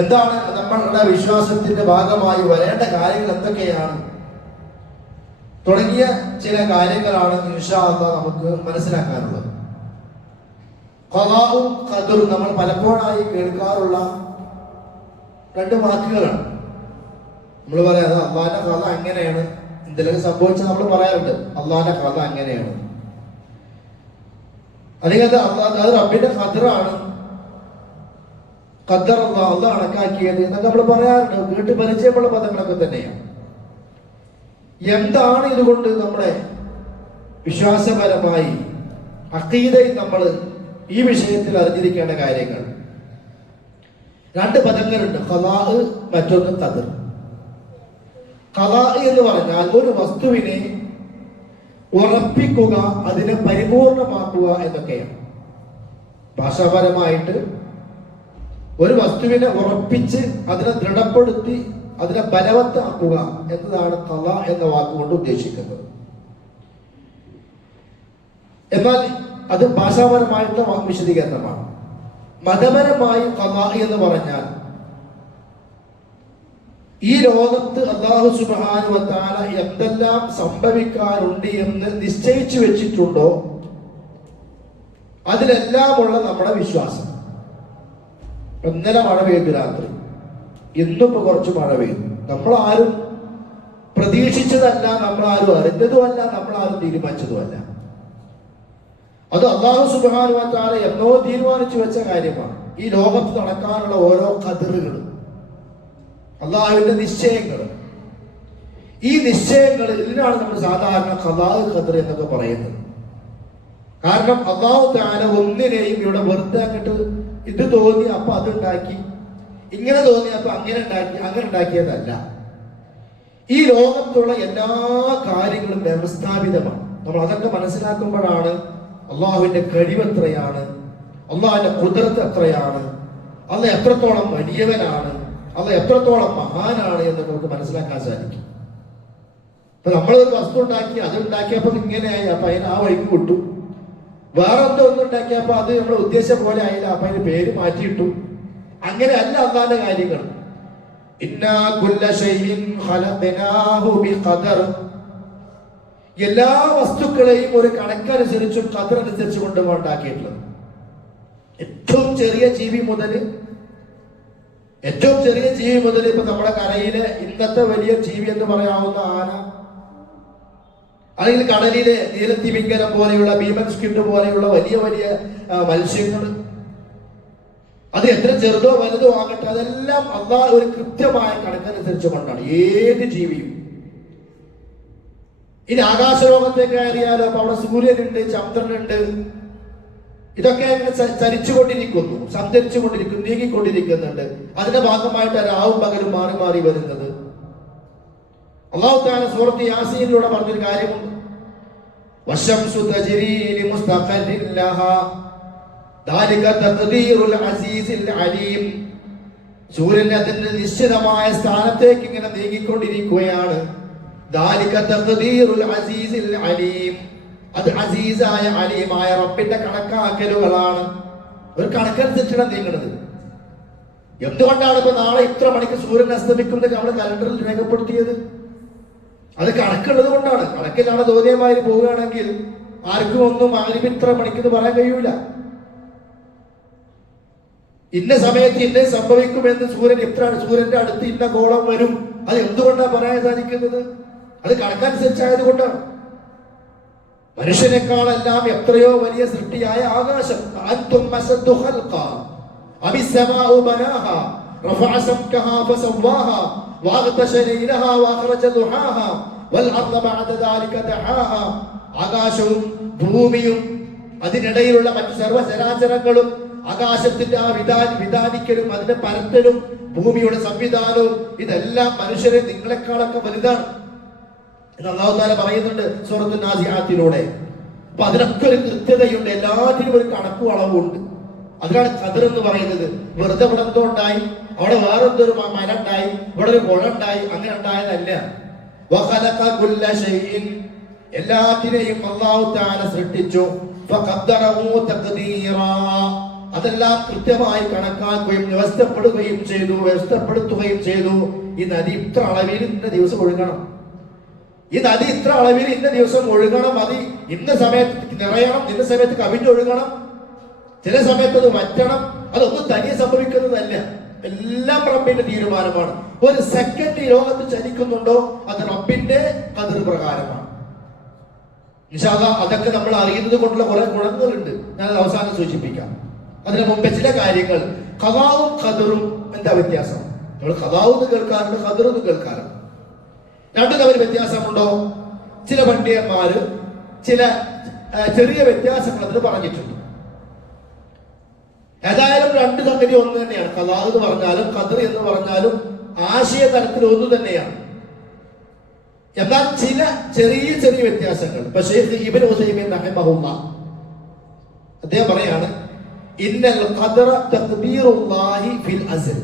എന്താണ് നമ്മളുടെ വിശ്വാസത്തിന്റെ ഭാഗമായി വരേണ്ട കാര്യങ്ങൾ എന്തൊക്കെയാണ് തുടങ്ങിയ ചില കാര്യങ്ങളാണ് ഇൻഷാ അല്ലാഹ് നമുക്ക് മനസ്സിലാക്കാനുള്ളത്. ഖദാഉം ഖദറും നമ്മൾ പലപ്പോഴായി കേൾക്കാറുള്ള രണ്ട് വാക്കുകളാണ്. നമ്മൾ പറയാം അള്ളാന്റെ കഥ അങ്ങനെയാണ്, എന്തെങ്കിലും സംഭവിച്ചാൽ നമ്മൾ പറയാറുണ്ട് അള്ളാന്റെ കഥ അങ്ങനെയാണ്, അല്ലെങ്കിൽ അത് റബ്ബിന്റെ ഖദറാണ്, ഖദർ അല്ലാഹ് കണക്കാക്കിയത് എന്നൊക്കെ നമ്മൾ പറയാറുണ്ട്. കേട്ട് പരിചയമുള്ള പദങ്ങളൊക്കെ തന്നെയാണ്. എന്താണ് ഇതുകൊണ്ട് നമ്മുടെ വിശ്വാസപരമായി അഖീദയിൽ നമ്മൾ ഈ വിഷയത്തിൽ അറിഞ്ഞിരിക്കേണ്ട കാര്യങ്ങൾ? രണ്ട് പദങ്ങളുണ്ട്, ഖദാ, മറ്റൊന്ന് ഖദർ. ഖദാ എന്ന് പറഞ്ഞാൽ ഒരു വസ്തുവിനെ ഉറപ്പിക്കുക, അതിനെ പരിപൂർണമാക്കുക എന്നൊക്കെയാണ്. ഭാഷാപരമായിട്ട് ഒരു വസ്തുവിനെ ഉറപ്പിച്ച് അതിനെ ദൃഢപ്പെടുത്തി അതിനെ ബലവത്താക്കുക എന്നതാണ് ഖദാ എന്ന വാക്കുകൊണ്ട് ഉദ്ദേശിക്കുന്നത്. എന്നാൽ അത് ഭാഷാപരമായിട്ടുള്ള വിശദീകരണമാണ്. മതപരമായി ഖദാ എന്ന് പറഞ്ഞാൽ ഈ ലോകത്ത് അല്ലാഹു സുബ്ഹാനഹു വ തആല എന്തെല്ലാം സംഭവിക്കാറുണ്ട് എന്ന് നിശ്ചയിച്ചു വെച്ചിട്ടുണ്ടോ അതിലെല്ലാമുള്ള നമ്മുടെ വിശ്വാസം. ഇന്നലെ മഴ പെയ്തു രാത്രി, ഇന്നിപ്പോ കുറച്ച് മഴ പെയ്തു. നമ്മളാരും പ്രതീക്ഷിച്ചതല്ല, നമ്മളാരും അറിഞ്ഞതുമല്ല, നമ്മളാരും തീരുമാനിച്ചതുമല്ല. അത് അല്ലാഹു സുബ്ഹാനഹു വ തആല എന്നോ തീരുമാനിച്ചു വെച്ച കാര്യമാണ്. ഈ ലോകത്ത് നടക്കാനുള്ള ഓരോ ഖദറുകളും അള്ളാഹുവിന്റെ നിശ്ചയങ്ങൾ. ഈ നിശ്ചയങ്ങൾ ഇതിനാണ് നമ്മൾ സാധാരണ ഖദാ ഖദർ എന്നൊക്കെ പറയുന്നത്. കാരണം അല്ലാഹു തആല ഒന്നിനെയും ഇവിടെ വെറുതെ അങ്ങോട്ട് ഇത് തോന്നി അപ്പൊ അതുണ്ടാക്കി, ഇങ്ങനെ തോന്നി അപ്പൊ അങ്ങനെ ഉണ്ടാക്കിയതല്ല. ഈ ലോകത്തുള്ള എല്ലാ കാര്യങ്ങളും വ്യവസ്ഥാപിതമാണ്. നമ്മൾ അതൊക്കെ മനസ്സിലാക്കുമ്പോഴാണ് അള്ളാഹുവിന്റെ കഴിവ് എത്രയാണ്, അള്ളാഹുവിന്റെ ഖുദ്റത്ത് എത്രയാണ്, അള്ളാഹ് എത്രത്തോളം വലിയവനാണ്, അള്ളാഹ് എത്രത്തോളം മഹാനാണ് എന്ന് നമുക്ക് മനസ്സിലാക്കാൻ സാധിക്കും. ഇപ്പൊ നമ്മളൊരു വസ്തു ഉണ്ടാക്കി, അത് ഉണ്ടാക്കിയപ്പോ ഇങ്ങനെയായി, അപ്പൊ അതിന് ആ വഴിക്ക് വിട്ടു. വേറെ എന്തോ ഒന്നുണ്ടാക്കിയപ്പോ അത് നമ്മൾ ഉദ്ദേശിച്ച പോലെ ആയില്ല, അപ്പൊ അതിന് പേര് മാറ്റിയിട്ടു. അങ്ങനെയല്ല അള്ളാന്റെ കാര്യങ്ങൾ. ഇന്നാ കുല്ല ശൈഇൻ ഖലഖനാഹു ബിഖദർ. എല്ലാ വസ്തുക്കളെയും ഒരു കണക്കനുസരിച്ചും ഖദർ അനുസരിച്ചും കൊണ്ട് ഉണ്ടാക്കിയിട്ടുള്ളത്. ഏറ്റവും ചെറിയ ജീവി മുതൽ ഇപ്പൊ നമ്മുടെ കരയിലെ ഇന്നത്തെ വലിയ ജീവി എന്ന് പറയാവുന്ന ആന, അല്ലെങ്കിൽ കടലിലെ നീലത്തിമിംഗലം പോലെയുള്ള ഭീമൻ സ്ക്വിഡ് പോലെയുള്ള വലിയ വലിയ മത്സ്യങ്ങൾ, അത് എത്ര ചെറുതോ വലുതോ ആകട്ടെ, അതെല്ലാം അള്ളാഹ് ഒരു കൃത്യമായ കണക്കനുസരിച്ച് കൊണ്ടാണ് ഏത് ജീവിയും. ഇനി ആകാശലോകത്തേക്ക് കയറിയാലോ, അപ്പൊ അവിടെ സൂര്യനുണ്ട്, ചന്ദ്രനുണ്ട്, ഇതൊക്കെ ചരിച്ചുകൊണ്ടിരിക്കുന്നു, സഞ്ചരിച്ചുകൊണ്ടിരിക്കുന്നു, നീങ്ങിക്കൊണ്ടിരിക്കുന്നുണ്ട്. അതിന്റെ ഭാഗമായിട്ട് രാവും പകലും മാറി മാറി വരുന്നത്. അല്ലാഹു തആല സൂറത്ത് യാസീനിലൂടെ പറഞ്ഞൊരു കാര്യമുണ്ട്, വശംസു തജ്രീ ലിമുസ്തഖറിൻ ലഹാ ദാലിക തഖ്ദീറുൽ അസീസിൽ അലീം. സൂര്യൻ അതിന്റെ നിശ്ചിതമായ സ്ഥാനത്തേക്ക് ഇങ്ങനെ നീങ്ങിക്കൊണ്ടിരിക്കുകയാണ്. ദാലിക തഖ്ദീറുൽ അസീസിൽ അലീം. അത് അസീസായ അലീമായ റബ്ബിന്റെ കണക്കാക്കലുകളാണ്. ഒരു കണക്കനുസരിച്ചാണ് നീങ്ങുന്നത്. എന്തുകൊണ്ടാണ് ഇപ്പൊ നാളെ ഇത്ര മണിക്ക് സൂര്യൻ അസ്തമിക്കുന്നത് നമ്മുടെ കലണ്ടറിൽ രേഖപ്പെടുത്തിയത്? അത് കണക്കുള്ളത് കൊണ്ടാണ്. കണക്കിലാണ് തോന്നിയമായി പോവുകയാണെങ്കിൽ ആർക്കും ഒന്നും ഇത്ര മണിക്കെന്ന് പറയാൻ കഴിയൂല. ഇന്ന സമയത്ത് ഇന്നെ സംഭവിക്കുമെന്ന് സൂര്യന്റെ അടുത്ത് ഇന്ന ഗോളം വരും. അത് എന്തുകൊണ്ടാണ് പറയാൻ സാധിക്കുന്നത്? അത് കണക്കനുസരിച്ചായത് കൊണ്ടാണ്. മനുഷ്യനേക്കാളെല്ലാം എത്രയോ വലിയ സൃഷ്ടിയായ ആകാശം, ആകാശവും ഭൂമിയും അതിനിടയിലുള്ള മറ്റു സർവ്വചരാചരങ്ങളും, ആകാശത്തിന്റെ ആ വിധാനിക്കലും അതിന്റെ പരത്തലും ഭൂമിയുടെ സംവിധാനവും, ഇതെല്ലാം മനുഷ്യരെ നിങ്ങളെക്കാളൊക്കെ വലുതാണ് എന്ന് അല്ലാഹു തആല പറയുന്നുണ്ട് സൂറത്തുൻ നാസിആത്തിലൂടെ. അപ്പൊ അതിനൊക്കെ ഒരു കൃത്യതയുണ്ട്, എല്ലാത്തിനും ഒരു കണക്കും അളവുണ്ട്. അതിനാണ് ഖദർ എന്ന് പറയുന്നത്. വെറുതെ ഇവിടെ എന്തോ ഉണ്ടായി, അവിടെ വേറെ എന്തോ ഒരു മല ഉണ്ടായി, ഇവിടെ ഒരു പുഴ ഉണ്ടായി, അങ്ങനെ ഉണ്ടായതല്ല. വഖലഖ കുല്ല ശൈഇൻ, എല്ലാത്തിനെയും അല്ലാഹു തആല സൃഷ്ടിച്ചു. ഫഖദ്ദറഹു തഖ്ദീറാ, അതെല്ലാം കൃത്യമായി കണക്കാക്കുകയും വ്യവസ്ഥപ്പെടുത്തുകയും ചെയ്തു. ഈ നദി ഇത്ര അളവിൽ ഇന്ന ദിവസം ഒഴുകണം, ഈ നദി ഇത്ര അളവിൽ ഇന്ന ദിവസം ഒഴുകണം, അത് ഇന്ന സമയത്ത് നിറയണം, ഇന്ന സമയത്ത് കവിഞ്ഞൊഴുകണം, ചില സമയത്ത് അത് വറ്റണം. അതൊന്നും തനിയെ സംഭവിക്കുന്നതല്ല, എല്ലാം റബ്ബിന്റെ തീരുമാനമാണ്. ഒരു സെക്കൻഡ് ഈ ലോകത്ത് ചലിക്കുന്നുണ്ടോ അത് റബ്ബിന്റെ ഖദർ പ്രകാരമാണ്. ഇൻഷാ അല്ലാഹ് അതൊക്കെ നമ്മൾ അറിയുന്നത് കൊണ്ടുള്ള കുറെ ഗുണങ്ങളുണ്ട്, ഞാൻ അവസാനം സൂചിപ്പിക്കാം. അതിന് മുമ്പ് ചില കാര്യങ്ങൾ. ഖദാവും ഖദറും എന്താ വ്യത്യാസം? നമ്മൾ ഖദാവെന്ന് കേൾക്കാറുണ്ട്, ഖദറെന്ന് കേൾക്കാറുണ്ട്. രണ്ടും തമ്മിൽ വ്യത്യാസമുണ്ടോ? ചില പണ്ഡിതന്മാര് ചില ചെറിയ വ്യത്യാസങ്ങൾ അതിന് പറഞ്ഞിട്ടുണ്ട്. ഏതായാലും രണ്ട് സംഗതി ഒന്ന് തന്നെയാണ്. ഖദാ എന്ന് പറഞ്ഞാലും ഖദർ എന്ന് പറഞ്ഞാലും ആശയ തലത്തിൽ ഒന്ന് തന്നെയാണ്. എന്നാൽ ചില ചെറിയ ചെറിയ വ്യത്യാസങ്ങൾ. ഷെയ്ഖ് ഇബ്നു ഉസൈമീൻ റഹിമഹുല്ലാഹ് അദ്ദേഹം പറയാണ്, ഇന്നൽ ഖദറ തഖ്ദീറുല്ലാഹി ഫിൽ അസ്ൽ.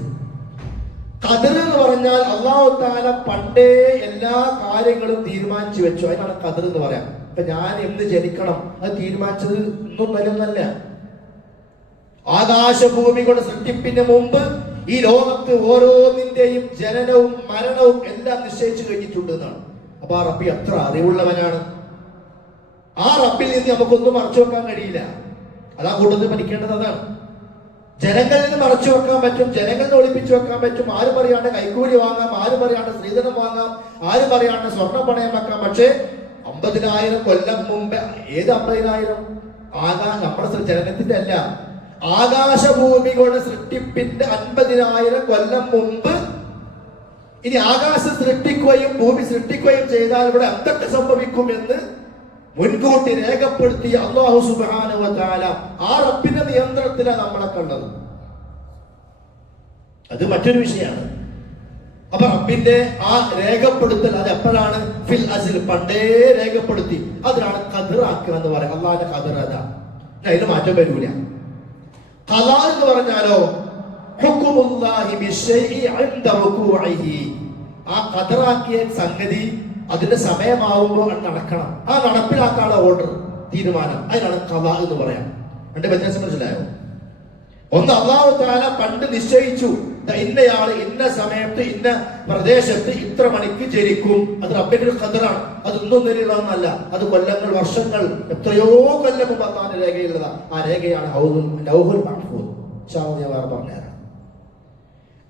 ഖദർ എന്ന് പറഞ്ഞാൽ അല്ലാഹു തആല പണ്ടേ എല്ലാ കാര്യങ്ങളും തീരുമാനിച്ചു വെച്ചു. അതിനാണ് ഖദർ എന്ന് പറയാം. ഇപ്പൊ ഞാൻ എന്ന് ജനിക്കണം അത് തീരുമാനിച്ചത് ഒന്നും നല്ലൊന്നല്ല. ആകാശഭൂമികളുടെ സൃഷ്ടിപ്പിന് മുമ്പ് ഈ ലോകത്ത് ഓരോന്നിന്റെയും ജനനവും മരണവും എല്ലാം നിശ്ചയിച്ചു കഴിഞ്ഞിട്ടുണ്ട് എന്നാണ്. അപ്പൊ ആ റബ്ബി അത്ര അറിവുള്ളവനാണ്. ആ റബ്ബിൽ നിന്ന് നമുക്കൊന്നും മറച്ചു വെക്കാൻ കഴിയില്ല. അതാ കൂട്ടത്തിൽ പഠിക്കേണ്ടത് അതാണ്. ജനങ്ങളിൽ നിന്ന് മറച്ചു വെക്കാൻ പറ്റും, ജനങ്ങളിൽ നിന്ന് ഒളിപ്പിച്ചു വെക്കാൻ പറ്റും. ആരും പറയാണ്ട് കൈക്കൂലി വാങ്ങാം, ആരും പറയാണ്ട് സ്ത്രീധനം വാങ്ങാം, ആരും പറയാണ്ട് സ്വർണം പണയം വെക്കാം. പക്ഷേ 50,000 കൊല്ലം മുമ്പ്, ഏത് 50,000? നമ്മുടെ ജനനത്തിന്റെ അല്ല, ആകാശഭൂമികളുടെ സൃഷ്ടിപ്പിന്റെ 50,000 കൊല്ലം മുമ്പ് ഇനി ആകാശം സൃഷ്ടിക്കുകയും ഭൂമി സൃഷ്ടിക്കുകയും ചെയ്താൽ ഇവിടെ എന്തൊക്കെ സംഭവിക്കുമെന്ന് മുൻകൂട്ടി രേഖപ്പെടുത്തിയ അല്ലാഹു സുബ്ഹാനഹു വ തആല ആ റബ്ബിന്റെ നിയന്ത്രണത്തിലാണ് നമ്മളെ കണ്ടത്. അത് മറ്റൊരു വിഷയമാണ്. അപ്പൊ റബ്ബിന്റെ ആ രേഖപ്പെടുത്തൽ അത് എപ്പോഴാണ്? ഫിൽ അസ്ൽ, പണ്ടേ രേഖപ്പെടുത്തി. അതിനാണ് ഖദർ ആക്കുക എന്ന് പറയാം. അള്ളാഹിന്റെ ഖദർ അതാ, അതിന് മാറ്റം വരൂല. ഖദാ എന്ന് പറഞ്ഞാലോ ഹുക്മുല്ലാഹി ബിശൈഇ ഇൻദ റുകൂഇഹി. ആ ഖദറാക്കിയ സംഗതി അതിന്റെ സമയമാവുമ്പോൾ നടക്കണം. ആ നടപ്പിലാക്കാനുള്ള ഓർഡർ, തീരുമാനം, അതിനാണ് ഖദാ എന്ന് പറയാം. അതിന്റെ വ്യത്യാസം മനസ്സിലായോ? ഒന്ന് അല്ലാഹു തആല പണ്ട് നിശ്ചയിച്ചു, ഇന്നയാള് ഇന്ന സമയത്ത് ഇന്ന പ്രദേശത്ത് ഇത്ര മണിക്ക് ജനിക്കും. അത് റബ്ബിന്റെ ഖദറാണ്. അതൊന്നും നേരിടുന്നതല്ല. അത് കൊല്ലങ്ങൾ, വർഷങ്ങൾ, എത്രയോ കൊല്ലം മുമ്പ് അല്ലാഹുവിന്റെ രേഖയുള്ളതാ. ആ രേഖയാണ് ലൗഹുൽ മഹ്ഫൂദ്. ഞാൻ വേറെ പറഞ്ഞുതരാം.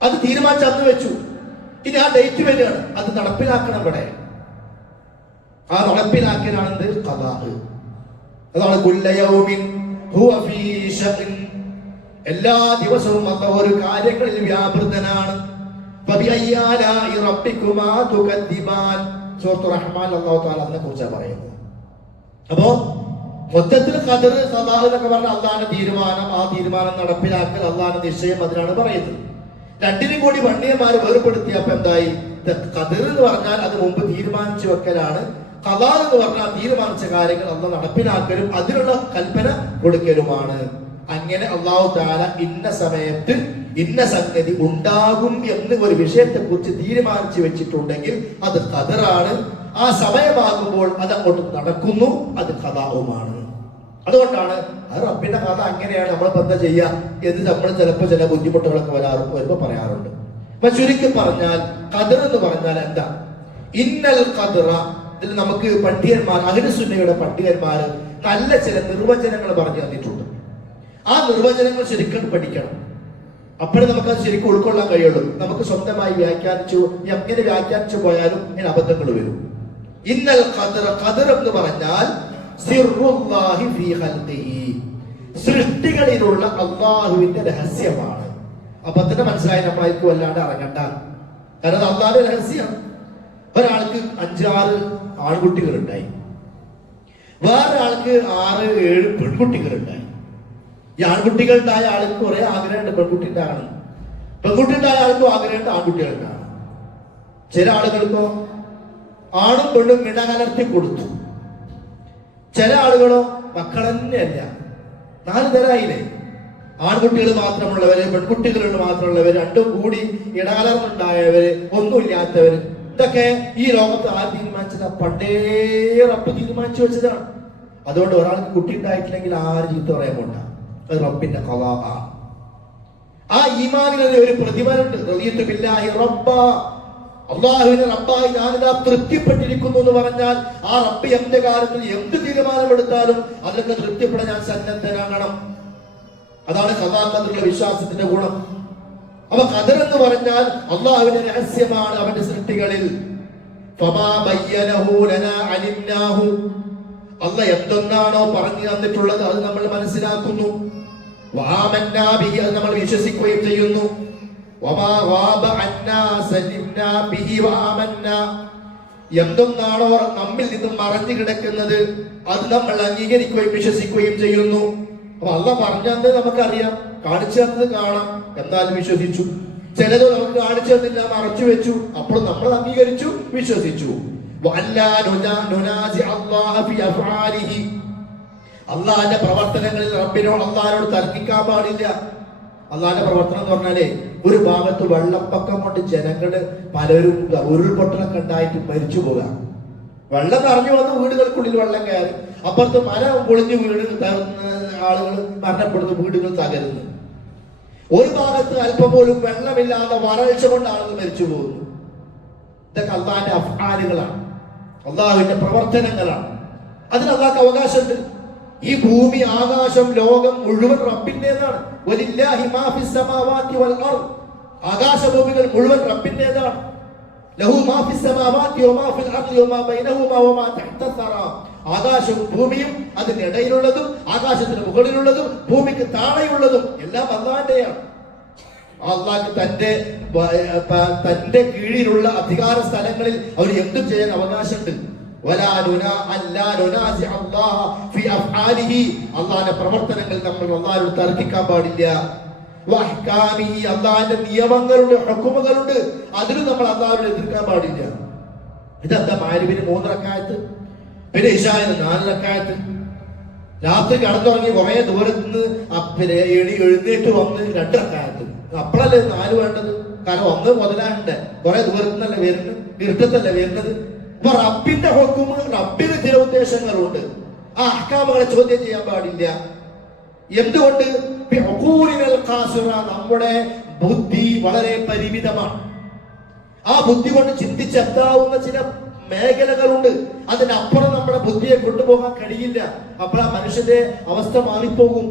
അത് തീരുമാനിച്ച് അന്ന് വെച്ചു. ഇനി ആ ഡേറ്റ് വരികയാണ്, അത് നടപ്പിലാക്കണം. ഇവിടെ ആ നടപ്പിലാക്കലാണ് എന്ത്? ഖദാ. അതാണ് കുല്ല യൗമിൻ ഹുവ ഫീ ശഅൻ. എല്ലാ ദിവസവും അല്ലാഹു ഒരു കാര്യങ്ങളിൽ വ്യാപൃതനാണ്. ഫബിഅയ്യി ആലാഇ റബ്ബികുമാ തുകദ്ദിബാൻ. സൂറത്തുർ റഹ്മാൻ അല്ലാഹു തആല അതിനെ കുറിച്ചാണ് പറയുന്നത്. അപ്പോ മൊത്തത്തിൽ ഖദർ, ഖദാ എന്നൊക്കെ പറഞ്ഞാൽ അല്ലാഹുവിന്റെ തീരുമാനം, ആ തീരുമാനം നടപ്പിലാക്കൽ, അല്ലാഹുവിന്റെ നിശ്ചയം, അതിനാണ് പറയുന്നത്. രണ്ടിനും കൂടി പണ്ഡിതന്മാര് വേർപെടുത്തിയപ്പോ എന്തായി? ഖദർ എന്ന് പറഞ്ഞാൽ അത് മുമ്പ് തീരുമാനിച്ചു വെക്കലാണ്. ഖദാ എന്ന് പറഞ്ഞാൽ തീരുമാനിച്ച കാര്യങ്ങൾ അല്ലാഹു നടപ്പിലാക്കലും അതിനുള്ള കൽപ്പന കൊടുക്കലുമാണ്. അങ്ങനെ അല്ലാഹു തആല ഇന്ന സമയത്ത് ഇന്ന സംഗതി ഉണ്ടാകും എന്ന് ഒരു വിഷയത്തെ കുറിച്ച് തീരുമാനിച്ചു വെച്ചിട്ടുണ്ടെങ്കിൽ അത് ഖദറാണ്. ആ സമയമാകുമ്പോൾ അത് അങ്ങോട്ട് നടക്കുന്നു, അത് ഖദാവുമാണ്. അതുകൊണ്ടാണ് അത് റബ്ബിന്റെ കഥ അങ്ങനെയാണ്, നമ്മളിപ്പോ എന്താ ചെയ്യുക എന്ന് നമ്മൾ ചിലപ്പോൾ ചില ബുദ്ധിമുട്ടുകളൊക്കെ വരുമ്പോ പറയാറുണ്ട്. അപ്പൊ ചുരുക്കി പറഞ്ഞാൽ ഖദർ എന്ന് പറഞ്ഞാൽ എന്താ? ഇന്നൽ ഖദറ. ഇതിൽ നമുക്ക് പണ്ഡിതന്മാർ, അഹ്ലുസുന്നയുടെ പണ്ഡിതന്മാർ നല്ല ചില നിർവചനങ്ങൾ പറഞ്ഞു തന്നിട്ടുണ്ട്. ആ നിർവചനങ്ങൾ ശരിക്കും പഠിക്കണം. അപ്പോഴേ നമുക്കത് ശരിക്കും ഉൾക്കൊള്ളാൻ കഴിയുള്ളൂ. നമുക്ക് സ്വന്തമായി വ്യാഖ്യാനിച്ചു എങ്ങനെ വ്യാഖ്യാനിച്ചു പോയാലും അതിന് അബദ്ധങ്ങൾ വരും. ഇന്നൽ ഖദറ, ഖദർ എന്ന് പറഞ്ഞാൽ സിർറുല്ലാഹി ഫീ ഖൽഖിഹി, സൃഷ്ടികളിലുള്ള അല്ലാഹുവിന്റെ രഹസ്യമാണ്. അപ്പൊ തന്നെ മനസ്സിലായി, നമ്മളായിരിക്കും വല്ലാണ്ട് ഇറങ്ങണ്ട. കാരണം അല്ലാഹുവിന്റെ രഹസ്യം. ഒരാൾക്ക് 5-6 ആൺകുട്ടികളുണ്ടായി, വേറെ ആൾക്ക് 6-7 പെൺകുട്ടികളുണ്ടായി. ഈ ആൺകുട്ടികളുണ്ടായ ആൾക്ക് കുറെ ആഗ്രഹമുണ്ട് പെൺകുട്ടി ഉണ്ടാകണം, പെൺകുട്ടി ഉണ്ടായ ആൾക്കും ആഗ്രഹമുണ്ട് ആൺകുട്ടികൾ ഉണ്ടാകണം. ചില ആളുകൾക്കോ ആണും പെണ്ണും ഇടകലർത്തി കൊടുത്തു. ചില ആളുകളോ മക്കൾ തന്നെയല്ല. 4 തരായില്ലേ? ആൺകുട്ടികൾ മാത്രമുള്ളവര്, പെൺകുട്ടികൾ മാത്രമുള്ളവര്, രണ്ടും കൂടി ഇടകലർന്നുണ്ടായവര്, ഒന്നുമില്ലാത്തവര്. ഇതൊക്കെ ഈ ലോകത്ത് ആര് തീരുമാനിച്ചതാ? പണ്ടേ റബ്ബ് തീരുമാനിച്ചു വെച്ചതാണ്. അതുകൊണ്ട് ഒരാൾക്ക് കുട്ടി ഉണ്ടായിട്ടില്ലെങ്കിൽ ആര് ചീത്ത പറയാൻ പോണ്ട. അത് റബ്ബിന്റെ ഖളാ ആണ്. ആ ഈമാനിന് ഒരു പ്രതിഫലമുണ്ട്. റളിയതു ബില്ലാഹി റബ്ബാ, അല്ലാഹുവിനെ റബ്ബായി ഞാനിതാ തൃപ്തിപ്പെട്ടിരിക്കുന്നു എന്ന് പറഞ്ഞാൽ ആ റബ്ബ് എന്റെ കാര്യത്തിൽ എന്ത് തീരുമാനമെടുത്താലും അതിലൊക്കെ തൃപ്തിപ്പെടാൻ ഞാൻ സന്നദ്ധനാകണം. അതാണ് ഖദാ ഖദറിലെ വിശ്വാസത്തിന്റെ ഗുണം. അപ്പൊ ഖദർ എന്ന് പറഞ്ഞാൽ അല്ലാഹുവിന്റെ രഹസ്യമാണ് അവന്റെ സൃഷ്ടികളിൽ. ഫമാ ബയ്യനഹു ലനാ അലിംനാഹു, അല്ലാഹ് എന്തൊന്നാണോ പറഞ്ഞു തന്നിട്ടുള്ളത് അത് നമ്മൾ മനസ്സിലാക്കുന്നു. വആമന്നാ ബിഹി, അത് നമ്മൾ വിശ്വസിക്കുകയും ചെയ്യുന്നു. വമാ ഗാബ അന്നാ സലിംനാ ബിഹി വആമന്നാ, എന്തൊന്നാണോ നമ്മിൽ നിന്നും മറഞ്ഞു കിടക്കുന്നത് അത് നമ്മൾ അംഗീകരിക്കുകയും വിശ്വസിക്കുകയും ചെയ്യുന്നു. അപ്പൊ അല്ലാഹ് പറഞ്ഞത് നമുക്കറിയാം, കാണിച്ചു തന്നത് കാണാം, എന്നാലും വിശ്വസിച്ചു. ചിലത് നമുക്ക് കാണിച്ചു തന്നില്ല, മറച്ചു വെച്ചു, അപ്പോൾ നമ്മൾ അംഗീകരിച്ചു, വിശ്വസിച്ചു. അള്ളാഹിന്റെ പ്രവർത്തനങ്ങളിൽ റബ്ബിനോട് അള്ളാഹിനോട് തർക്കിക്കാൻ പാടില്ല. അള്ളാഹിന്റെ പ്രവർത്തനം എന്ന് പറഞ്ഞാലേ, ഒരു ഭാഗത്ത് വെള്ളപ്പൊക്കം കൊണ്ട് ജനങ്ങള് പലരും ഉരുൾപൊട്ടലൊക്കെ ഉണ്ടായിട്ട് മരിച്ചു പോകാം. വെള്ളം നിറഞ്ഞു വന്ന് വീടുകൾക്കുള്ളിൽ വെള്ളം കയറി, അപ്പുറത്ത് മല പൊളിഞ്ഞു വീട് ആളുകൾ മരണപ്പെടുന്നു, വീടുകൾ തകരുന്നു. ഒരു ഭാഗത്ത് അല്പം പോലും വെള്ളമില്ലാതെ വരൾച്ച കൊണ്ട് ആളുകൾ മരിച്ചു പോകുന്നു. ഇതൊക്കെ അള്ളാഹിന്റെ അഫ്ആലുകളാണ്, അള്ളാഹുവിന്റെ പ്രവർത്തനങ്ങളാണ്. അതിന് അള്ളാഹ്ക്ക് അവകാശമുണ്ട്. ഈ ഭൂമി, ആകാശം, ലോകം മുഴുവൻ റബ്ബിന്റേതാണ്. വലില്ലാഹി മാ ഫിസ് സമാവാതി വൽ അർദ്, ആകാശഭൂമികൾ മുഴുവൻ റബ്ബിന്റേതാണ്. ലഹു മാ ഫിസ് സമാവാതി വമാ ഫിൽ അർദി വമാ ബൈനഹുമാ വമാ തഹ്ത സറാ, ആകാശവും ഭൂമിയും അതിനിടയിലുള്ളതും ആകാശത്തിന് മുകളിലുള്ളതും ഭൂമിക്ക് താഴെയുള്ളതും എല്ലാം അല്ലാഹുവിന്റെയാണ്. അള്ളാഹ്ക്ക് തന്റെ കീഴിലുള്ള അധികാര സ്ഥലങ്ങളിൽ അവർ എന്തും ചെയ്യാൻ അവകാശമുണ്ട്. അള്ളാഹിന്റെ പ്രവർത്തനങ്ങൾ നമ്മൾ അള്ളാഹിനോട് തർക്കിക്കാൻ പാടില്ല. അള്ളാഹിന്റെ നിയമങ്ങളുണ്ട്, ഹുക്മുകളുണ്ട്, അതിലും നമ്മൾ അള്ളാഹിനോട് എതിർക്കാൻ പാടില്ല. ഇതെന്താ? മഗ്‌രിബിന് 3 റക്അത്ത്, പിന്നെ ഇശാഇന് 4 റക്അത്ത്. രാത്രി കടന്നുറങ്ങി കുറെ ദൂരത്ത് നിന്ന് എഴുന്നേറ്റ് വന്ന് 2 റക്അത്ത്. അപ്പോഴല്ലേ 4 വേണ്ടത്? കാരണം 1 മുതലാകണ്ടേ, കുറെ ദൂരത്ത് നിന്നല്ല വരുന്നത്, ഇരുട്ടത്തല്ലേ വരുന്നത്. അപ്പൊ റബ്ബിന്റെ ഹുക്മ്, റബ്ബിന് ചില ഉദ്ദേശങ്ങളുണ്ട്. ആ അഹ്കാമുകളെ ചോദ്യം ചെയ്യാൻ പാടില്ല. എന്തുകൊണ്ട്? നമ്മുടെ ബുദ്ധി വളരെ പരിമിതമാണ്. ആ ബുദ്ധി കൊണ്ട് ചിന്തിച്ചെത്താവുന്ന ചില മേഖലകളുണ്ട്. അതിനപ്പുറം നമ്മുടെ ബുദ്ധിയെ കൊണ്ടുപോകാൻ കഴിയില്ല. അപ്പോൾ ആ മനുഷ്യന്റെ അവസ്ഥ മാറിപ്പോകും.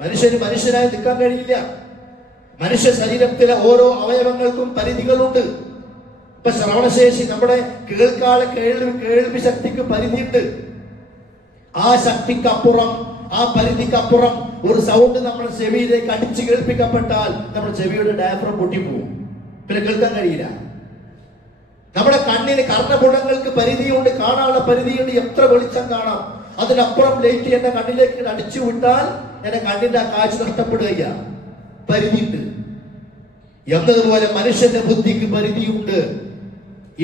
മനുഷ്യനായി നിൽക്കാൻ കഴിയില്ല. മനുഷ്യ ശരീരത്തിലെ ഓരോ അവയവങ്ങൾക്കും പരിധികളുണ്ട്. ഇപ്പൊ ശ്രവണശേഷി, നമ്മുടെ കേൾവി ശക്തിക്ക് പരിധിയുണ്ട്. ആ ശക്തിക്കപ്പുറം, ആ പരിധിക്കപ്പുറം ഒരു സൗണ്ട് നമ്മുടെ ചെവിയിലേക്ക് അടിച്ചു കേൾപ്പിക്കപ്പെട്ടാൽ നമ്മുടെ ചെവിയുടെ ഡയഫ്രം പൊട്ടിപ്പോവും, പിന്നെ കേൾക്കാൻ കഴിയില്ല. നമ്മുടെ കണ്ണിന്, കർണപുടങ്ങൾക്ക് പരിധിയുണ്ട്, കാണാനുള്ള പരിധിയുണ്ട്. എത്ര വെളിച്ചം കാണാം, അതിനപ്പുറം ലൈറ്റ് എന്റെ കണ്ണിലേക്ക് അടിച്ചു വിട്ടാൽ എന്റെ കണ്ണിന്റെ ആ കാഴ്ച നഷ്ടപ്പെടുകയാണ്. പരിധിയുണ്ട്. എന്നതുപോലെ മനുഷ്യന്റെ ബുദ്ധിക്ക് പരിധിയുണ്ട്.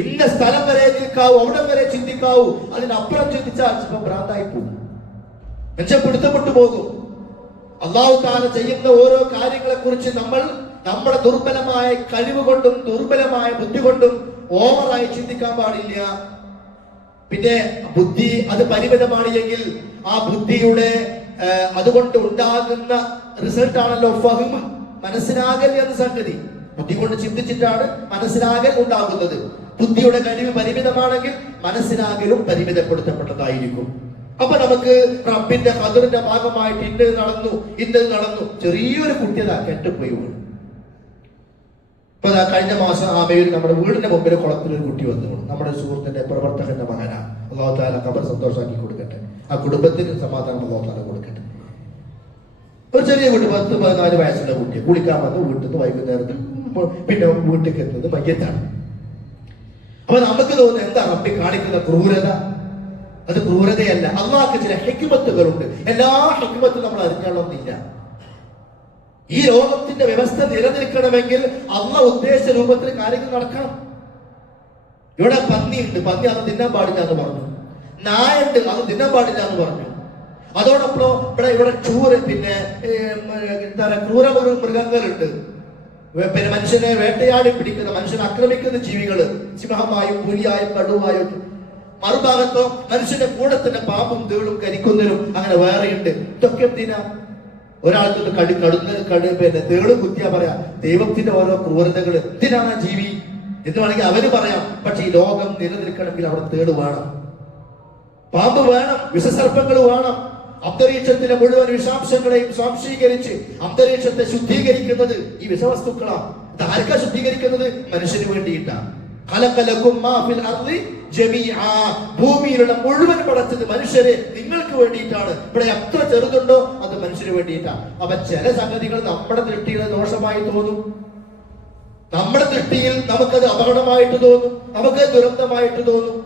ഇന്ന സ്ഥലം വരെ നിൽക്കാവൂ, അവിടം വരെ ചിന്തിക്കാവൂ. അതിനപ്പുറം ചിന്തിച്ചാൽ ചിലപ്പോൾ ഭ്രാന്തായി പോകും, മനുഷ്യൻ പിടുത്തപ്പെട്ടു പോകും. അല്ലാഹു തആല ചെയ്യുന്ന ഓരോ കാര്യങ്ങളെ കുറിച്ച് നമ്മൾ നമ്മുടെ ദുർബലമായ കഴിവ് കൊണ്ടും ദുർബലമായ ബുദ്ധി കൊണ്ടും ഓവറായി ചിന്തിക്കാൻ പാടില്ല. പിന്നെ ബുദ്ധി അത് പരിമിതമാണ് എങ്കിൽ ആ ബുദ്ധിയുടെ അതുകൊണ്ട് ഉണ്ടാകുന്ന റിസൾട്ട് ആണല്ലോ ഫഹ്മ്, മനസ്സിലാകൽ എന്ന സംഗതി. ബുദ്ധി കൊണ്ട് ചിന്തിച്ചിട്ടാണ് മനസ്സിലാകൽ ഉണ്ടാകുന്നത്. ബുദ്ധിയുടെ കഴിവ് പരിമിതമാണെങ്കിൽ മനസ്സിലാകലും പരിമിതപ്പെടുത്തപ്പെട്ടതായിരിക്കും. അപ്പൊ നമുക്ക് റബ്ബിന്റെ ഖദറിന്റെ ഭാഗമായിട്ട് ഇന്നത് നടന്നു. ചെറിയൊരു കുട്ടിയതാ കെട്ടുപോയി വീണു. ഇപ്പൊ കഴിഞ്ഞ മാസം ആമയിൽ നമ്മുടെ വീടിന്റെ മുമ്പിൽ കുളത്തിൽ ഒരു കുട്ടി വന്നു. നമ്മുടെ സുഹൃത്തിന്റെ പ്രവർത്തകന്റെ മകനാണ്. അല്ലാഹു തആല ഖബർ സന്തോഷമാക്കി കൊടുക്കട്ടെ. ആ കുടുംബത്തിന് സമാധാനം അല്ലാഹു തആല കൊടുക്കട്ടെ. ഒരു ചെറിയ കുട്ടി, 10-14 വയസ്സുള്ള കുട്ടി, കുളിക്കാൻ വന്ന് വീട്ടിൽ നിന്ന് വൈകുന്നേരത്തിൽ പിന്നെ വീട്ടിലേക്ക് എത്തുന്നത് മയ്യത്താണ്. അപ്പൊ നമുക്ക് തോന്നുന്നത് എന്താ റബ്ബി കാണിക്കുന്ന ക്രൂരത? അത് ക്രൂരതയല്ല. അള്ളാഹ്ക്ക് ചില ഹിക്മത്തുകളുണ്ട്. എല്ലാ ഹിക്മത്തും നമ്മൾ അറിഞ്ഞോളന്നില്ല. ഈ ലോകത്തിന്റെ വ്യവസ്ഥ നിലനിൽക്കണമെങ്കിൽ അള്ളാഹ് ഉദ്ദേശിച്ച രൂപത്തിൽ കാര്യങ്ങൾ നടക്കണം. ഇവിടെ പന്നിയുണ്ട്, പന്നി അത് തിന്നാൻ പാടില്ല എന്ന് പറഞ്ഞു. നായുണ്ട്, അത് തിന്നാൻ പാടില്ല എന്ന് പറഞ്ഞു. അതോടൊപ്പം ഇവിടെ ചൂര്, പിന്നെ എന്താ പറയുക, ക്രൂര മൃഗങ്ങളുണ്ട്. പിന്നെ മനുഷ്യനെ വേട്ടയാടി പിടിക്കുന്ന, മനുഷ്യനെ ആക്രമിക്കുന്ന ജീവികള്, സിംഹമായും പുലിയായും കടുവായും. മറുഭാഗത്തോ മനുഷ്യന്റെ കൂടെ തന്നെ പാമ്പും തേളും കരിക്കുന്നതിനും അങ്ങനെ വേറെയുണ്ട്. ഇതൊക്കെ എന്തിനാ? ഒരാൾക്ക് പിന്നെ തേള് കുത്തിയാ പറയാ ദൈവത്തിന്റെ ഓരോ ക്രൂരതകൾ എന്തിനാണ് ജീവി എന്ന് വേണമെങ്കിൽ അവര് പറയാം. പക്ഷെ ഈ ലോകം നിലനിൽക്കണമെങ്കിൽ അവിടെ തേള് വേണം, പാമ്പ് വേണം, വിഷസർപ്പങ്ങൾ വേണം. അന്തരീക്ഷത്തിലെ മുഴുവൻ വിഷാംശങ്ങളെയും സ്വാംശീകരിച്ച് അന്തരീക്ഷത്തെ ശുദ്ധീകരിക്കുന്നത് ഈ വിഷവസ്തുക്കളാണ്. ഇത് ആർക്കാ ശുദ്ധീകരിക്കുന്നത്? മനുഷ്യന് വേണ്ടിയിട്ടാണ്. ഭൂമിയിലുള്ള മുഴുവൻ പടച്ചത് മനുഷ്യരെ നിങ്ങൾക്ക് വേണ്ടിയിട്ടാണ്. ഇവിടെ എത്ര ചെറുതുണ്ടോ അത് മനുഷ്യന് വേണ്ടിയിട്ടാണ്. അപ്പൊ ചില സംഗതികൾ നമ്മുടെ ദൃഷ്ടിയിൽ ദോഷമായി തോന്നും, നമ്മുടെ ദൃഷ്ടിയിൽ നമുക്കത് അപകടമായിട്ട് തോന്നും, നമുക്ക് ദുരന്തമായിട്ട് തോന്നും.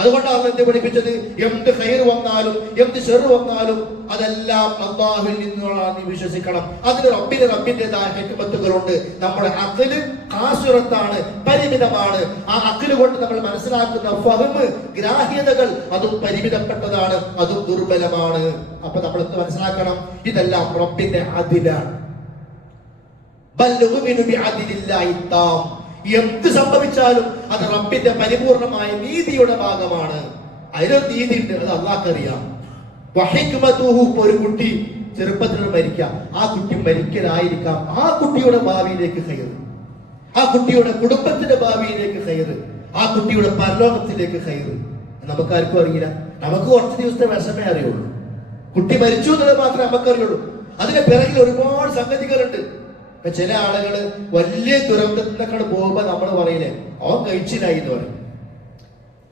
അതുകൊണ്ടാണ് എന്ത് പഠിപ്പിച്ചത്? എന്ത് ഖൈർ വന്നാലും എന്ത് ഷർ വന്നാലും അതെല്ലാം അല്ലാഹുവിൽ നിന്നുള്ളതാണ് നീ വിശ്വസിക്കണം. അതിന് റബ്ബിന്റേതായ ഹിക്മത്തുകളുണ്ട്. നമ്മുടെ അഖ്ല് ഖാസിറത്താണ്, പരിമിതമാണ്. ആ അഖ്ല് കൊണ്ട് നമ്മൾ മനസ്സിലാക്കുന്ന ഫഹ്മ്, ഗ്രാഹ്യതകൾ അതും പരിമിതപ്പെട്ടതാണ്, അതും ദുർബലമാണ്. അപ്പൊ നമ്മൾ എന്ത് മനസ്സിലാക്കണം? ഇതെല്ലാം റബ്ബിന്റെ അദിലാണ്. എന്ത് സംഭവിച്ചാലും അത് റബ്ബിന്റെ പരിപൂർണമായ നീതിയുടെ ഭാഗമാണ്. അതിലൊരു നീതി ഉണ്ട്, അത് അല്ലാഹ്ക്കറിയാം. ഒരു കുട്ടി ചെറുപ്പത്തിൽ മരിക്കാം, ആ കുട്ടി മരിക്കലായിരിക്കാം ആ കുട്ടിയുടെ ഭാവിയിലേക്ക് ഖൈർ, ആ കുട്ടിയുടെ കുടുംബത്തിന്റെ ഭാവിയിലേക്ക് ഖൈർ, ആ കുട്ടിയുടെ പരലോകത്തിലേക്ക് ഖൈർ. നമുക്കാർക്കും അറിയില്ല. നമുക്ക് കുറച്ച് ദിവസത്തെ വിഷമേ അറിയുള്ളൂ. കുട്ടി മരിച്ചു എന്നുള്ളത് മാത്രമേ നമുക്കറിയുള്ളൂ. അതിന്റെ പിറകിൽ ഒരുപാട് സംഗതികളുണ്ട്. ചില ആളുകള് വലിയ ദുരന്തത്തിനൊക്കെ പോകുമ്പോ നമ്മൾ പറയില്ലേ, അവൻ കഴിച്ചിലായി എന്ന് പറയും.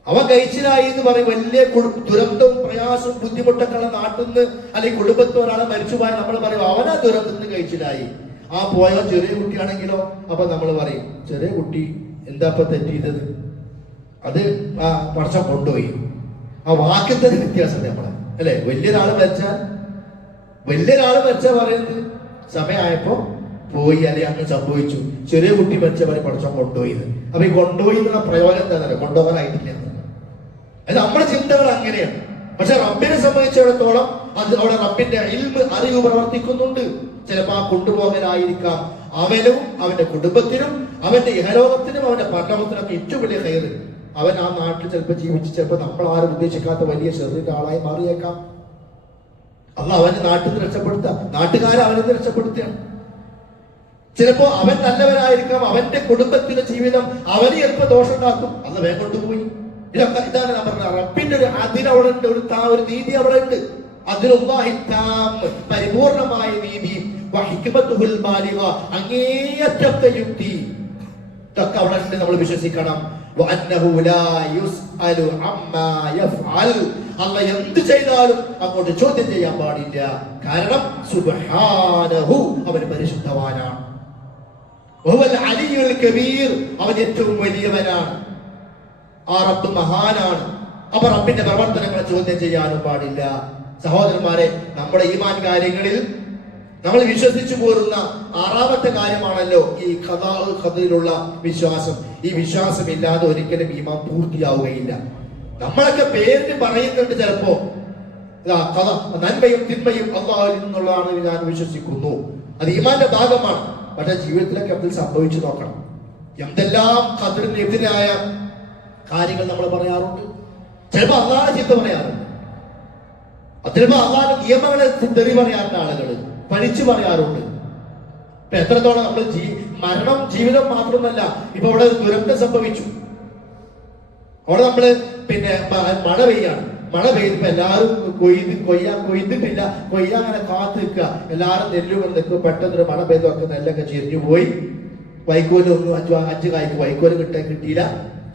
അവൻ കഴിച്ചിലായി എന്ന് പറയും. വലിയ ദുരന്തവും പ്രയാസവും ബുദ്ധിമുട്ടൊക്കെ നാട്ടിൽ നിന്ന് അല്ലെങ്കിൽ കുടുംബത്തിൽ ഒരാളെ മരിച്ചുപോയാൽ നമ്മൾ പറയും അവനാ ദുരന്തത്തിന് കഴിച്ചിലായി. ആ പോയവൻ ചെറിയ കുട്ടിയാണെങ്കിലോ അപ്പൊ നമ്മൾ പറയും ചെറിയ കുട്ടി എന്താ ഇപ്പൊ തെറ്റിയത്, അത് ആ പടച്ചവൻ കൊണ്ടുപോയി. ആ വാക്യത്തിന് വ്യത്യാസം നമ്മളെ അല്ലെ. വലിയൊരാള് മരിച്ചാൽ പറയുന്നത് സമയമായപ്പോ പോയി, അല്ലെങ്കിൽ അങ്ങ് സംഭവിച്ചു. ചെറിയ കുട്ടി മരിച്ച പോലെ പടച്ചവൻ കൊണ്ടുപോയത്. അപ്പൊ ഈ കൊണ്ടുപോയി എന്നുള്ള പ്രയോജനം എന്താ? കൊണ്ടുപോകാനായിട്ടില്ല. അത് നമ്മുടെ ചിന്തകൾ അങ്ങനെയാണ്. പക്ഷെ റബ്ബിനെ സംബന്ധിച്ചിടത്തോളം അത് അവിടെ റബ്ബിന്റെ ഇൽമ്, അറിവ് പ്രവർത്തിക്കുന്നുണ്ട്. ചിലപ്പോ ആ കൊണ്ടുപോകലായിരിക്കാം അവനും അവന്റെ കുടുംബത്തിനും അവന്റെ ഇഹലോകത്തിനും അവന്റെ പരലോകത്തിനൊക്കെ ഏറ്റവും വലിയ ഖൈർ. അവൻ ആ നാട്ടിൽ ചിലപ്പോൾ ജീവിച്ച് ചിലപ്പോൾ നമ്മൾ ആരും ഉദ്ദേശിക്കാത്ത വലിയ ചെറിയ ആളായി മാറിയേക്കാം. അല്ല അവന് നാട്ടിൽ നിന്ന് രക്ഷപ്പെടുത്തുക, നാട്ടുകാരെ അവനെ രക്ഷപ്പെടുത്തുകയാണ്. ചിലപ്പോ അവൻ നല്ലവനായിരിക്കാം, അവന്റെ കുടുംബത്തിലെ ജീവിതം അവന് ചിലപ്പോൾ ദോഷം ഉണ്ടാക്കും, അല്ല വേഗം കൊണ്ടുപോയി. ഇതാണ് ഞാൻ പറഞ്ഞത്. റബ്ബിന്റെ ഒരു അതിനവിടെ ഉണ്ട്, ഒരു നീതി അവിടെ ഉണ്ട്. പരിപൂർണമായ നീതി, അങ്ങേയറ്റത്തെ യുക്തി ഇതൊക്കെ അവിടെ ഉണ്ട്. നമ്മൾ വിശ്വസിക്കണം. അല്ല എന്ത് ചെയ്താലും അങ്ങോട്ട് ചോദ്യം ചെയ്യാൻ പാടില്ല. കാരണം സുബ്ഹാനഹു, അവൻ പരിശുദ്ധവാനാണ്. അവൻ ഏറ്റവും വലിയവനാണ്. ആ റബ്ബ് മഹാനാണ്. അപ്പൊ റബ്ബിന്റെ പ്രവർത്തനങ്ങളെ ചോദ്യം ചെയ്യാനും പാടില്ല. സഹോദരന്മാരെ, നമ്മുടെ ഈമാൻ കാര്യങ്ങളിൽ നമ്മൾ വിശ്വസിച്ചു പോരുന്ന ആറാമത്തെ കാര്യമാണല്ലോ ഈ ഖദറിലുള്ള വിശ്വാസം. ഈ വിശ്വാസം ഇല്ലാതെ ഒരിക്കലും ഈമാൻ പൂർത്തിയാവുകയില്ല. നമ്മളൊക്കെ പേരിന് പറയുന്നുണ്ട് ചിലപ്പോ നന്മയും തിന്മയും അല്ലാഹുവിൽ നിന്നുള്ളതാണ് ഞാൻ വിശ്വസിക്കുന്നു, അത് ഈമാന്റെ ഭാഗമാണ്. പക്ഷെ ജീവിതത്തിലൊക്കെ അതിൽ സംഭവിച്ചു നോക്കണം. എന്തെല്ലാം ഖദറിനെതിരായ കാര്യങ്ങൾ നമ്മൾ പറയാറുണ്ട്. ചിലപ്പോ അല്ലാഹുവിനെ ചീത്ത പറയാറുണ്ട്, ചിലപ്പോ അല്ലാഹുവിന്റെ നിയമങ്ങളെ തെറി പറയാറുണ്ട്, ആളുകൾ പഴിച്ചു പറയാറുണ്ട്. ഇപ്പൊ എത്രത്തോളം നമ്മൾ മരണം ജീവിതം മാത്രമല്ല. ഇപ്പൊ അവിടെ ദുരന്തം സംഭവിച്ചു, അവിടെ നമ്മള് പിന്നെ മഴ പെയ്യാണ്. മഴ പെയ്തിപ്പോ എല്ലാവരും കൊയ്തിട്ടില്ല, അങ്ങനെ കാത്തു നിൽക്കുക. എല്ലാവരും നെല്ലുകൾ നിൽക്കും. പെട്ടെന്നൊരു മഴ പെയ്തൊക്കെ നെല്ലൊക്കെ ചെരിഞ്ഞു പോയി. വൈക്കോല് ഒന്നും 5 കായ്ക്ക് വൈക്കോല് കിട്ടിയില്ല.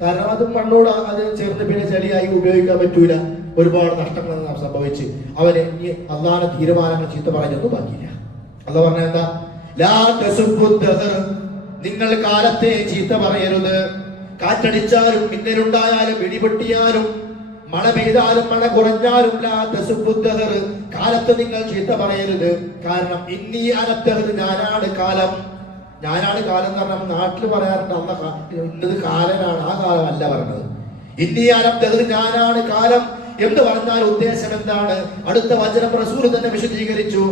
കാരണം അത് മണ്ണോട് അത് ചേർന്ന് പിന്നെ ചെളിയായി ഉപയോഗിക്കാൻ പറ്റൂല. ഒരുപാട് നഷ്ടങ്ങൾ സംഭവിച്ച് അവന് ഇനി അള്ളാഹുവിന്റെ തീരുമാനങ്ങൾ ചീത്ത പറഞ്ഞൊന്നും ബാക്കിയില്ല. അള്ളാഹു പറഞ്ഞ എന്താ? നിങ്ങൾ കാലത്തെ ചീത്ത പറയരുത്. കാറ്റടിച്ചാലും മിന്നലുണ്ടായാലും ഇടിപൊട്ടിയാലും മഴ പെയ്താലും മഴ കുറഞ്ഞാലും കാലത്ത് നിങ്ങൾ ചീത്ത പറയരുത്. കാരണം ഇന്നി അനദ്ദഹർ, ഞാനാണ് കാലം. ഞാനാണ് കാലം എന്ന് പറഞ്ഞാൽ നാട്ടിൽ പറയാറുണ്ട് അന്ന ഇന്നത് കാലനാണ്, ആ കാലം അല്ല പറഞ്ഞത്. ഇന്നി അനദ്ദഹർ, ഞാനാണ് കാലം എന്ന് പറഞ്ഞാൽ ഉദ്ദേശം എന്താണ്? അടുത്ത വചനം റസൂൽ തന്നെ വിശദീകരിച്ചു.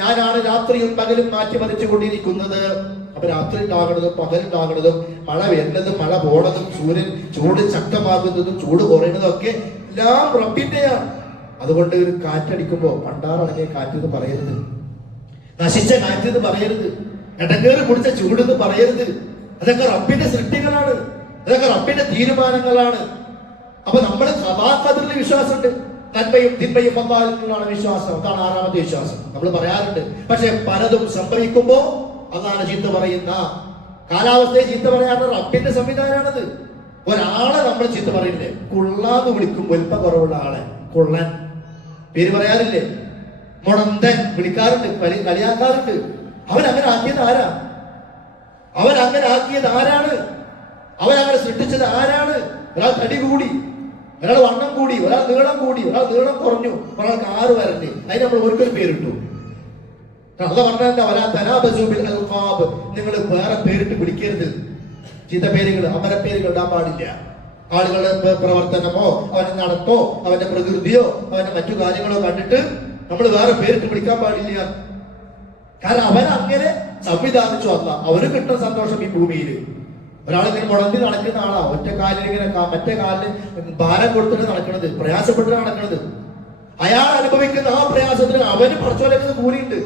ഞാനാണ് രാത്രിയും പകലും മാറ്റി മറിച്ചു കൊണ്ടിരിക്കുന്നത്. അപ്പൊ രാത്രി ഉണ്ടാകുന്നതും പകലുണ്ടാകുന്നതും മഴ വരുന്നതും മഴ പോണതും സൂര്യൻ ചൂട് ശക്തമാകുന്നതും ചൂട് കുറയുന്നതും ഒക്കെ എല്ലാം റബ്ബിന്റെയാണ്. അതുകൊണ്ട് ഒരു കാറ്റടിക്കുമ്പോ പണ്ടാറടങ്ങിയ കാറ്റ് എന്ന് പറയരുത്, നശിച്ച കാറ്റ് എന്ന് പറയരുത്, ഇടങ്ങേറ് പിടിച്ച ചൂട് എന്ന് പറയരുത്. അതൊക്കെ റബ്ബിന്റെ സൃഷ്ടികളാണ്, അതൊക്കെ റബ്ബിന്റെ തീരുമാനങ്ങളാണ്. അപ്പൊ നമ്മൾ ഖദറിൽ വിശ്വാസമുണ്ട്, നന്മയും തിന്മയും അല്ലാഹുവിലാണ് വിശ്വാസം. അതാണ് ആറാമത്തെ വിശ്വാസം. നമ്മൾ പറയാറുണ്ട്. പക്ഷെ പലതും സംഭവിക്കുമ്പോ അള്ളാഹുവിനെ ചീത്ത പറയുന്ന, കാലാവസ്ഥയെ ചീത്ത പറയാനുള്ള റബ്ബിന്റെ സംവിധാനമാണത്. ഒരാളെ നമ്മൾ ചീത്ത പറയില്ലേ, കുള്ളാന്ന് വിളിക്കും, വലുപ്പം കുറവുള്ള ആളെ കുള്ളൻ പേര് പറയാറില്ലേ, മുടന്തൻ വിളിക്കാറുണ്ട്, കളിയാക്കാറുണ്ട്. അവൻ അങ്ങനെ ആക്കിയത് ആരാ? അവൻ അങ്ങനെ ആക്കിയത് ആരാണ്? അവൻ അങ്ങനെ സൃഷ്ടിച്ചത് ആരാണ്? ഒരാൾ തടി കൂടി, ഒരാൾ വണ്ണം കൂടി, ഒരാൾ നീളം കൂടി, ഒരാൾ നീളം കുറഞ്ഞു, ഒരാൾക്ക് 6 വരണ്ട്. അതിന് നമ്മൾ ഒരിക്കലും പേരിട്ടു. അല്ല പറഞ്ഞാൽ നിങ്ങൾ വേറെ പേരിട്ട് വിളിക്കരുത്. ചീത്ത പേരുകൾ, അമര പേരുകൾ ഇടാൻ പാടില്ല. ആളുകളുടെ പ്രവർത്തനമോ അവന്റെ നടത്തോ അവന്റെ പ്രകൃതിയോ അവന്റെ മറ്റു കാര്യങ്ങളോ കണ്ടിട്ട് നമ്മൾ വേറെ പേരിട്ട് വിളിക്കാൻ പാടില്ല. കാരണം അവൻ അങ്ങനെ സംവിധാനിച്ചു അല്ല. അവന് കിട്ടുന്ന സന്തോഷം ഈ ഭൂമിയിൽ. ഒരാളിങ്ങനെ മുടന്തി നടക്കുന്ന ആളാ, ഒറ്റ കാലിൽ ഇങ്ങനെ മറ്റേ കാലിന് ഭാരം കൊടുത്തിട്ട് നടക്കുന്നത്, പ്രയാസപ്പെട്ടിട്ട് നടക്കുന്നത്. അയാൾ അനുഭവിക്കുന്ന ആ പ്രയാസത്തിന് അവന് പടച്ചോലക്കുന്ന കൂലിയുണ്ട്.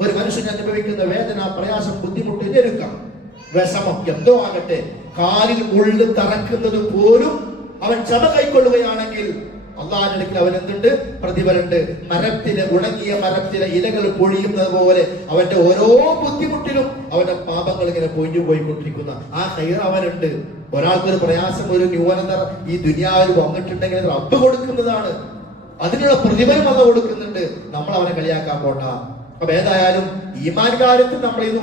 ഒരു മനുഷ്യൻ അനുഭവിക്കുന്ന വേദന, പ്രയാസം, ബുദ്ധിമുട്ട്, ഞെരുക്കം, വിഷമം എന്തോ ആകട്ടെ, കാലിൽ മുള്ളു തറക്കുന്നത് പോലും അവൻ ക്ഷമ കൈക്കൊള്ളുകയാണെങ്കിൽ അള്ളാഹിന്റെ അടുക്കൽ അവൻ എന്തുണ്ട്? പ്രതിഫലമുണ്ട്. മരത്തിലെ ഉണങ്ങിയ മരത്തിലെ ഇലകൾ പൊഴിയുന്നത് പോലെ അവന്റെ ഓരോ ബുദ്ധിമുട്ടിലും അവന്റെ പാപങ്ങൾ ഇങ്ങനെ പൊഴിഞ്ഞു പോയിക്കൊണ്ടിരിക്കുന്ന ആ ഹൈർ അവനുണ്ട്. ഒരാൾക്കൊരു പ്രയാസം, ഒരു ന്യൂനത ഈ ദുനിയാവിൽ വന്നിട്ടുണ്ടെങ്കിൽ റബ്ബ് കൊടുക്കുന്നതാണ്. അതിനുള്ള പ്രതിഫലം അല്ല കൊടുക്കുന്നുണ്ട്. നമ്മൾ അവനെ കളിയാക്കാൻ പോണ്ട. അപ്പൊ ഏതായാലും ഈമാൻ കാര്യത്തിൽ നമ്മൾ ഇത്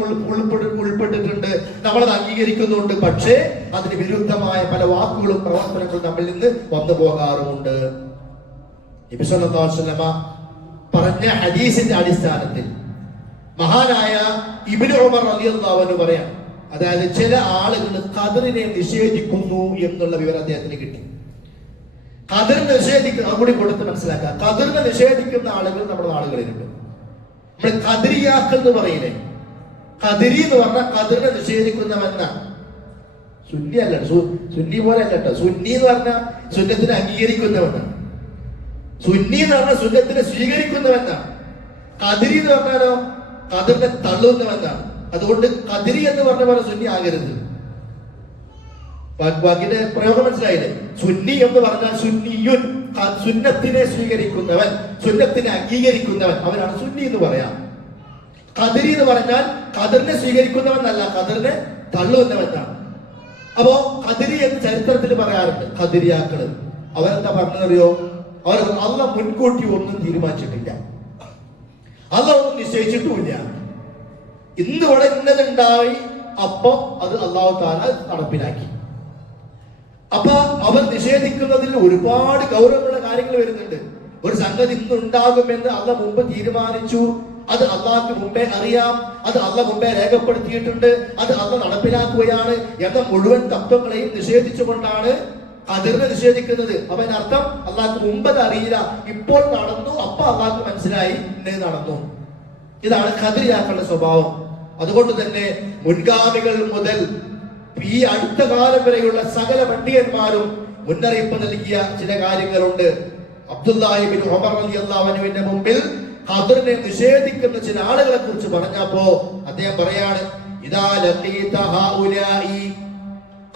ഉൾപ്പെട്ടിട്ടുണ്ട്, നമ്മളത് അംഗീകരിക്കുന്നുണ്ട്. പക്ഷേ അതിന് വിരുദ്ധമായ പല വാക്കുകളും പ്രവർത്തനങ്ങളും നമ്മിൽ നിന്ന് വന്നു പോകാറുമുണ്ട്. നബി സല്ലല്ലാഹു അലൈഹി വസല്ലമ പറഞ്ഞ ഹദീസിന്റെ അടിസ്ഥാനത്തിൽ മഹാനായ ഇബ്നു ഉമർ റളിയല്ലാഹു അൻഹു പറയാം, അതായത് ചില ആളുകൾ ഖദറിനെ നിഷേധിക്കുന്നു എന്നുള്ള വിവരം അദ്ദേഹത്തിന് കിട്ടി. ഖദറിനെ നിഷേധിക്കുന്ന കൂടി കൊടുത്ത് മനസ്സിലാക്കുക. ഖദറിനെ നിഷേധിക്കുന്ന ആളുകൾ നമ്മുടെ നാടുകളിലുണ്ട്. നമ്മൾ ഖദരിയാക്കൾ എന്ന് പറയില്ലേ, ഖദരി എന്ന് പറഞ്ഞാൽ ഖദറിനെ നിഷേധിക്കുന്നവന്ന. സുന്നി അല്ല, സുന്നി പോലെ അല്ല കേട്ടോ. സുന്നി എന്ന് പറഞ്ഞാൽ സുന്നത്തിനെ അംഗീകരിക്കുന്നവനാണ്. സുന്നി എന്ന് പറഞ്ഞാൽ സുന്നത്തിനെ സ്വീകരിക്കുന്നവനാണ്. ഖദരി എന്ന് പറഞ്ഞാലോ ഖദറിനെ തള്ളുന്നവനാണ്. അതുകൊണ്ട് ഖദരി എന്ന് പറഞ്ഞ പോലെ സുന്നി ആകരുത്. വാക്കിന്റെ പ്രയോഗം മനസ്സിലായില്ലേ? സുന്നി എന്ന് പറഞ്ഞാൽ സുന്നിയുൻ, സുന്നത്തിനെ സ്വീകരിക്കുന്നവൻ, സുന്നത്തിനെ അംഗീകരിക്കുന്നവൻ, അവനാണ് സുന്നി എന്ന് പറയാം. ഖദരി എന്ന് പറഞ്ഞാൽ ഖദറിനെ സ്വീകരിക്കുന്നവനല്ല, ഖദറിനെ തള്ളുന്നവനാണ്. അപ്പോ ഖദരി എന്ന് ചരിത്രത്തിൽ പറയാറുണ്ട്. ഖദരിയാക്കള് അവരെന്താ പറഞ്ഞറിയോ? അവർ അള്ളാഹ് മുൻകൂട്ടി ഒന്നും തീരുമാനിച്ചിട്ടില്ല, അള്ളാഹ് ഒന്നും നിശ്ചയിച്ചിട്ടുമില്ല. ഇന്നിവിടെ ഇന്നതുണ്ടായി, അപ്പൊ അത് അള്ളാഹു തആല നടപ്പിലാക്കി. അപ്പൊ അവർ നിഷേധിക്കുന്നതിൽ ഒരുപാട് ഗൗരവമുള്ള കാര്യങ്ങൾ വരുന്നുണ്ട്. ഒരു സംഗതി ഇന്നുണ്ടാകുമെന്ന് അള്ളാഹ് മുമ്പ് തീരുമാനിച്ചു, അത് അള്ളാഹ്ക്ക് മുമ്പേ അറിയാം, അത് അള്ളാഹ് മുമ്പേ രേഖപ്പെടുത്തിയിട്ടുണ്ട്, അത് അള്ളാഹ് നടപ്പിലാക്കുകയാണ് എന്ന മുഴുവൻ തത്വങ്ങളെയും നിഷേധിച്ചുകൊണ്ടാണ് ഖദറിനെ നിഷേധിക്കുന്നത്. അപ്പൊ അതിനർത്ഥം അള്ളാഹ്ക്ക് മുമ്പ് അത് അറിയില്ല, ഇപ്പോൾ നടന്നു, അപ്പൊ അള്ളാഹ്ക്ക് മനസ്സിലായി ഇന്നത് നടന്നു. ഇതാണ് ഖദരിയാക്കളുടെ സ്വഭാവം. അതുകൊണ്ട് തന്നെ മുൻഗാമികൾ മുതൽ ഈ അടുത്ത കാലം വരെയുള്ള സകല പണ്ഡിതന്മാരും മുന്നറിയിപ്പ് നൽകിയ ചില കാര്യങ്ങളുണ്ട്. അബ്ദുല്ലാഹി ഇബ്നു ഉമർ റളിയല്ലാഹു അൻഹുവിന്റെ മുമ്പിൽ ഖദറിനെ നിഷേധിക്കുന്ന ചില ആളുകളെ കുറിച്ച് പറഞ്ഞപ്പോ അദ്ദേഹം പറയാണ്, ഇദാ ലഖീത ഹൗലായി,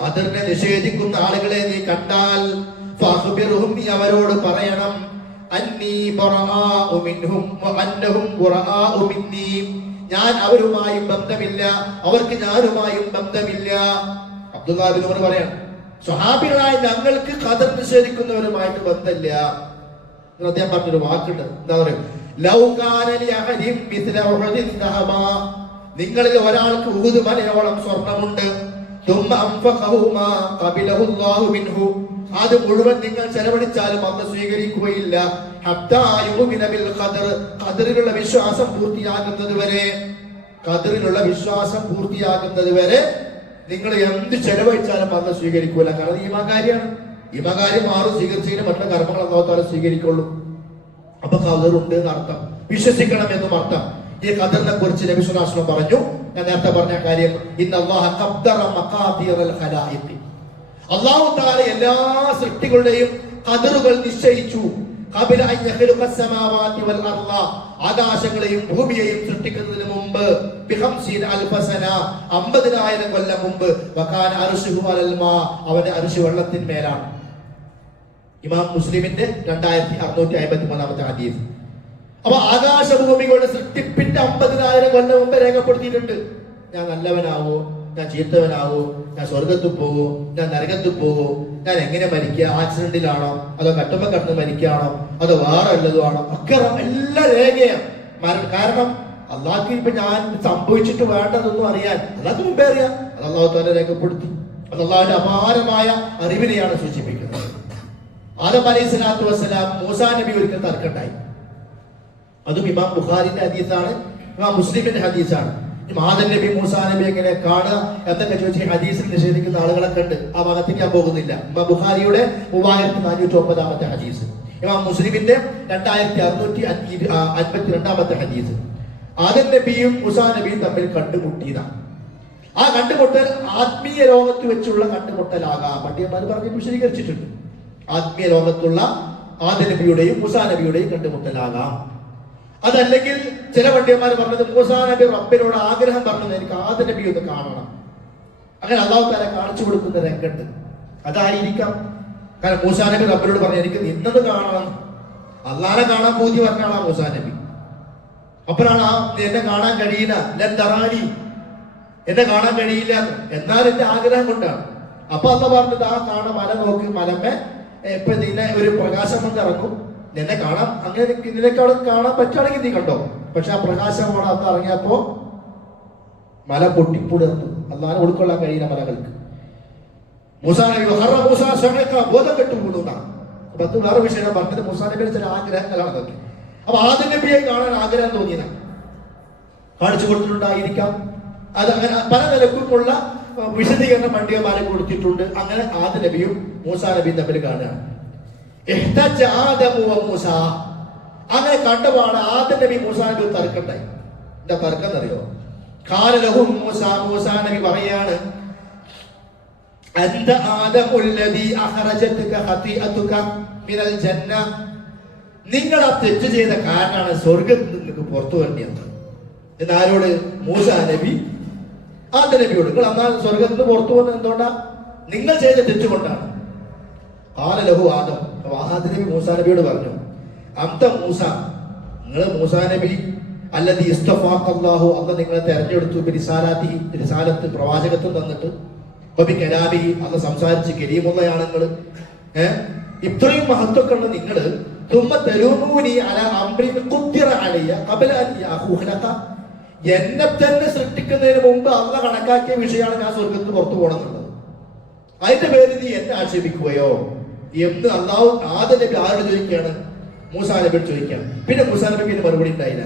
ഖദറിനെ നിഷേധിക്കുന്ന ആളുകളെ നീ കണ്ടാൽ ഫഖ്ബിർഹും, നീ അവരോട് പറയണം, അന്നീ ബറാഉ മിൻഹും വഅന്നഹും ബറാഉ മിന്നീ, ഞാൻ അവരുമായും ബന്ധമില്ല, അവർക്ക് ഞാനുമായും ബന്ധമില്ല. അബ്ദുല്ലാഹി ഇബ്നു ഉമർ പറയാണ്, സ്വഹാബികളായ ഞങ്ങൾക്ക് ഖദർ നിഷേധിക്കുന്നവരുമായിട്ട് ബന്ധമില്ല. അദ്ദേഹം പറഞ്ഞൊരു വാക്കുണ്ട്, എന്താ പറയുക, ലൗ കാന ലിഅഹദിൻ മിസ്ല ഉഹദിൻ ദഹബ, നിങ്ങളിൽ ഒരാൾക്ക് ഉഹുദ് മലയോളം സ്വർണമുണ്ട്, തുമ്മ അൻഫഖഹുമാ ഖബിലഹു അല്ലാഹു മിൻഹു, അത് മുഴുവൻ നിങ്ങൾ ചെലവഴിച്ചാലും അല്ലാഹു സ്വീകരിക്കുകയില്ല. ഹത്താ യുമിന ബിൽ ഖദർ, ഖദറിലുള്ള വിശ്വാസം പൂർത്തിയാകുന്നത് വരെ, ഖദറിലുള്ള വിശ്വാസം പൂർത്തിയാകുന്നത് വരെ നിങ്ങൾ എന്ത് ചെലവഴിച്ചാലും അല്ലാഹു സ്വീകരിക്കൂല. കാരണം ഈമാകാര്യാണ്. ഈമാകാര്യം മാറും സ്വീകരിച്ചതിന് മറ്റുള്ള കർമ്മങ്ങൾ അല്ലാഹു തആല സ്വീകരിക്കുള്ളൂ. അപ്പൊ ഖദർ ഉണ്ട് എന്നർത്ഥം, വിശ്വസിക്കണം എന്നും അർത്ഥം. ഈ ഖദറിനെ കുറിച്ച് നബി സ്വല്ലല്ലാഹു അലൈഹി വസല്ലം പറഞ്ഞു, ഞാൻ നേരത്തെ പറഞ്ഞ കാര്യം, ഇന്നല്ലാഹ ഖദ്ദറ മഖാദിറൽ ഖലായിഖ്, അല്ലാഹു തആല എല്ലാ സൃഷ്ടികളുടെയും ഖദറുകൾ നിശ്ചയിച്ചു. ഖബല അൻ യഖ്ലുഖ അസ്സമാവാതി വൽ അർള, ആകാശങ്ങളെയും ഭൂമിയെയും സൃഷ്ടിക്കുന്നതിന് മുമ്പ്, ബി 50000 സന, 50000 കൊല്ലം മുമ്പ്, വകാന അർശുഹു അലൽ മാ, അവന്റെ അർശ് വെള്ളത്തിന്മേലാണ്. ഇമാം മുസ്ലിമിന്റെ 2653 ഹദീസ്. അപ്പൊ ആകാശഭൂമികളുടെ സൃഷ്ടിപ്പിന്റെ 50000 കൊല്ലം മുമ്പ് രേഖപ്പെടുത്തിയിട്ടുണ്ട്. ഞാൻ നല്ലവനാവോ, ഞാൻ ചീത്തവനാവോ, ഞാൻ സ്വർഗത്തിൽ പോവോ, ഞാൻ നരകത്തിൽ പോവോ, ഞാൻ എങ്ങനെ മരിക്കുക, ആക്സിഡന്റിലാണോ അതോ കട്ടുമ്പ കടന്ന് മരിക്കുകയാണോ അതോ വേറെ വല്ലതുമാണോ, ഒക്കെ എല്ലാ രേഖയാണ്. കാരണം അള്ളാഹ്ക്ക് ഇപ്പൊ ഞാൻ സംഭവിച്ചിട്ട് വേണ്ടതൊന്നും അറിയാൻ അള്ളാഹ്ക്ക് മുമ്പേ അറിയാം. അത് അള്ളാഹു തആല രേഖപ്പെടുത്തി. അത് അള്ളാഹുവിന്റെ അപാരമായ അറിവിനെയാണ് സൂചിപ്പിക്കുന്നത്. ആദം അലൈഹിസ്സലാത്തു വസ്സലാം മൂസാ നബി ഒരിക്കൽ തർക്കമുണ്ടായി. അതും ഇമാം ബുഖാരിന്റെ ഹദീസാണ്, ഇമാം മുസ്ലിമിന്റെ ഹദീസാണ്. ആദം നബി മൂസാ നബി എങ്ങനെ കാണുക എന്നൊക്കെ ചോദിച്ച് ഹദീസിൽ നിഷേധിക്കുന്ന ആളുകളൊക്കെ ഉണ്ട്. ആ ഭാഗത്തേക്ക് ഞാൻ പോകുന്നില്ല. ഇമാം ബുഖാരിയുടെ 3409 ഹദീസ്, ഇമാം മുസ്ലിമിന്റെ 2652 ഹദീസ്. ആദം നബിയും മൂസാ നബിയും തമ്മിൽ കണ്ടുമുട്ടിയതാണ്. ആ കണ്ടുമുട്ടൽ ആത്മീയ ലോകത്ത് വെച്ചുള്ള കണ്ടുമുട്ടലാകാം. പണ്ഡിതന്മാർ പറഞ്ഞ് വിശദീകരിച്ചിട്ടുണ്ട്. ആത്മീയ ലോകത്തുള്ള ആദം നബിയുടെയും മൂസാ നബിയുടെയും കണ്ടുമുട്ടലാകാം. അതല്ലെങ്കിൽ ചില പണ്ഡിതന്മാർ പറഞ്ഞത് മൂസാ നബി റബ്ബിനോട് ആഗ്രഹം പറഞ്ഞത്, എനിക്ക് ആദം നബി ഒന്ന് കാണണം. അങ്ങനെ അല്ലാഹു തആല കാണിച്ചു കൊടുക്കുന്ന രംഗണ്ട്. അതായിരിക്കാം. കാരണം മൂസാ നബി റബ്ബിനോട് പറഞ്ഞു, എനിക്ക് നിന്നത് കാണണം. അള്ളാഹനെ കാണാൻ പൂതി പറഞ്ഞാണ് മൂസാ നബി. അപ്പോഴാണ് എന്നെ കാണാൻ കഴിയില്ല, ലൻ തറാനി, എന്നെ കാണാൻ കഴിയില്ല, എന്നാൽ എന്റെ ആഗ്രഹം കൊണ്ടാണ്. അപ്പൊ അല്ല പറഞ്ഞത്, ആ കാണാൻ മല നോക്ക്, മലമ്മേ ഇപ്പൊ നിന്നെ ഒരു പ്രകാശം വന്ന് ഇറങ്ങും, നിന്നെ കാണാം. അങ്ങനെ നിനക്ക് അവിടെ കാണാൻ പറ്റുകയാണെങ്കിൽ നീ കണ്ടോ. പക്ഷെ ആ പ്രകാശം അവിടെ അന്ന് ഇറങ്ങിയപ്പോ മല പൊട്ടിപ്പുടർന്നു. അല്ലാതെ ഉൾക്കൊള്ളാൻ കഴിയുന്ന മലകൾക്ക്. മൂസാ നബി ബോധം കെട്ടു കൂടുന്നതാണ്. അപ്പൊ അത് വേറെ വിഷയം പറഞ്ഞത്. മൂസാ നബിയുടെ ചില ആഗ്രഹങ്ങളാണ് അതൊക്കെ. അപ്പൊ ആദ്യ നബിയെ കാണാൻ ആഗ്രഹം തോന്നിയതാണ്, കാണിച്ചു കൊടുത്തിട്ടുണ്ടായിരിക്കാം. അത് അങ്ങനെ പല നിലക്കുമുള്ള വിശദീകരണം പണ്ഡിതന്മാരെ കൊടുത്തിട്ടുണ്ട്. അങ്ങനെ ആദ്യ നബിയും മൂസാ നബിയും തമ്മിൽ കാണുകയാണ്. അങ്ങനെ കണ്ടപാട് ആദ്യ നബി മൂസാ നബി തർക്കണ്ടായി. എന്താ തർക്കം എന്നറിയോ? കാലലഹും മൂസാ, മൂസാ നബി പറയാണ്, അന്ത ആദമുല്ലദീ അഖറജതുക ഖതീഅതുക മിനൽ ജന്ന, നിങ്ങൾ ആ തെറ്റ് ചെയ്ത കാരണമാണ് സ്വർഗ്ഗത്തിൽ നിങ്ങൾക്ക് പുറത്തു വരേണ്ടത്. എന്നാരോട്? മൂസാ നബി ആദ്യ നബിയോട്. നിങ്ങൾ അന്നാ സ്വർഗ്ഗത്തിൽ നിന്ന് പുറത്തു വന്നത് എന്തുകൊണ്ടാ? നിങ്ങൾ ചെയ്ത തെറ്റുകൊണ്ടാണ്. കാലലഹു ആദം, ആദ്യ നബി മൂസാ നബിയോട് പറഞ്ഞു, അന്ത മൂസ, നിങ്ങൾ മൂസാ നബി അല്ലദീ ഇസ്തഫാഖല്ലാഹു, അല്ലാഹു നിങ്ങളെ തെരഞ്ഞെടുത്തു, ബിരിസാലാത്തി, റിസാലത്ത് പ്രവാചകത്വം തന്നിട്ട്, വബി കലാമിഹി, അല്ലാഹു സംസാരിച്ച് കരീമുള്ളയാണ് നിങ്ങൾ. ഇത്രയും മഹത്വമുള്ള നിങ്ങൾ തുമ്മ തലൂമൂനി അലാ അംറിൻ ഖുദ്ദിറ അലയ്യ ഖബല അൻ യഖുലക, എന്നെ തന്നെ സൃഷ്ടിക്കുന്നതിന് മുമ്പ് അല്ലാഹു കണക്കാക്കിയ വിഷയമാണ് ഞാൻ സ്വർഗ്ഗത്തിൽ പുറത്തു പോകണം എന്നുള്ളത്. അതിന്റെ പേരിൽ നീ എന്നെ ആക്ഷേപിക്കുകയോ എന്ന് അല്ലാഹു ആദ്യ നബി ആരോട് ചോദിക്കുകയാണ്? മൂസാ നബിയോട് ചോദിക്കുകയാണ്. പിന്നെ മൂസാ നബിക്ക് മറുപടി ഉണ്ടായില്ല.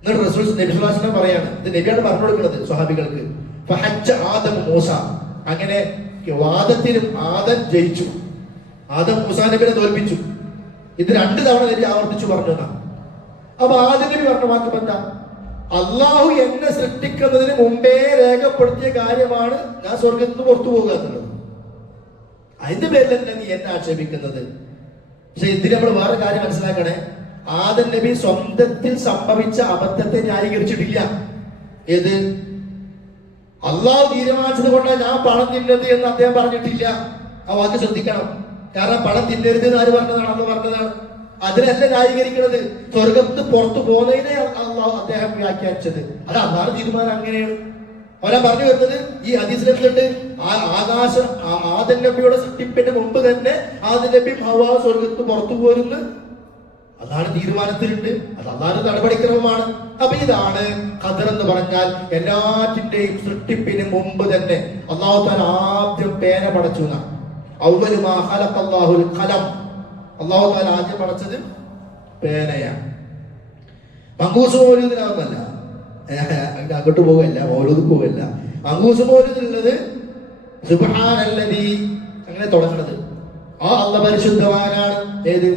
എന്നിട്ട് റസൂൽ നബി സ്വല്ലല്ലാഹു അലൈഹി വസല്ലം പറയാണ്, ഇത് നബിയാണ് പറഞ്ഞു കൊടുക്കുന്നത് സ്വഹാബികൾക്ക്, ഫഹജ്ജ ആദം മൂസ, അങ്ങനെ വാദത്തിലും ആദം ജയിച്ചു. ആദം മൂസാ നബിയെ തോൽപ്പിച്ചു. ഇത് 2 തവണ നബി ആവർത്തിച്ചു പറഞ്ഞു. അപ്പൊ ആദ്യ നബി പറഞ്ഞ വാക്ക് എന്താ? അള്ളാഹു എന്നെ സൃഷ്ടിക്കുന്നതിന് മുമ്പേ രേഖപ്പെടുത്തിയ കാര്യമാണ് ഞാൻ സ്വർഗത്തിൽ നിന്ന് പുറത്തു പോകുക എന്നുള്ളത്. അതിന്റെ പേരിലല്ല നീ എന്നെ ആക്ഷേപിക്കുന്നത്. പക്ഷെ ഇതിന് നമ്മൾ വേറെ കാര്യം മനസ്സിലാക്കണേ. ആദം നബി സ്വന്തത്തിൽ സംഭവിച്ച അബദ്ധത്തെ ന്യായീകരിച്ചിട്ടില്ല. ഏത്? അള്ളാഹു തീരുമാനിച്ചത് കൊണ്ടാണ് ഞാൻ പണം തിന്നത് എന്ന് അദ്ദേഹം പറഞ്ഞിട്ടില്ല. ആ വാക്ക് ശ്രദ്ധിക്കണം. കാരണം പണം തിന്നരുത് എന്ന് ആര് പറഞ്ഞതാണ്? അന്ന് പറഞ്ഞതാണ്. അതിനല്ല ന്യായീകരിക്കുന്നത്. സ്വർഗത്ത് പുറത്തു പോകുന്നതിനെ അള്ളാഹു അദ്ദേഹം വ്യാഖ്യാനിച്ചത്. അത് അള്ളാഹുടെ തീരുമാനം അങ്ങനെയാണ്. അവരാ പറഞ്ഞു വരുന്നത് ഈ ഹദീസിലെത്തിട്ട് ആകാശം ആദം നബിയുടെ സൃഷ്ടിപ്പിന്റെ മുമ്പ് തന്നെ ആദം നബി ഹവ്വാ സ്വർഗത്ത് പുറത്തു പോരുന്നു. അതാണ് തീരുമാനത്തിലുണ്ട്. അത് അള്ളാഹുടെ നടപടിക്രമമാണ്. അപ്പൊ ഇതാണ് ഖദർ എന്ന് പറഞ്ഞാൽ. എല്ലാറ്റിന്റെയും സൃഷ്ടിപ്പിന് മുമ്പ് തന്നെ അള്ളാഹു തആല ആദ്യം പേന പടച്ചു എന്നാണ്. അവ്വലു മാ ഖലഖല്ലാഹുൽ ഖലം, അള്ളാഹു തആല ആദ്യം പടച്ചത് പേനയാണ്. മങ്കൂസ് മൗലൂദിനാവുന്നല്ല, അങ്ങോട്ട് പോകല്ല, മൗലൂദ് പോകല്ല. മങ്കൂസ് മൗലൂദിലുള്ളത് സുബ്ഹാനല്ലദീ അങ്ങനെ തുടങ്ങുന്നത്. ആ അല്ലാഹു പരിശുദ്ധവാനാണ്. ഏത്?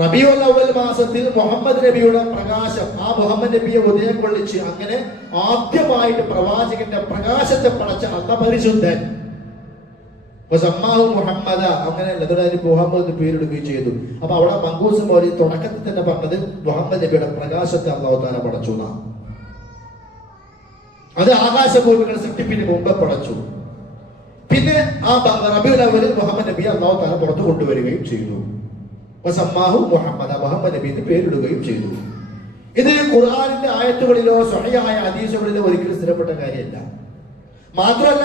റബീഉൽ അവ്വൽ മാസത്തിൽ മുഹമ്മദ് നബിയുടെ പ്രകാശം, ആ മുഹമ്മദ് നബിയെ ഉദയം കൊള്ളിച്ച് അങ്ങനെ ആദ്യമായിട്ട് പ്രവാചകന്റെ പ്രകാശത്തെ പടച്ച അല്ലാഹ് പരിശുദ്ധൻ. മുഹമ്മദ, അങ്ങനെയല്ല, മുഹമ്മദ് പേരിടുകയും ചെയ്തു. അപ്പൊ അവിടെ മങ്കൂസ് മൗലവി തുടക്കത്തിൽ തന്നെ പറഞ്ഞത് മുഹമ്മദ് നബിയുടെ പ്രകാശത്തെ അല്ലാഹു തആല പടച്ചു എന്നാണ്. അത് ആകാശഭൂമികളുടെ സൃഷ്ടിപ്പിന് മുമ്പ് പടച്ചു. പിന്നെ ആ റബീഉൽ അവ്വലിൽ മുഹമ്മദ് നബിയെ അല്ലാഹു തആല പുറത്തു കൊണ്ടുവരികയും ചെയ്തു. മുഹമ്മദ്, മുഹമ്മദ് നബി എന്ന് പേരിടുകയും ചെയ്തു. ഇത് ഖുർആനിന്റെ ആയത്തുകളിലോ സ്വഹീഹായ ഹദീസുകളിലോ ഒരിക്കലും സ്ഥിരപ്പെട്ട കാര്യമല്ല. മാത്രമല്ല,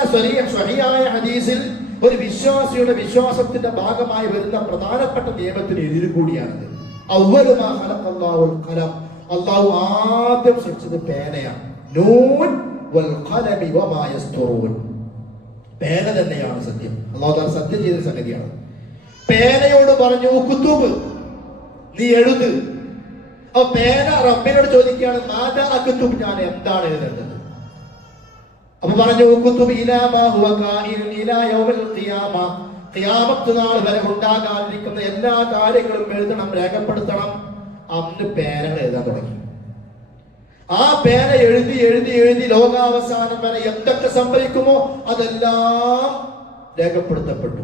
സ്വഹീഹായ ഹദീസിൽ ഒരു വിശ്വാസിയുടെ വിശ്വാസത്തിന്റെ ഭാഗമായി വരുന്ന പ്രധാനപ്പെട്ട നിയമത്തിന് എതിര് കൂടിയാണിത്. അവ്വലു മാ ഖലഖല്ലാഹുൽ ഖലം, അല്ലാഹു ആദ്യം സൃഷ്ടിച്ചത് പേനയാണ്. നൂൻ വൽ ഖലമി വമാ യസ്തുറൂൻ, പേന തന്നെയാണ് സത്യം. അല്ലാഹു തആല സത്യം ചെയ്ത സംഗതിയാണ്. പേനയോട് പറഞ്ഞു കുത്തുബ്, നീ എഴുത്. അപ്പൊ പേന റബ്ബിനോട് ചോദിക്കുകയാണ്, മാദാ അക്തുബ്, ഞാൻ എന്താണ് എഴുതേണ്ടത്? അപ്പൊ പറഞ്ഞു കുത്തുബ് ഇലാ മാ ഹുവ കായിൻ ഇലാ യൗമിൽ ഖിയാമ, ഖിയാമത്ത് നാൾ വരെ ഉണ്ടാകാനിരിക്കുന്ന എല്ലാ കാര്യങ്ങളും എഴുതണം, രേഖപ്പെടുത്തണം. അന്ന് പേനകൾ എഴുതാൻ തുടങ്ങി. ആ പേന എഴുതി എഴുതി എഴുതി ലോകാവസാനം വരെ എന്തൊക്കെ സംഭവിക്കുമോ അതെല്ലാം രേഖപ്പെടുത്തപ്പെട്ടു.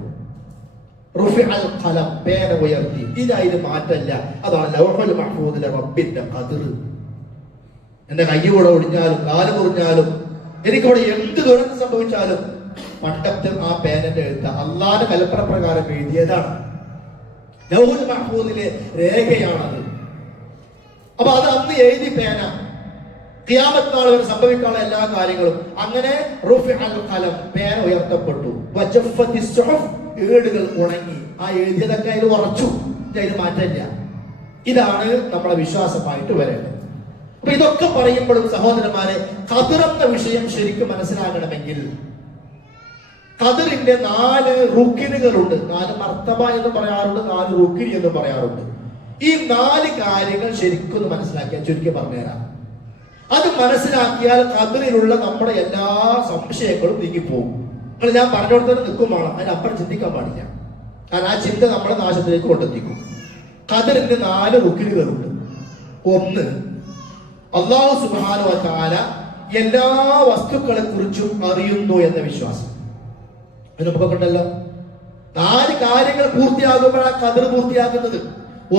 പേന ഉയർത്തി. ഇതായത് മാറ്റല്ല. അതാണ് ലൗഹുൽ മഹ്ഫൂദിലെ റബ്ബിന്റെ ഖദർ. എന്റെ കൈ കൂടെ ഒടിഞ്ഞാലും കാല് മുറിഞ്ഞാലും എനിക്കിവിടെ എന്ത് ദുരന്തം സംഭവിച്ചാലും പണ്ടത്തെ ആ പേനന്റെ എഴുത്ത അള്ളാന്റെ കൽപ്പന പ്രകാരം എഴുതിയതാണ്. ലൗഹുൽ മഹ്ഫൂദിലെ രേഖയാണത്. അപ്പൊ അത് അന്ന് എഴുതി പേന. ഖിയാമത്ത് നാൾ വരെ സംഭവിക്കാനുള്ള എല്ലാ കാര്യങ്ങളും. അങ്ങനെ പേന ഉയർത്തപ്പെട്ടു. ഏടുകൾ ഉണങ്ങി. ആ എഴുതിയതൊക്കെ അതിൽ ഉറച്ചു. ഇത് മാറ്റില്ല. ഇതാണ് നമ്മുടെ വിശ്വാസമായിട്ട് വരേണ്ടത്. അപ്പൊ ഇതൊക്കെ പറയുമ്പോഴും സഹോദരന്മാരെ, ഖദർ എന്ന വിഷയം ശരിക്കും മനസ്സിലാകണമെങ്കിൽ ഖദറിന്റെ 4 റുക്കിനുകളുണ്ട്. 4 മർത്തബ എന്ന് പറയാറുണ്ട്, 4 റുക്കിനി എന്ന് പറയാറുണ്ട്. ഈ 4 കാര്യങ്ങൾ ശരിക്കും മനസ്സിലാക്കിയാൽ ചുരുക്കി പറഞ്ഞുതരാം. അത് മനസ്സിലാക്കിയാൽ ഖദറിലുള്ള നമ്മുടെ എല്ലാ സംശയങ്ങളും നീങ്ങിപ്പോകും. ഞാൻ പറഞ്ഞോടത്തന്നെ നിൽക്കും വേണം, അതിനപ്പുറം ചിന്തിക്കാൻ പാടില്ല. കാരണം ആ ചിന്ത നമ്മളെ നാശത്തിലേക്ക് കൊണ്ടെത്തിക്കും. ഖദറിന്റെ 4 റുക്കിനുകളുണ്ട്. ഒന്ന്, അല്ലാഹു സുബ്ഹാനഹു വ തആല എല്ലാ വസ്തുക്കളെ കുറിച്ചും അറിയുന്നു എന്ന വിശ്വാസം. അത് നമുക്കൊക്കെ ഉണ്ടല്ലോ. 4 കാര്യങ്ങൾ പൂർത്തിയാകുമ്പോഴാണ് ഖദർ പൂർത്തിയാക്കുന്നത്.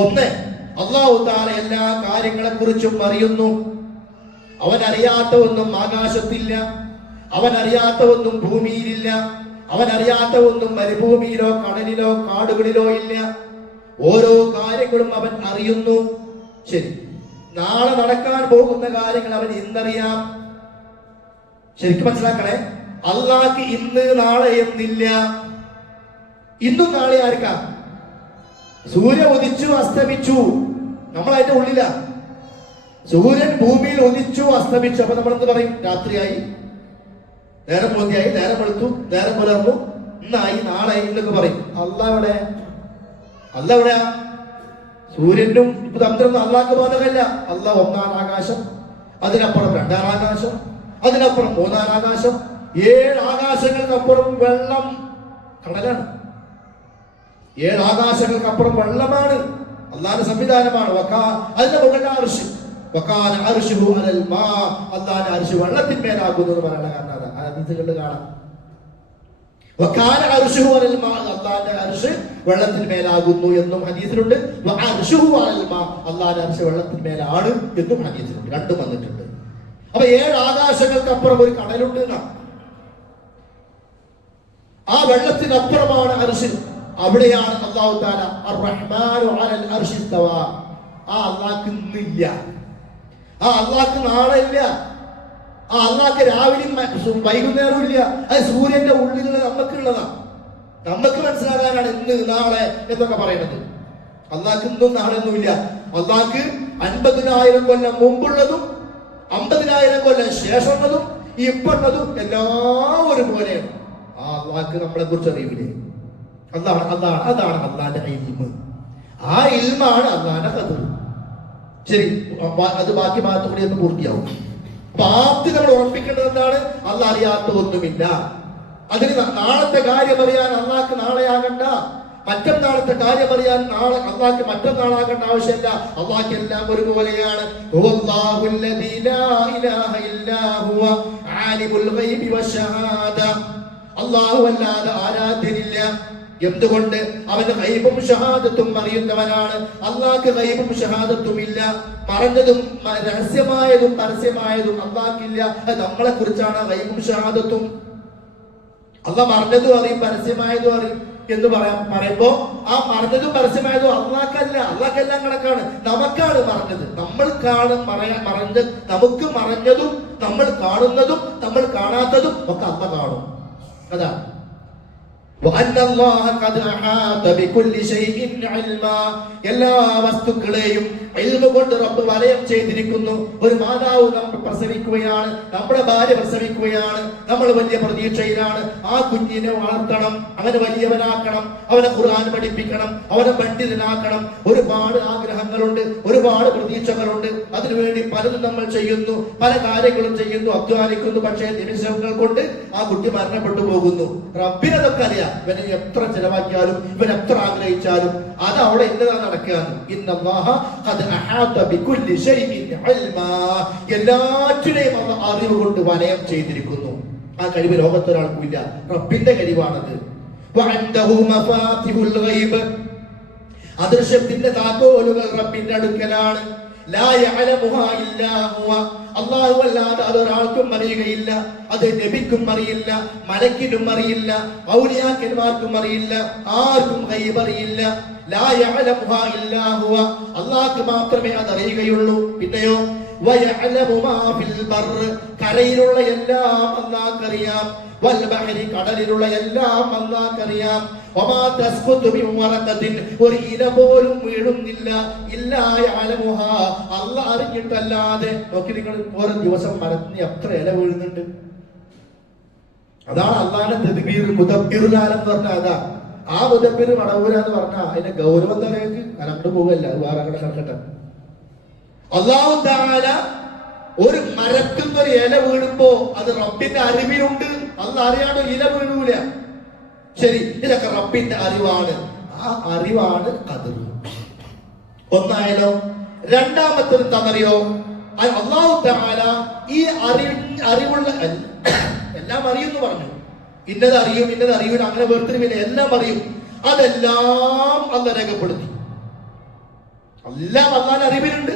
ഒന്ന്, അല്ലാഹു തആല എല്ലാ കാര്യങ്ങളെ കുറിച്ചും അറിയുന്നു. അവൻ അറിയാത്ത ഒന്നും ആകാശത്തില്ല, അവൻ അറിയാത്ത ഒന്നും ഭൂമിയിലില്ല, അവൻ അറിയാത്ത ഒന്നും മരുഭൂമിയിലോ കടലിലോ കാടുകളിലോ ഇല്ല. ഓരോ കാര്യങ്ങളും അവൻ അറിയുന്നു. ശരി, നാളെ നടക്കാൻ പോകുന്ന കാര്യങ്ങൾ അവൻ ഇന്നറിയാം. ശരിക്കും മനസ്സിലാക്കണേ, അള്ളാഹ്ക്ക് ഇന്ന് നാളെ എന്നില്ല. ഇന്നും നാളെ ആർക്കാം? സൂര്യ ഉദിച്ചു അസ്തമിച്ചു, നമ്മൾ അതിന്റെ ഉള്ളില. സൂര്യൻ ഭൂമിയിൽ ഉദിച്ചു അസ്തമിച്ചു. അപ്പൊ നമ്മൾ എന്ത് പറയും? രാത്രിയായി, നേരം പോന്തിയായി, നേരം വെളുത്തു, നേരം പുലർന്നു, ഇന്നായി, നാളായി എന്നൊക്കെ പറയും. അല്ലാഹ് എവിടെയാ? സൂര്യനും തന്ത്രമൊന്നും അള്ളാഹ്ക്ക് ബാധകമല്ല. അള്ളാഹ് 1-ാം ആകാശം, അതിനപ്പുറം 2-ാം ആകാശം, അതിനപ്പുറം 3-ാം ആകാശം, 7 ആകാശങ്ങൾക്കപ്പുറം വെള്ളം, കടലാണ്. 7 ആകാശങ്ങൾക്കപ്പുറം വെള്ളമാണ്. അള്ളാഹിന്റെ സംവിധാനമാണ്. അതിന്റെ മുകളിൽ അർശ്, അള്ളാഹിന്റെ അർശ് വെള്ളത്തിന്മേലാകുന്നു എന്ന് പറയാനുള്ള കാരണം അതാ. ഹദീസുകളിൽ കാണാം, അള്ളാഹിന്റെ അർശ് വെള്ളത്തിന്മേലാകുന്നു എന്നും ഹദീസിലുണ്ട്. അള്ളാഹിന്റെ അർശ് വെള്ളത്തിന്മേലാണ് എന്നും ഹദീസിലുണ്ട്. രണ്ടും വന്നിട്ടുണ്ട്. അപ്പൊ 7 ആകാശങ്ങൾക്കപ്പുറം ഒരു കടലുണ്ട് എന്നാണ്. ആ വെള്ളത്തിനപ്പുറമാണ് അർശ്. അവിടെയാണ് അല്ലാഹു തആല അർ-റഹ്മാനു അലൽ അർശി ഇസ്തവാ. ആ അള്ളാഹ്ക്ക് ഇന്നില്ല, ആ അള്ളാഹ്ക്ക് നാളെ ഇല്ല, ആ അള്ളാഹ്ക്ക് രാവിലെയും വൈകുന്നേരവും ഇല്ല. അത് സൂര്യന്റെ ഉള്ളിലുള്ള നമുക്കുള്ളതാണ്. നമുക്ക് മനസ്സിലാകാനാണ് ഇന്ന് നാളെ എന്നൊക്കെ പറയുന്നത്. അള്ളാഹ്ക്ക് ഇന്നും നാളെ ഒന്നും ഇല്ല. അള്ളാഹ്ക്ക് 50,000 കൊല്ലം മുമ്പുള്ളതും 50,000 കൊല്ലം ശേഷമുള്ളതും ഇപ്പോഴതും എല്ലാം ഒരുപോലെയാണ്. ആ അള്ളാഹ്ക്ക് നമ്മളെ കുറിച്ച് അറിയില്ലേ? അതാണ് അള്ളാന്റെ ഇൽമ്. ആ ഇൽമാണ് അള്ളാന്റെ ഖദർ. ശരി, അത് ബാക്കി ഭാഗത്തുകൂടി ഒന്ന് പൂർത്തിയാവും. അപ്പൊ ആദ്യം നമ്മൾ ഉറപ്പിക്കേണ്ടത് എന്താണ്? അള്ളാഹ് അറിയാത്ത ഒന്നുമില്ല. അതിന് നാളത്തെ കാര്യം അറിയാൻ അള്ളാഹ്ക്ക് നാളെയാകണ്ട, മറ്റന്നാളത്തെ കാര്യം അറിയാൻ നാളെ അള്ളാഹ്ക്ക് മറ്റന്നാളാകേണ്ട ആവശ്യമില്ല. അള്ളാഹ്ക്ക് എല്ലാം ഒരുപോലെയാണ്. ഹുവല്ലാഹുല്ലദീ ലാ ഇലാഹ ഇല്ലാ ഹുവ ആലിമുൽ ഗൈബി വശഹാദ. അല്ലാഹു അല്ലാതെ ആരാധ്യനില്ല. എന്തുകൊണ്ട്? അവന് ഗൈബും ഷഹാദത്തും അറിയുന്നവനാണ്. അള്ളാഹ്ക്ക് ഗൈബും ഷഹാദത്തും ഇല്ല. പറഞ്ഞതും രഹസ്യമായതും പരസ്യമായതും അള്ളാഹ്ക്കില്ല. നമ്മളെ കുറിച്ചാണ് ഗൈബും ഷഹാദത്തും. അള്ളാഹ് പറഞ്ഞതും അറിയും പരസ്യമായതും അറിയും എന്ന് പറയുമ്പോ ആ പറഞ്ഞതും പരസ്യമായതും അള്ളാഹ്ക്കല്ല. അള്ളാഹ്ക്കെല്ലാം കണക്കാണ്. നമുക്കാണ് പറഞ്ഞത്. നമ്മൾ പറഞ്ഞത് നമുക്ക് മറഞ്ഞതും നമ്മൾ കാണുന്നതും നമ്മൾ കാണാത്തതും ഒക്കെ അള്ളാഹ് കാണും. അതാണ് എല്ലാ വസ്തുക്കളെയും കൊണ്ട് റബ്ബ് വലയം ചെയ്തിരിക്കുന്നു. ഒരു മാതാവ് നമ്മൾ പ്രസവിക്കുകയാണ്, നമ്മുടെ ഭാര്യ പ്രസവിക്കുകയാണ്, നമ്മൾ വലിയ പ്രതീക്ഷയിലാണ്. ആ കുഞ്ഞിനെ വളർത്തണം, അവനെ വലിയവനാക്കണം, അവനെ ഖുർആൻ പഠിപ്പിക്കണം, അവനെ പണ്ഡിതനാക്കണം. ഒരുപാട് ആഗ്രഹങ്ങളുണ്ട്, ഒരുപാട് പ്രതീക്ഷകളുണ്ട്. അതിനുവേണ്ടി പലതും നമ്മൾ ചെയ്യുന്നു, പല കാര്യങ്ങളും ചെയ്യുന്നു, അധ്വാനിക്കുന്നു. പക്ഷേ നിമിഷങ്ങൾ കൊണ്ട് ആ കുട്ടി മരണപ്പെട്ടു പോകുന്നു. റബ്ബിനതൊക്കെ അറിയാം. ഇവനെ എത്ര ചെലവാക്കിയാലും ഇവൻ എത്ര ആഗ്രഹിച്ചാലും അത് അവിടെ ഇന്നതാണ് നടക്കുകയാണ്. എല്ലാറ്റിനെയും അറിവ് കൊണ്ട് വലയം ചെയ്തിരിക്കുന്നു. ആ കഴിവ് ലോകത്തൊരാൾക്കും ഇല്ല. റബ്ബിന്റെ കഴിവാണത്. അദൃശ്യത്തിന്റെ താക്കോലുകൾ റബ്ബിന്റെ അടുക്കലാണ്. അല്ലാഹു അല്ലാതെ അതൊരാൾക്കും അറിയുകയില്ല. അത് നബിക്കും അറിയില്ല, മലക്കിനും അറിയില്ല, ഔലിയാക്കന്മാർക്കും അറിയില്ല, ആർക്കും ഗൈബ് അറിയില്ല. ലാ യഅലമുഹാ ഇല്ലാ ഹുവ, അല്ലാഹുക്ക് മാത്രമേ അത് അറിയുകയുള്ളൂ. പിന്നെയോ വയഅലമു മാ ഫിൽ ബർറ്, കരയിലുള്ള എല്ലാം അല്ലാഹുക്കറിയാം. വൽ ബഹരി, കടലിലുള്ള എല്ലാം അല്ലാഹുക്കറിയാം. വമാ തസ്ഖുതു മിൻ വറഖത്തിൻ, ഒരു ഇല പോലും വീഴുന്നില്ല ഇല്ലാ യഅലമുഹാ, അല്ലാഹ് അറിഞ്ഞിട്ടല്ലാതെ. നോക്കി നിങ്ങൾ ഓരോ ദിവസം മരത്തിന് എത്ര ഇല വീഴുന്നുണ്ട്. അതാണ് അല്ലാഹുവിന്റെ തദ്ബീർ, മുദബ്ബിർ എന്ന് പറഞ്ഞാൽ അതാ. ആ മുദബ്ബിർ മടവൂര എന്ന് പറഞ്ഞാൽ അതിന്റെ ഗൗരവം തലേക്ക് അങ്ങോട്ട് പോവല്ല, അത് വേറെ അങ്ങോട്ട് കിടക്കട്ടെ. അല്ലാഹു തആല ഒരു മരത്തിൽ ഒരു ഇല വീഴുമ്പോ അത് റബ്ബിന്റെ അറിവിലുണ്ട്. അല്ലാഹ് അറിയാണ്ട് ഇല വീഴൂല. ശരി, ഇതൊക്കെ റബ്ബിന്റെ അറിവാണ്. ആ അറിവാണ് ഖദർ. ഒന്നായാലോ. രണ്ടാമത്തെ എന്താണെന്നറിയോ? അല്ലാഹു തആല ഈ അറിവുള്ള എല്ലാം അറിയുമെന്ന് പറഞ്ഞു. ഇന്നത് അറിയും, ഇന്നത് അറിയൂല, അങ്ങനെ വേർതിരിവില്ല. എല്ലാം അറിയും. അതെല്ലാം അല്ലാഹ് രേഖപ്പെടുത്തി. എല്ലാം അല്ലാഹുവിന്റെ അറിവിലുണ്ട്.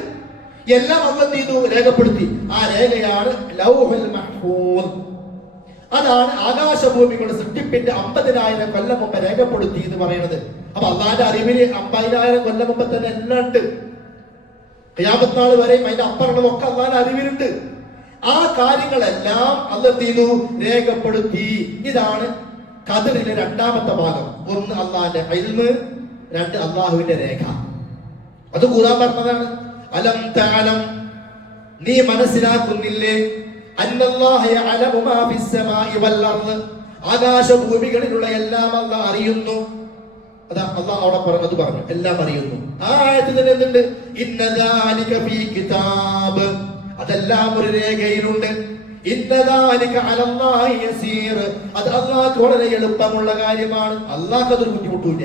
എല്ലാം അല്ലാഹ് ചെയ്തു, രേഖപ്പെടുത്തി. ആ രേഖയാണ് ലൗഹുൽ മഹ്ഫൂസ്. അതാണ് ആകാശഭൂമികളുടെ സൃഷ്ടിപ്പിന്റെ 50,000 കൊല്ലം മുമ്പ് രേഖപ്പെടുത്തി എന്ന് പറയുന്നത്. അപ്പൊ അള്ളാന്റെ അറിവില് 50,000 കൊല്ലം മുമ്പ് തന്നെ എല്ലാം ഉണ്ട്. ഖിയാമത്ത് നാൾ വരെയും അതിന്റെ അപ്പുറമുള്ളതൊക്കെ അള്ളാന്റെ അറിവിലുണ്ട്. ആ കാര്യങ്ങളെല്ലാം അല്ലാഹ് ചെയ്തു, രേഖപ്പെടുത്തി. ഇതാണ് ഖദറിലെ രണ്ടാമത്തെ ഭാഗം. ഒന്ന് അള്ളാന്റെ ഇൽമ്, രണ്ട് അള്ളാഹുവിന്റെ രേഖ. അത് ഖുർആൻ പറഞ്ഞതാണ്. അലം തഅലം, നീ മനസ്സിലാക്കുന്നില്ലേ? അന്നല്ലാഹ യഅലമു മാ ഫിസ് സമാഇ വൽ അർദ്, ആകാശഭൂമികളിലുള്ള എല്ലാം അല്ലാഹ് അറിയുന്നു. അതാ അല്ലാഹ് അവിടെ പറഞ്ഞത് പറഞ്ഞു, എല്ലാം അറിയുന്നു. ആ ആയത്തിൽ തന്നെ എന്തുണ്ട്? ഇന്നദാലിക ഫീ കിതാബ്, അതെല്ലാം ഒരു രേഖയിലുണ്ട്. ഇന്നദാലിക അലല്ലാഹി യസീർ, അത് അല്ലാഹ്ക്ക് വളരെ എളുപ്പമുള്ള കാര്യമാണ്. അല്ലാഹ്ക്ക് അതൊരു ബുദ്ധിമുട്ടില്ല.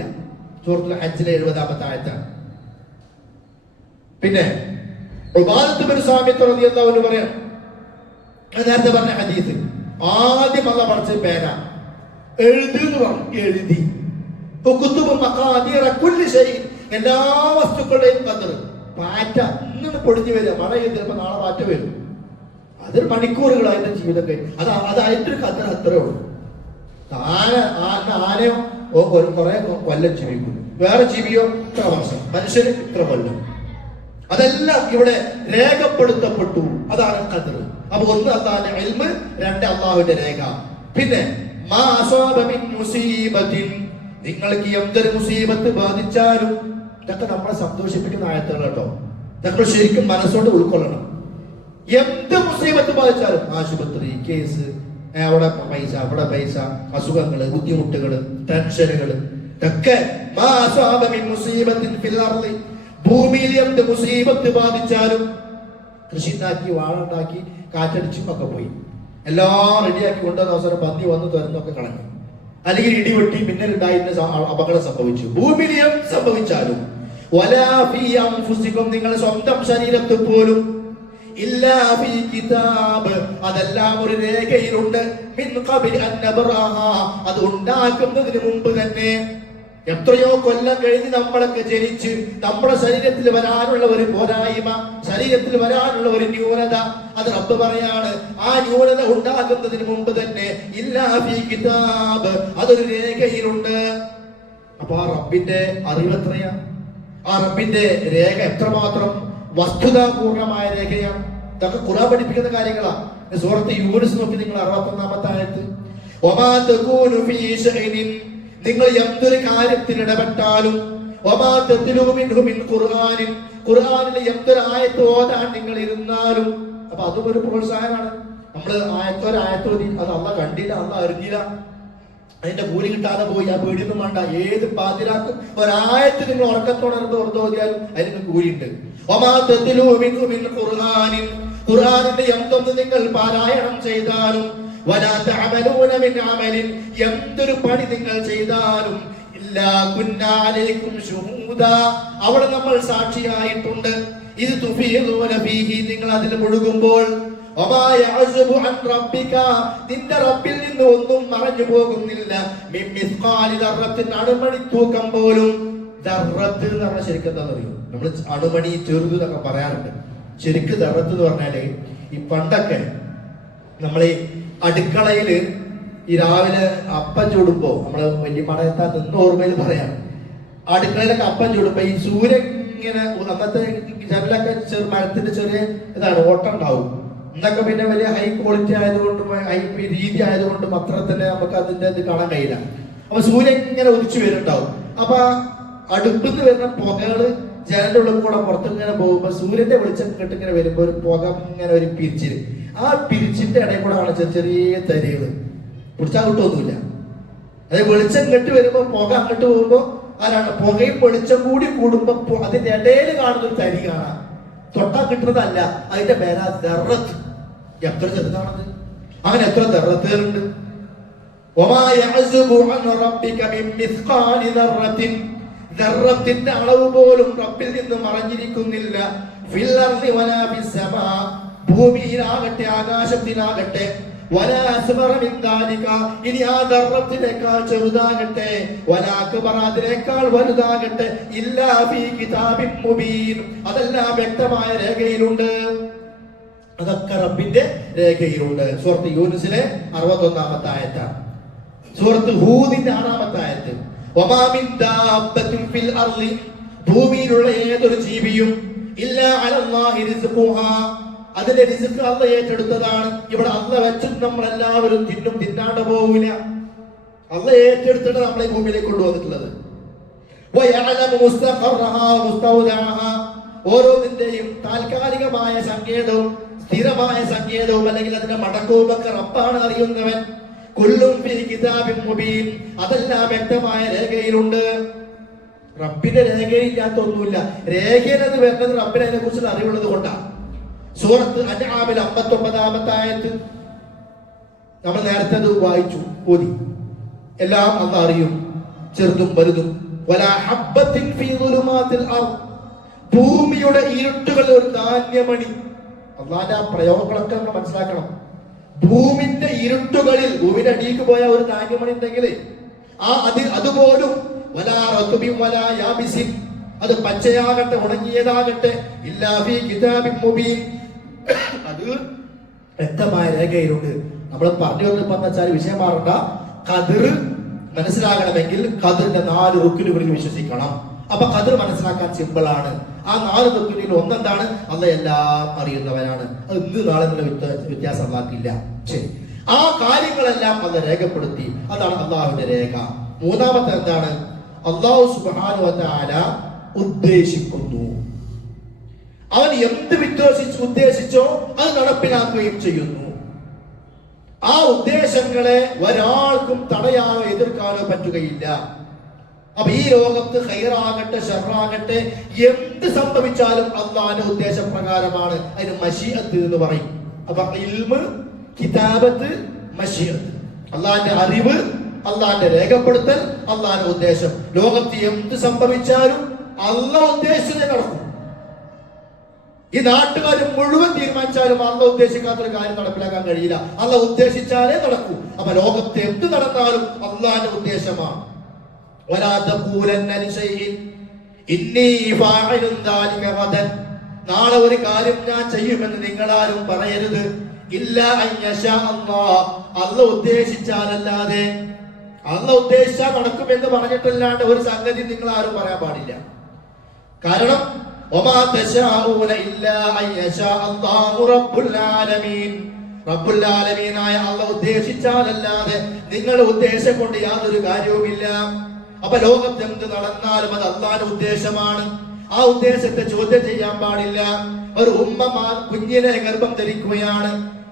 സൂറത്തുൽ ഹജ്ജിലെ 70-ാമത്തെ ആയത്താണ്. പിന്നെ ഉബാദത്ത് ബിൻ സാമിത്ത് റളിയല്ലാഹു അൻഹു പറയാം, നേരത്തെ പറഞ്ഞ ഹദീസ്, ആദ്യം അല്ലാഹ് പഠിച്ച പേന എഴുതി എന്ന് പറഞ്ഞു. എഴുതി. എല്ലാ വസ്തുക്കളുടെയും ഖദർ. പാറ്റ ഇന്ന് പൊടിഞ്ഞു വരിക, മഴ ചെയ്ത് ചിലപ്പോ നാളെ പാറ്റ വരും. അതൊരു മണിക്കൂറുകളായിട്ട് ജീവിതം കഴിഞ്ഞു. അതായിട്ടൊരു ഖദർ അത്രേ ഉള്ളൂ. ആനയോ കുറെ കൊല്ലം ജീവിക്കും, വേറെ ജീവിയോ ഇത്ര വർഷം, മനുഷ്യന് ഇത്ര കൊല്ലം. അതെല്ലാം ഇവിടെ രേഖപ്പെടുത്തപ്പെട്ടു. അതാണ് ഖദർ. അപ്പൊ ഒന്ന് അല്ലാഹുവിന്റെ ഇൽമ്, രണ്ട് അല്ലാഹുവിന്റെ രേഖ. പിന്നെ മാ അസാബ മിൻ മുസീബത്തിൻ, നിങ്ങൾക്ക് എന്തൊരു മുസീബത്ത് ബാധിച്ചാലും, ഇതൊക്കെ നമ്മളെ സന്തോഷിപ്പിക്കുന്ന ആയത്തുകൾ കേട്ടോ. നമ്മൾ ശരിക്കും മനസ്സോട് ഉൾക്കൊള്ളണം. എന്ത് മുസീബത്ത് ബാധിച്ചാലും, ആശുപത്രി കേസ്, അവിടെ പൈസ, അവിടെ പൈസ, അസുഖങ്ങള്, ബുദ്ധിമുട്ടുകള്, ടെൻഷനുകള്, ഇതൊക്കെ മാ അസാബ മിൻ മുസീബത്തിൻ ഫിൽ അർളി, ഭൂമിയിൽ എന്ത് മുസീബത്ത് ബാധിച്ചാലും, കൃഷി ഉണ്ടാക്കി, വാഴ ഉണ്ടാക്കി, കാറ്റടിച്ചും ഒക്കെ പോയി, എല്ലാം റെഡിയാക്കി കൊണ്ടുവന്ന അവസരം പന്നി വന്ന് തുറന്നൊക്കെ കളഞ്ഞു. അല്ലെങ്കിൽ ഇടിവെട്ടി മിന്നലുണ്ടായി അപകടം സംഭവിച്ചു. ഭൂമിയിൽ എന്ത് സംഭവിച്ചാലും വലാ ഫീ അൻഫുസികും നിങ്ങളുടെ സ്വന്തം ശരീരത്തിൽ പോലും ഇല്ലാ ഫീ കിതാബ് അതെല്ലാം ഒരു രേഖയിലുണ്ട്. മിൻ ഖബ്ലി അൻ നബ്റാഹാ അത് ഉണ്ടാക്കുന്നതിന് മുമ്പ് തന്നെ. എത്രയോ കൊല്ലം കഴിഞ്ഞ് നമ്മളൊക്കെ ജനിച്ച് നമ്മുടെ ശരീരത്തിൽ വരാനുള്ള ഒരു പോരായ്മ, ശരീരത്തിൽ വരാനുള്ള ഒരു ന്യൂനത, അത് റബ്ബ് പറയാണ് ആ ന്യൂനത ഉണ്ടാകുന്നതിന് മുമ്പ് തന്നെ ഇല്ലാ ഫീ കിതാബ് അതൊരു രേഖയിലുണ്ട്. അപ്പൊ ആ റബ്ബിന്റെ അറിവ് എത്രയാ, ആ റബ്ബിന്റെ രേഖ എത്രമാത്രം വസ്തുതാപൂർണമായ രേഖയാണ്. ഇതൊക്കെ ഖുർആൻ പഠിപ്പിക്കുന്ന കാര്യങ്ങളാണ്. സൂറത്ത് യൂനുസ് നോക്കി നിങ്ങൾ 61-ാമത്തെ ആയത്ത്, വമാ തകൂനു ഫീ ശൈഇൻ നിങ്ങൾ എന്തൊരു കാര്യത്തിൽ ഇടപെട്ടാലും വമാ തത്ലൂ മിൻഹു മിൻ ഖുർആനിൻ ഖുർആനിലെ എന്തൊരു ആയത്ത് ഓതാൻ നിങ്ങൾ ഇരുന്നാലും. അപ്പൊ അതും ഒരു പ്രോത്സാഹനമാണ്. നമ്മൾ ആയത്ത് ഓതി അത് അള്ളാഹ് കണ്ടില്ല, അള്ളാഹ് അറിഞ്ഞില്ല, അതിന്റെ കൂലി കിട്ടാതെ പോയി, ആ പേടിയൊന്നും വേണ്ട. ഏത് പാതിരാക്കും ഒരായത്ത് നിങ്ങൾ ഉറക്കത്തോടെ ഓതിയാലും അതിന് കൂലിയുണ്ട്. വമാ തത്ലൂ മിൻഹു മിൻ ഖുർആനിൻ ഖുർആനിന്റെ എന്തൊന്ന് നിങ്ങൾ പാരായണം ചെയ്താലും വലാ തഅമലൂന മിൻ അമലിൻ എന്തൊരു പണി നിങ്ങൾ ചെയ്താലും ഇല്ലാ കുന്നാ അലൈക്കും ശുഹൂദാ അവിടെ നമ്മൾ സാക്ഷിയായിട്ടുണ്ട്. ഇത് തുഫീദൂന ഫീഹി നിങ്ങൾ അതിൽ മുഴുകുമ്പോൾ വമാ യഅസുബു അൻ റബ്ബിക നിന്റെ റബ്ബിൽ നിന്ന് ഒന്നും മറഞ്ഞു പോകുന്നില്ല. മിൻ മിസ്ഖാലി ദർറത്തിൻ അണുമണി തൂക്കം പോലും. ദർറത്ത് എന്ന് പറഞ്ഞാൽ ശരിക്കും എന്താണെന്ന് അറിയോ? നമ്മൾ അണുമണി ചെറുത് എന്നൊക്കെ പറയാറുണ്ട്. ശരിക്കും ദർറത്ത് എന്ന് പറഞ്ഞാല് ഈ പണ്ടൊക്കെ നമ്മളീ അടുക്കളയില് ഈ രാവിലെ അപ്പം ചൂടുമ്പോ നമ്മള് വലിയ മടയത്താ നിന്ന് ഓർമ്മയിൽ പറയാം, അടുക്കളയിലൊക്കെ അപ്പം ചൂടുമ്പോ ഈ സൂര്യൻ ഇങ്ങനെ അന്നത്തെ ജനലൊക്കെ മരത്തിന്റെ ചെറിയ ഇതാണ് ഓട്ടം ഉണ്ടാവും. ഇന്നൊക്കെ പിന്നെ വലിയ ഹൈ ക്വാളിറ്റി ആയതുകൊണ്ടും ഹൈ രീതി ആയതുകൊണ്ടും അത്ര തന്നെ നമുക്ക് അതിന്റെ ഇത് കാണാൻ കഴിയില്ല. അപ്പൊ സൂര്യൻ ഇങ്ങനെ ഉദിച്ചു വരുന്നുണ്ടാവും. അപ്പൊ അടുപ്പിൽ നിന്ന് വരുന്ന പുകകള് ജനലിന്റെ ഉള്ളിൽ കൂടെ പുറത്തു ഇങ്ങനെ പോകുമ്പോ സൂര്യന്റെ വെളിച്ചം ഇങ്ങനെ വരുമ്പോ ഒരു പുക ഇങ്ങനെ ഒരു പിരിച്ചില്, ആ പിരിച്ചിന്റെ ഇടയിൽ കൂടെ ആണ് ചെറിയ ചെറിയ തരികള്, പിടിച്ചാൽ കിട്ടൊന്നുമില്ല. അതായത് വെളിച്ചം കെട്ട് വരുമ്പോ പുക അങ്ങോട്ട് പോകുമ്പോ ആരാണ് പുകയും വെളിച്ചം കൂടി കൂടുമ്പോ അതിന്റെ ഇടയിൽ കാണുന്ന ഒരു തരി കാണാം. തൊട്ടാ കിട്ടുന്നതല്ല, അതിന്റെ പേരാ ദർറത്ത്. എത്ര ചെറുതാണത്, അങ്ങനെ എത്ര ദർറത്തുകളുണ്ട്. ദർറത്തിന്റെ അളവ് പോലും റബ്ബിൽ നിന്ന് മറഞ്ഞിരിക്കുന്നില്ല. ഭൂമിയിലാകട്ടെ ആകാശത്തിലാകട്ടെ ഇനി ആ ദർറത്തിനേക്കാൾ ചെറുതാകട്ടെ അതിനേക്കാൾ വലുതാകട്ടെ ഇല്ലാ ഫീ കിതാബിൻ മുബീൻ അതെല്ലാം വ്യക്തമായ രേഖയിലുണ്ട്. അതൊക്കെ റബ്ബിന്റെ രേഖയിലുണ്ട്. സൂറത്ത് യൂനുസിലെ 61-ാമത്തെ ആയത്താണ്. സൂറത്ത് ഹൂദിന്റെ 6-ാമത്തെ ആയത്ത്, വമാ മിൻ ദാബത്തിൻ ഫിൽ അർളി ഭൂമിയിലുള്ള ഏതൊരു ജീവിയും ഇല്ലാ അലല്ലാഹി റിസ്ഖുഹാ അതിന്റെ റിസ്ക് അള്ളാഹ് ഏറ്റെടുത്തതാണ്. ഇവിടെ അള്ളാഹ് വെച്ചും നമ്മളെല്ലാവരും തിന്നാണ്ട് പോവില്ല. അള്ളാഹ് ഏറ്റെടുത്തിട്ട് നമ്മളെ ഭൂമിയിലേക്ക് കൊണ്ടുവന്നിട്ടുള്ളത്. ഓരോന്നിന്റെയും താൽക്കാലികമായ സങ്കേതവും സ്ഥിരമായ സങ്കേതവും അല്ലെങ്കിൽ അതിന്റെ മടക്കവും ഒക്കെ റബ്ബാണ് അറിയുന്നവൻ. കുല്ലും ഫീ കിതാബിൻ മുബീൻ അതെല്ലാം വ്യക്തമായ രേഖയിലുണ്ട്. റബ്ബിന്റെ രേഖയില്ലാത്ത ഒന്നുമില്ല. രേഖയിൽ അത് വരുന്നത് റബ്ബിനെ അതിനെ കുറിച്ച് അറിവുള്ളത് കൊണ്ടാണ്. സൂറത്ത് അൻആമിൽ 59-ാമത്തെ ആയത്ത് നമ്മൾ നേരത്തെ അത് വായിച്ചു ഓതി. എല്ലാം അല്ലാഹ് അറിയും, ചെറുതും വലുതും. വലാ ഹബ്ബത്തിൻ ഫീ ദുലുമാത്തിൽ അർദ് ഭൂമിയുടെ ഇരുട്ടുകളിൽ ഒരു ധാന്യമണി. അല്ലാഹുവിന്റെ ആ പ്രയോഗങ്ങളൊക്കെ നമ്മൾ മനസ്സിലാക്കണം. ഭൂമിന്റെ ഇരുട്ടുകളിൽ ഭൂമിയുടെ അടിയിലേക്ക് പോയ ഒരു ധാന്യമണി ഉണ്ടെങ്കിൽ അതുപോലും വലാ റത്ബിൻ വലാ യാബിസിൻ അത് പച്ചയാകട്ടെ ഉണങ്ങിയതാകട്ടെ ഇല്ലാ ഫീ കിതാബിൻ മുബീൻ അത് വ്യക്തമായ രേഖയിലുണ്ട്. നമ്മൾ പറഞ്ഞു വന്നപ്പോൾ വിഷയം മാറണ്ട. ഖദർ മനസ്സിലാകണമെങ്കിൽ ഖദറിന്റെ 4 റുക്നുകളിൽ വിശ്വസിക്കണം. അപ്പൊ ഖദർ മനസ്സിലാക്കാൻ സിമ്പിൾ ആണ്. ആ 4 റുക്നിൽ ഒന്നെന്താണ്? അള്ളാഹ് എല്ലാം അറിയുന്നവനാണ്. അത് ഇന്ന് നാളെ വ്യത്യാസം അല്ലാക്കില്ല. ശരി, ആ കാര്യങ്ങളെല്ലാം അള്ളാഹ് രേഖപ്പെടുത്തി. അതാണ് അള്ളാഹുവിന്റെ രേഖ. മൂന്നാമത്തെ എന്താണ്? അള്ളാഹു സുബ്ഹാനഹു വ തആല ഉദ്ദേശിക്കുന്നു. അവൻ എന്ത് ഉദ്ദേശിച്ചോ അത് നടപ്പിലാക്കുകയും ചെയ്യുന്നു. ആ ഉദ്ദേശങ്ങളെ ഒരാൾക്കും തടയാനോ എതിർക്കാനോ പറ്റുകയില്ല. അപ്പൊ ഈ ലോകത്ത് ഖൈറാകട്ടെ ഷർറാകട്ടെ എന്ത് സംഭവിച്ചാലും അള്ളാഹിന്റെ ഉദ്ദേശപ്രകാരമാണ്. അതിന് മശീഅത്ത് എന്ന് പറയും. അപ്പൊ ഇൽമ്, കിതാബത്ത്, മശീഅത്ത്. അള്ളാഹിന്റെ അറിവ്, അള്ളാന്റെ രേഖപ്പെടുത്തൽ, അള്ളാന്റെ ഉദ്ദേശം. ലോകത്ത് എന്ത് സംഭവിച്ചാലും അള്ളാഹ് ഉദ്ദേശിച്ചതേ നടക്കും. ഈ നാട്ടുകാർ മുഴുവൻ തീരുമാനിച്ചാലും അള്ളാഹ് ഉദ്ദേശിക്കാത്തൊരു കാര്യം നടപ്പിലാക്കാൻ കഴിയില്ല. അള്ളാഹ് ഉദ്ദേശിച്ചാലേ നടക്കൂ. അപ്പൊ ലോകത്ത് എന്ത് നടന്നാലും അള്ളാന്റെ ഉദ്ദേശമാണ്. നാളെ ഒരു കാര്യം ഞാൻ ചെയ്യുമെന്ന് നിങ്ങളാരും പറയരുത്. ഇല്ല അള്ളാഹ് ഉദ്ദേശിച്ചാലല്ലാതെ. അള്ളാഹ് ഉദ്ദേശിച്ചാൽ നടക്കുമെന്ന് പറഞ്ഞിട്ടല്ലാണ്ട് ഒരു സംഗതി നിങ്ങൾ ആരും പറയാൻ പാടില്ല. കാരണം റബ്ബുൽ ആലമീനായ അള്ളാഹ് ഉദ്ദേശിച്ചാലല്ലാതെ നിങ്ങളുടെ ഉദ്ദേശം കൊണ്ട് യാതൊരു കാര്യവുമില്ല. അപ്പൊ ലോകത്ത് എന്ത് നടന്നാലും അത് അള്ളാഹുവിന്റെ ഉദ്ദേശമാണ്. ആ ഉദ്ദേശത്തെ ചോദ്യം ചെയ്യാൻ പാടില്ല. ഒരു ഉമ്മ കുഞ്ഞിനെ ഗർഭം ധരിക്കുകയാണ്.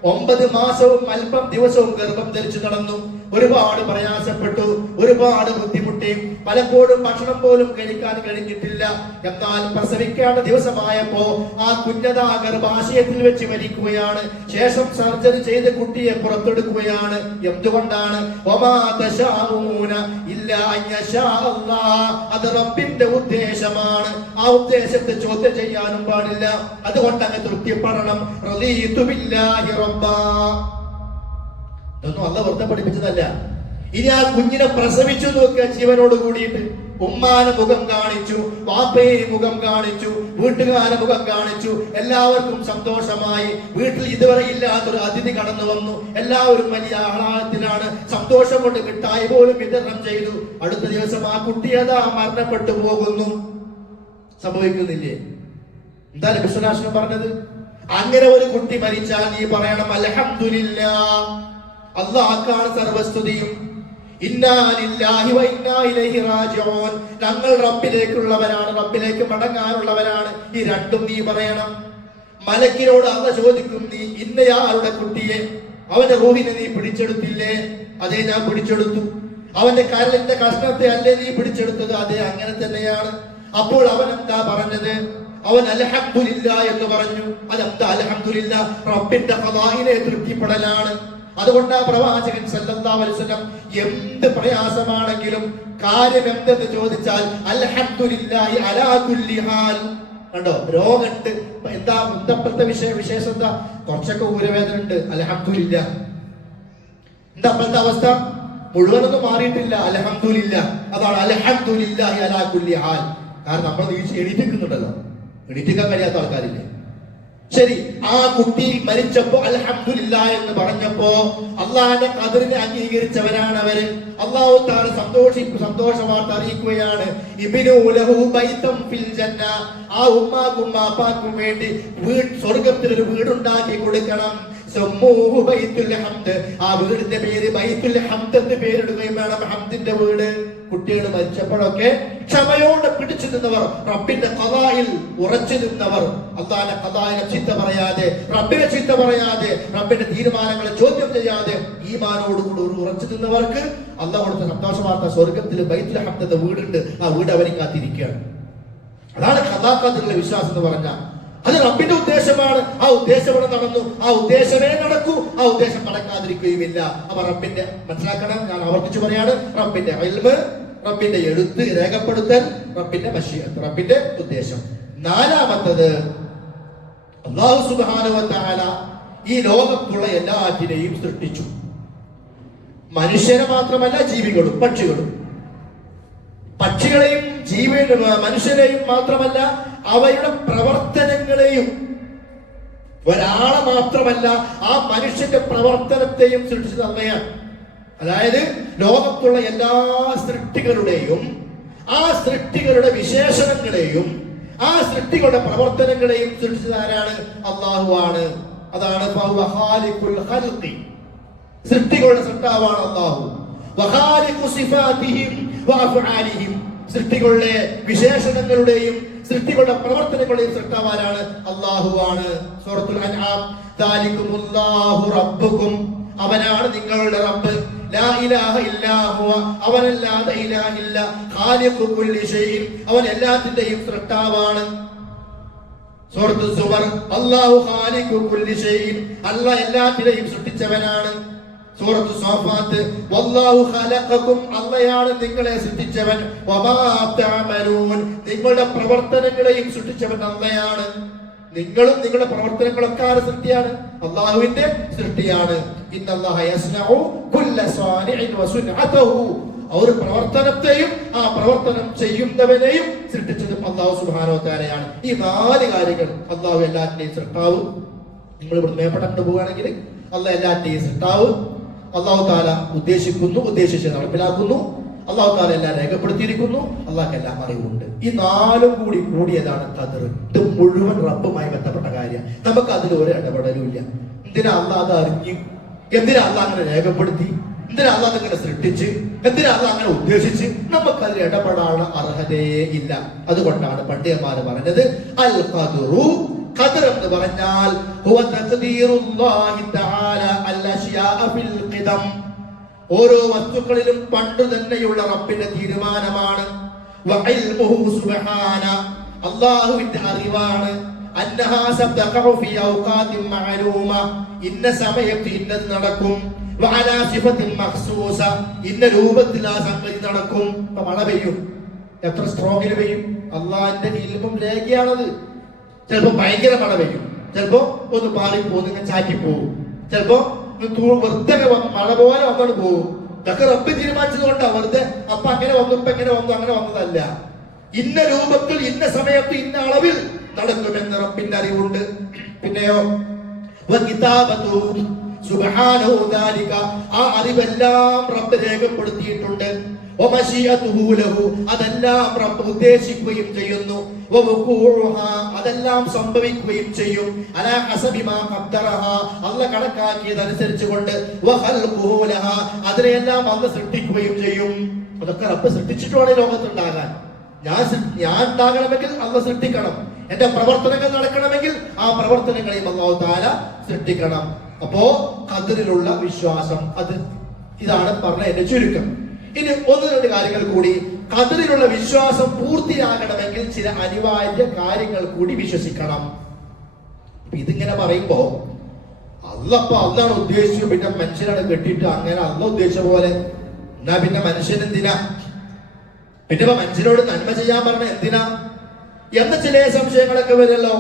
9 മാസവും അല്പം ദിവസവും ഗർഭം ധരിച്ചു നടന്നു. ഒരുപാട് പ്രയാസപ്പെട്ടു, ഒരുപാട് ബുദ്ധിമുട്ടി, പലപ്പോഴും ഭക്ഷണം പോലും കഴിക്കാൻ കഴിഞ്ഞിട്ടില്ല. എന്നാൽ പ്രസവിക്കേണ്ട ദിവസമായപ്പോ ആ കുഞ്ഞതാ ഗർഭാശയത്തിൽ വെച്ച് മരിക്കുകയാണ്. ശേഷം സർജറി ചെയ്ത് കുട്ടിയെ പുറത്തെടുക്കുകയാണ്. എന്തുകൊണ്ടാണ്? അത് റബ്ബിന്റെ ഉദ്ദേശമാണ്. ആ ഉദ്ദേശത്തെ ചോദ്യം ചെയ്യാനും പാടില്ല. അതുകൊണ്ട് അങ്ങ് തൃപ്തിപ്പെടണം. ഇതൊന്നും അള്ളാഹ് വെറുതെ പഠിപ്പിച്ചതല്ല. ഇനി ആ കുഞ്ഞിനെ പ്രസവിച്ചു നോക്കുക, ജീവനോട് കൂടിയിട്ട്. ഉമ്മാനെ മുഖം കാണിച്ചു, വാപ്പയെ മുഖം കാണിച്ചു, വീട്ടുകാരെ മുഖം കാണിച്ചു. എല്ലാവർക്കും സന്തോഷമായി. വീട്ടിൽ ഇതുവരെ ഇല്ലാത്തൊരു അതിഥി കടന്നു വന്നു. എല്ലാവരും വലിയ ആഹ്ലാദത്തിലാണ്. സന്തോഷം കൊണ്ട് മിഠായി പോലും വിതരണം ചെയ്തു. അടുത്ത ദിവസം ആ കുട്ടി അതാ മരണപ്പെട്ടു പോകുന്നു. സംഭവിക്കുന്നില്ലേ? എന്താ നബിസ്വലാശനം പറഞ്ഞത്? അങ്ങനെ ഒരു കുട്ടി മരിച്ചാൽ നീ പറയണം അൽഹംദുലില്ലാഹ്, അല്ലാഹുക്കാണ് സർവസ്തുതിയും. ഇന്നാ ലില്ലാഹി വ ഇന്നാ ഇലൈഹി റാജിഊൻ, ഞങ്ങൾ റബ്ബിലേക്കുള്ളവരാണ്, റബ്ബിലേക്ക് മടങ്ങാനുള്ളവരാണ്. ഈ രണ്ടും നീ പറയണം. മലക്കിനോട് അല്ലാഹ് ചോദിക്കും, നീ ഇന്നയാളുടെ കുട്ടിയെ, അവന്റെ റൂഹിനെ നീ പിടിച്ചെടുത്തില്ലേ? അതേ, ഞാൻ പിടിച്ചെടുത്തു. അവന്റെ കരളിന്റെ കഷ്ണത്തെ അല്ലേ നീ പിടിച്ചെടുത്തത്? അതേ, അങ്ങനെ തന്നെയാണ്. അപ്പോൾ അവൻ എന്താ പറഞ്ഞത്? അവൻ അൽഹംദുലില്ലാ എന്ന് പറഞ്ഞു. അതെന്താ അൽഹംദുലില്ലാ? റബ്ബിന്റെ ഖദാഇനെ തൃപ്തിപ്പെടലാണ്. അതുകൊണ്ട് ആ പ്രവാചകൻ സല്ലല്ലാഹു അലൈഹി വസല്ലം എന്ത് പ്രയാസമാണെങ്കിലും കാര്യം എന്തെന്ന് ചോദിച്ചാൽ അൽഹംദുലില്ലാഹി അലാ കുല്ലി ഹാൽ. കണ്ടോ, രോഗമുണ്ട്, എന്താ ഇന്നത്തെ വിശേഷം എന്താ? കുറച്ചൊക്കെ ഊരവേദന ഉണ്ട്, അൽഹംദുലില്ലാ. എന്താ അപ്പോഴത്തെ അവസ്ഥ? മുഴുവനൊന്നും മാറിയിട്ടില്ല, അൽഹംദുലില്ലാ. അതാണ് അൽഹംദുലില്ലാഹി അലാ കുല്ലി ഹാൽ. കാരണം നമ്മൾ എണീറ്റിക്കുന്നുണ്ടല്ലോ, എണീറ്റിക്കാൻ കഴിയാത്ത ആൾക്കാരില്ലേ? ശരി, ആ കുട്ടി മരിച്ചപ്പോ അൽഹംദുലില്ലാ എന്ന് പറഞ്ഞപ്പോ അള്ളാഹിന്റെ ഖദറിനെ അംഗീകരിച്ചവരാണ് അവര്. അല്ലാഹു തആല സന്തോഷ വാർത്ത അറിയിക്കുകയാണ്. ഇബ്നു ലഹു ബൈതൻ ഫിൽ ജന്ന, ആ ഉമ്മാക്കും വാപ്പാക്കും വേണ്ടി സ്വർഗ്ഗത്തിൽ ഒരു വീടുണ്ടാക്കി കൊടുക്കണം. സമ്മൂഹു ബൈത്തുൽ ഹംദ്, ആ വീടിന്റെ പേര് ബൈത്തുൽ ഹംദ് എന്ന് പേരിടുകയും വേണം. ഹംദിന്റെ വീട്. കുട്ടികൾ മരിച്ചപ്പോഴൊക്കെ ക്ഷമയോടെ പിടിച്ചു നിന്നവർ, റബ്ബിന്റെ ഖദായിൽ ഉറച്ചു നിന്നവർ, അല്ലാഹുവിന്റെ ഖദായിനെ ചീത്ത പറയാതെ, റബ്ബിനെ ചീത്ത പറയാതെ, റബ്ബിന്റെ തീരുമാനങ്ങളെ ചോദ്യം ചെയ്യാതെ ഈമാനോടുകൂടി ഉറച്ചു നിന്നവർക്ക് അല്ലാഹു കൊടുത്ത സന്തോഷ വാർത്ത, സ്വർഗ്ഗത്തിൽ ബൈത്തുൽ ഹംദ് എന്ന വീടുണ്ട്. ആ വീട് അവരെ കാത്തിരിക്കുകയാണ്. അതാണ് ഖദാഖത്തിലുള്ള വിശ്വാസം എന്ന് പറഞ്ഞാൽ. അത് റബ്ബിന്റെ ഉദ്ദേശമാണ്. ആ ഉദ്ദേശം ഇവിടെ നടന്നു, ആ ഉദ്ദേശമേ നടക്കൂ, ആ ഉദ്ദേശം നടക്കാതിരിക്കുകയുമില്ല. അപ്പൊ റബ്ബിന്റെ മനസ്സിലാക്കണം, ഞാൻ ആവർത്തിച്ചു പറയാണ്, റബ്ബിന്റെ ഇൽമ്, റബ്ബിന്റെ എഴുത്ത്, രേഖപ്പെടുത്തൽ, റബ്ബിന്റെ മശീഅത്ത്, റബ്ബിന്റെ ഉദ്ദേശം. നാലാമത്തത്, അല്ലാഹു സുബ്ഹാനഹു വ തആല ഈ ലോകത്തുള്ള എല്ലാറ്റിനെയും സൃഷ്ടിച്ചു. മനുഷ്യനെ മാത്രമല്ല, ജീവികളും പക്ഷികളും. പക്ഷികളെയും മനുഷ്യരെയും മാത്രമല്ല, അവയുടെ പ്രവർത്തനങ്ങളെയും, ഒരാളെ മാത്രമല്ല ആ മനുഷ്യന്റെ പ്രവർത്തനത്തെയും സൃഷ്ടിച്ചത് അള്ളയാണ്. അതായത് ലോകത്തുള്ള എല്ലാ സൃഷ്ടികളുടെയും, ആ സൃഷ്ടികളുടെ വിശേഷണങ്ങളെയും, ആ സൃഷ്ടികളുടെ പ്രവർത്തനങ്ങളെയും സൃഷ്ടിച്ചത് ആരാണ്? അള്ളാഹുവാണ്. അതാണ് സൃഷ്ടികളുടെ സൃഷ്ടാവാണ് അള്ളാഹു. സൃഷ്ടികളുടെ വിശേഷണങ്ങളുടെയും സൃഷ്ടികളുടെ പ്രവർത്തനങ്ങളുടെയും സൃഷ്ടാവാരാണ്? അള്ളാഹുവാണ്. സൂറത്തുൽ അൻആം, ദാലികുമുല്ലാഹു റബ്ബുക്കും, അവനാണ് നിങ്ങളുടെ റബ്ബ്. ലാ ഇലാഹ ഇല്ലാ ഹുവ, അവനല്ലാതെ ഇലാഹില്ല. ഖാലിഖു കുല്ലി ഷൈഇൻ, അവൻ എല്ലാത്തിന്റെയും സൃഷ്ടാവാണ്. സൂറത്തുൽ സുമർ, അല്ലാഹു ഖാലിഖു കുല്ലി ഷൈഇൻ, അല്ലാഹ് എല്ലാത്തിനെയും സൃഷ്ടിച്ചവനാണ്. സൂറത്തു സ്വാഫാത്ത്, വല്ലാഹു ഖലഖകും, അല്ലാഹുവാണ് നിങ്ങളെ സൃഷ്ടിച്ചവൻ, വമാ തഅമലൂൻ, നിങ്ങളുടെ പ്രവർത്തനങ്ങളെയും സൃഷ്ടിച്ചവൻ അല്ലാഹുവാണ്. നിങ്ങളും നിങ്ങളുടെ പ്രവർത്തനങ്ങളൊക്കെ ആരുടെ സൃഷ്ടിയാണ്? അല്ലാഹുവിന്റെ സൃഷ്ടിയാണ്. ഇന്നല്ലാഹ യസ്നഉ കുല്ല സാനിഇൻ വസുൻഅതഹു, ഒരു പ്രവർത്തനത്തെയും ആ പ്രവർത്തനം ചെയ്യുന്നവനെയും സൃഷ്ടിച്ചതും അല്ലാഹു സുബ്ഹാനഹു വ തആലയാണ്. ഈ 4 കാര്യങ്ങൾ അല്ലാഹു എല്ലാറ്റിന്റെയും സൃഷ്ടാവ്. നിങ്ങൾ ഇവിടെ മേപ്പെട്ടു പോവുകയാണെങ്കിൽ അല്ലാഹു എല്ലാറ്റിന്റെയും സൃഷ്ടാവ്, അല്ലാഹു തആല ഉദ്ദേശിക്കുന്നു, ഉദ്ദേശിച്ച് നടപ്പിലാക്കുന്നു, അല്ലാഹു തആല എല്ലാം രേഖപ്പെടുത്തിയിരിക്കുന്നു, അല്ലാഹുക്ക് എല്ലാം അറിവുണ്ട്. ഈ 4 കൂടി കൂടിയതാണ് ഖദർ. ഇത് മുഴുവൻ റബ്ബുമായി ബന്ധപ്പെട്ട കാര്യം. നമുക്ക് അതിൽ ഒരു ഇടപെടലും ഇല്ല. എന്തിനാ അല്ലാഹ് അത് അറിഞ്ഞു? എന്തിനാ അല്ലാഹ് അങ്ങനെ രേഖപ്പെടുത്തി? എന്തിനാ അല്ലാഹ് അങ്ങനെ സൃഷ്ടിച്ച്? എന്തിനാ അല്ലാഹ് അങ്ങനെ ഉദ്ദേശിച്ച്? നമുക്ക് അതിൽ ഇടപെടാനുള്ള അർഹതയേ ഇല്ല. അതുകൊണ്ടാണ് പണ്ഡിതന്മാർ പറഞ്ഞത് അൽ ഖദറു, ഖദർ എന്ന് പറഞ്ഞാൽ ഹുവ തഖ്ദീറുല്ലാഹി തആല അൽ അശ്യാഅ ഫിൽ ഖിദം, ഓരോ വസ്തുക്കളിലും പണ്ട് തന്നെയുള്ള റബ്ബിന്റെ തീരുമാനമാണ്. വഇൽമുഹു സുബ്ഹാന, അല്ലാഹുവിന്റെ അറിവാണ്. അന്നഹാ സതഖഉ ഫീ ഔഖാതിൻ മഅലൂമ, ഇന്ന സമയത്ത് ഇന്നത് നടക്കും. വഅലാ സിഫത്തിൻ മഖ്സൂസ, ഇന്ന രൂപത്തിൽ ആ സംഗതി നടക്കും. ഇപ്പൊ മഴ പെയ്യും, എത്ര സ്ട്രോങ്ങിൽ പെയ്യും? അല്ലാഹുവിന്റെ ഇൽമും രേഖയാണത്. ചിലപ്പോ ഭയങ്കര മഴ പെയ്യും, ചിലപ്പോ ഒന്ന് പാറിപ്പോകും, നിങ്ങൾ ചാറ്റിപ്പോവും, ചിലപ്പോ വെറുതെ മഴ പോലെ വന്നോണ്ട് പോകും. ഇതൊക്കെ റബ്ബ് തീരുമാനിച്ചത് കൊണ്ടാ. വെറുതെ അപ്പൊ അങ്ങനെ വന്നു, ഇപ്പൊ എങ്ങനെ വന്നു, അങ്ങനെ വന്നതല്ല. ഇന്ന രൂപത്തിൽ ഇന്ന സമയത്ത് ഇന്ന അളവിൽ നടക്കുമെന്ന് റബ്ബിന്റെ അറിവുണ്ട്. പിന്നെയോ സുബ്ഹാനഹു ദാലിക, ആ അറിവെല്ലാം റബ്ബ് രേഖപ്പെടുത്തിയിട്ടുണ്ട്. അതെല്ലാം റബ്ബ് ഉദ്ദേശിക്കുകയും ചെയ്യുന്നു. അതെല്ലാം സംഭവിക്കുകയും ചെയ്യും. അലാ ഹസബി മാ ഖദ്ദറഹ, അല്ലാഹ് കണക്കാക്കിയതനുസരിച്ച് കൊണ്ട്. അതിനെല്ലാം അല്ലാഹ് സൃഷ്ടിക്കുകയും ചെയ്യും. അതൊക്കെ റബ്ബ് സൃഷ്ടിച്ചിട്ടുമാണ് ലോകത്തുണ്ടാകാൻ. ഞാൻ ഉണ്ടാകണമെങ്കിൽ അല്ലാഹ് സൃഷ്ടിക്കണം. എന്റെ പ്രവർത്തനങ്ങൾ നടക്കണമെങ്കിൽ ആ പ്രവർത്തനങ്ങളെയും അല്ലാഹു തആല സൃഷ്ടിക്കണം. അപ്പോ ഖദറിലുള്ള വിശ്വാസം, അത് ഇതാണ് പറഞ്ഞ എന്റെ ചുരുക്കം. ഇനി 1-2 കാര്യങ്ങൾ കൂടി. ഖദറിലുള്ള വിശ്വാസം പൂർത്തിയാകണമെങ്കിൽ ചില അനിവാര്യ കാര്യങ്ങൾ കൂടി വിശ്വസിക്കണം. ഇതിങ്ങനെ പറയുമ്പോ അള്ളാണ് ഉദ്ദേശിച്ചു, പിന്നെ മനുഷ്യനാണ് കെട്ടിയിട്ട് അങ്ങനെ അള്ളാഹ് ഉദ്ദേശിച്ച പോലെ, എന്നാ പിന്നെ മനുഷ്യൻ എന്തിനാ? പിന്നെ മനുഷ്യനോട് നന്മ ചെയ്യാൻ പറഞ്ഞ എന്തിനാ എന്ന ചില സംശയങ്ങളൊക്കെ വരുമല്ലോ.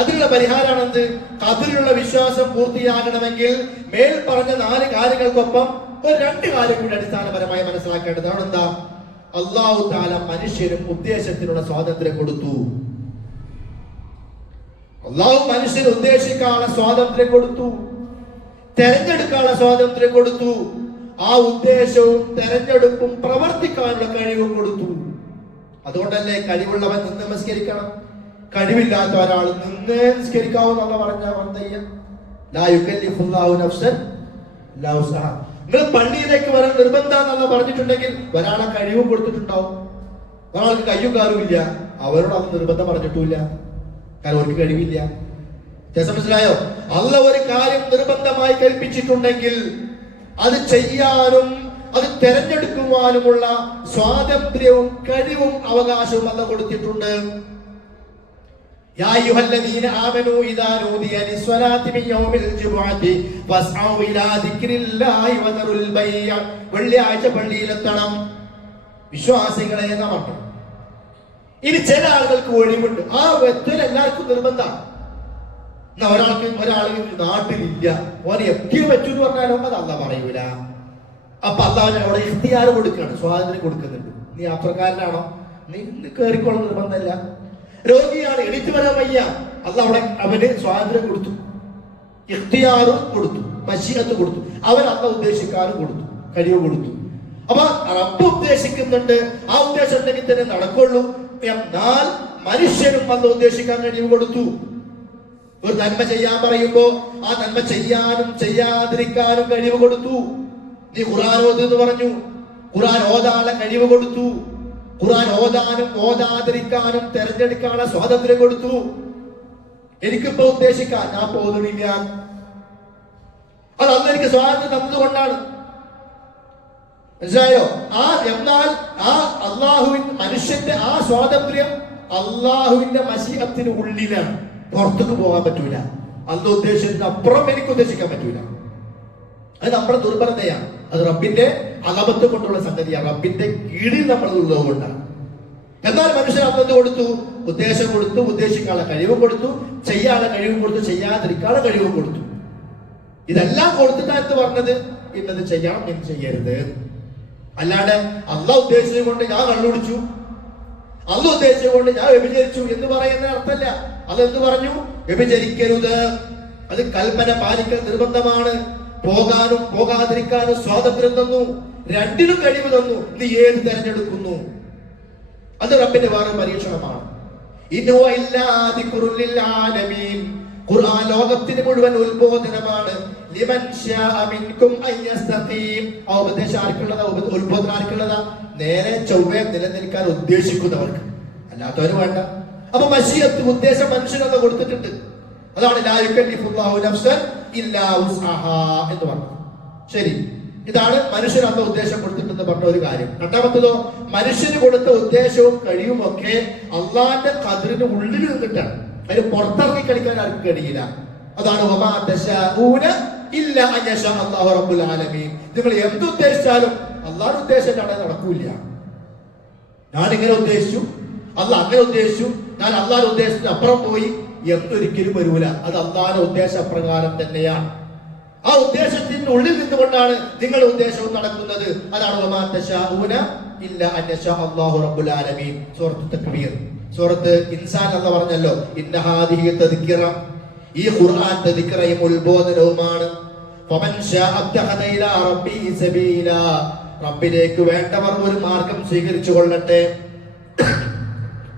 അതിനുള്ള പരിഹാരമാണ് എന്ത്? ഖദറിലുള്ള വിശ്വാസം പൂർത്തിയാകണമെങ്കിൽ മേൽ പറഞ്ഞ 4 കാര്യങ്ങൾക്കൊപ്പം ഒരു 2 കാര്യം കൂടി അടിസ്ഥാനപരമായി മനസ്സിലാക്കേണ്ടതാണ്. എന്താ? അല്ലാഹു തആല മനുഷ്യനും ഉദ്ദേശത്തിനുള്ള സ്വാതന്ത്ര്യം കൊടുത്തു. അല്ലാഹു മനുഷ്യന് ഉദ്ദേശിക്കാനുള്ള സ്വാതന്ത്ര്യം കൊടുത്തു, തെരഞ്ഞെടുക്കാനുള്ള സ്വാതന്ത്ര്യം കൊടുത്തു. ആ ഉദ്ദേശവും തെരഞ്ഞെടുപ്പും പ്രവർത്തിക്കാനുള്ള കഴിവും കൊടുത്തു. അതുകൊണ്ടല്ലേ കഴിവുള്ളവൻ നിന്ന് നമസ്കരിക്കണം, കഴിവില്ലാത്ത ഒരാൾ നിന്ന് നിസ്കരിക്കാവുന്ന പറഞ്ഞ നിങ്ങൾ പള്ളിയിലേക്ക് വരാൻ നിർബന്ധം പറഞ്ഞിട്ടുണ്ടെങ്കിൽ ഒരാളെ കഴിവും കൊടുത്തിട്ടുണ്ടാവും. ഒരാൾക്ക് കയ്യും കാലും ഇല്ല, അവരോട് അത് നിർബന്ധം പറഞ്ഞിട്ടില്ല, കാരണം അവർക്ക് കഴിവില്ല. മനസ്സിലായോ? അല്ലാഹ് ഒരു കാര്യം നിർബന്ധമായി കൽപ്പിച്ചിട്ടുണ്ടെങ്കിൽ അത് ചെയ്യാനും അത് തെരഞ്ഞെടുക്കുവാനുമുള്ള സ്വാതന്ത്ര്യവും കഴിവും അവകാശവും അല്ലാഹ് കൊടുത്തിട്ടുണ്ട്. യാ അയ്യുഹല്ലദീന ആമനൂ ഇദാ നൂദിയ ലിസ്സലാത്തി മിൻ യൗമിൽ ജുമുഅത്തി ഫസ്ഔ ഇലാ ദിക്രില്ലാഹി വദറുൽ ബൈഅ. വെള്ളിയാഴ്ച പള്ളിയിലെത്തണം വിശ്വാസികളെ എന്ന് പറഞ്ഞു. ഇനി ചില ആളുകൾക്ക് ഒഴിവുണ്ട്, ആ വെത്തൽ എല്ലാവർക്കും നിർബന്ധമാണ്. ഒരാൾ നാട്ടിലില്ല, ഓനെ എത്തിയേ പറ്റൂ എന്ന് പറഞ്ഞാലോ അത് അല്ലാഹ് പറയൂല. അപ്പൊ അല്ലാഹ് അവിടെ ഇഖ്തിയാർ കൊടുക്കുകയാണ്, സ്വാതന്ത്ര്യം കൊടുക്കുന്നുണ്ട്. നീ യാത്രക്കാരനാണോ, നീ കയറിക്കോളം നിർബന്ധമില്ല. രോഗിയാണ്, എണീറ്റ് വരാൻ വയ്യ, അല്ലാഹ് അവിടെ അവന് സ്വാതന്ത്ര്യം കൊടുത്തു, ഇഖ്തിയാറും കൊടുത്തു, മശീഅത്ത് കൊടുത്തു, അവൻ അല്ലാഹ് ഉദ്ദേശിക്കാനും കൊടുത്തു, കഴിവ് കൊടുത്തു. അപ്പൊ റബ്ബ് ഉദ്ദേശിക്കുന്നുണ്ട്, ആ ഉദ്ദേശം ഉണ്ടെങ്കിൽ തന്നെ നടക്കുള്ളൂ. എന്നാൽ മനുഷ്യനും അല്ലാഹ് ഉദ്ദേശിക്കാൻ കഴിവ് കൊടുത്തു. ഒരു നന്മ ചെയ്യാൻ പറയുമ്പോ ആ നന്മ ചെയ്യാനും ചെയ്യാതിരിക്കാനും കഴിവ് കൊടുത്തു. നീ ഖുർആൻ ഓത് എന്ന് പറഞ്ഞു, ഖുർആൻ ഓതാനുള്ള കഴിവ് കൊടുത്തു. ഖുർആൻ ഓതാനും ഓതാതിരിക്കാനും തെരഞ്ഞെടുക്കാനുള്ള സ്വാതന്ത്ര്യം കൊടുത്തു. എനിക്കിപ്പോ ഉദ്ദേശിക്കാൻ ഞാൻ പോകുന്നില്ല, അത് അന്ന് എനിക്ക് സ്വാതന്ത്ര്യം തന്നതുകൊണ്ടാണ്. മനസ്സിലായോ? എന്നാൽ ആ അള്ളാഹുവിന്റെ മനുഷ്യന്റെ ആ സ്വാതന്ത്ര്യം അള്ളാഹുവിന്റെ മശീഅത്തിന് ഉള്ളിലാണ്, പുറത്തേക്ക് പോകാൻ പറ്റൂല. അല്ലാഹ് ഉദ്ദേശിച്ചതിന് അപ്പുറം എനിക്ക് ഉദ്ദേശിക്കാൻ പറ്റൂല. അത് നമ്മുടെ ദുർബലതയാണ്. അത് റബ്ബിന്റെ അകമത്ത് കൊണ്ടുള്ള സംഗതിയാണ്. റബ്ബിന്റെ കീഴിൽ നമ്മൾ ഉള്ളത് കൊണ്ടാണ്. എന്നാൽ മനുഷ്യൻ അന്നത് കൊടുത്തു, ഉദ്ദേശം കൊടുത്തു, ഉദ്ദേശിക്കാനുള്ള കഴിവ് കൊടുത്തു, ചെയ്യാനുള്ള കഴിവ് കൊടുത്തു, ചെയ്യാതിരിക്കാനുള്ള കഴിവ് കൊടുത്തു. ഇതെല്ലാം കൊടുത്തിട്ടാണ് എന്ത് പറഞ്ഞത്? ഇന്നത് ചെയ്യണം, ഇന്ന് ചെയ്യരുത്. അല്ലാണ്ട് അള്ളാഹ് ഉദ്ദേശിച്ചത് കൊണ്ട് ഞാൻ കള്ളുടിച്ചു, അള്ളാഹ് ഉദ്ദേശിച്ചത് കൊണ്ട് ഞാൻ വ്യഭിചരിച്ചു എന്ന് പറയുന്ന അർത്ഥമല്ല. അതെന്ത് പറഞ്ഞു? വ്യഭിചരിക്കരുത്. അത് കൽപ്പന പാലിക്കൽ നിർബന്ധമാണ്. പോകാനും പോകാതിരിക്കാനും സ്വാതന്ത്ര്യം തന്നു, രണ്ടിനും കഴിവ് തന്നു. നീ ഏത് തെരഞ്ഞെടുക്കുന്നു? അത് റബ്ബിന്റെ വേറെ പരീക്ഷണമാണ്. ഖുർആൻ ലോകത്തിന് മുഴുവൻ ഉത്ബോധനമാണ്. ലിമൻ ശാഅ മിൻകും അയ്യസ്തഖീം. ആ ഉപദേശം ആർക്കുള്ളതാ? ഉത്ബോധനം ആർക്കുള്ളതാ? നേരെ ചൊവ്വേ നിലനിൽക്കാൻ ഉദ്ദേശിക്കുന്നവർക്ക്, അല്ലാത്തവര് വേണ്ട. അപ്പൊ മശിയത്ത് ഉദ്ദേശം മനുഷ്യനൊക്കെ കൊടുത്തിട്ടുണ്ട്. അതാണ് ലാ യുകല്ലിഫുല്ലാഹു നഫ്സൻ ഇല്ലാ വുസ്അഹാ എന്ന് പറഞ്ഞത്. ശരി, ഇതാണ് മനുഷ്യൻ അന്ന് ഉദ്ദേശം കൊടുത്തിട്ടെന്ന് പറഞ്ഞ ഒരു കാര്യം. രണ്ടാമത്തതോ, മനുഷ്യന് കൊടുത്ത ഉദ്ദേശവും കഴിവും ഒക്കെ അള്ളാന്റെ ഖദറിന് ഉള്ളിൽ നിന്നിട്ടാണ്. അതിന് പുറത്തിറങ്ങി കളിക്കാൻ ആർക്കും കഴിയില്ല. അതാണ് വമാ തശാഊന ഇല്ലാ അൻ യശാ അല്ലാഹു റബ്ബുൽ ആലമീൻ. നിങ്ങൾ എന്തുദ്ദേശിച്ചാലും അള്ളാഹുടെ ഉദ്ദേശം നടക്കൂല. ഞാൻ ഇങ്ങനെ ഉദ്ദേശിച്ചു, അള്ളാഹ് അങ്ങനെ ഉദ്ദേശിച്ചു, ഞാൻ അള്ളാഹുടെ ഉദ്ദേശത്തിന് അപ്പുറം പോയി എന്നൊരിക്കലും വരൂല. അത് അള്ളാഹുടെ ഉദ്ദേശ പ്രകാരം തന്നെയാണ്. ആ ഉദ്ദേശത്തിന്റെ ഉള്ളിൽ നിന്നുകൊണ്ടാണ് നിങ്ങളുടെ ഉദ്ദേശവും നടക്കുന്നത്. അതാണ് വമാ തശാഊന ഇല്ലാ അൻ യശാ അല്ലാഹു റബ്ബുൽ ആലമീൻ. സൂറത്ത് തക്വീർ, സൂറത്ത് ഇൻസാൻ എന്ന് പറഞ്ഞല്ലോ. ഇന്ന ഹാദിഹി തദ്കിറ, ഈ ഖുർആൻ തദ്കിറയും ഉത്ബോധനവുമാണ്. ഫമൻ ശാഅ അത്തഖദ ഇലാ റബ്ബിഹി സബീലാ, റബ്ബിലേക്ക് വേണ്ടവർ ഒരു മാർഗം സ്വീകരിച്ചു കൊള്ളട്ടെ.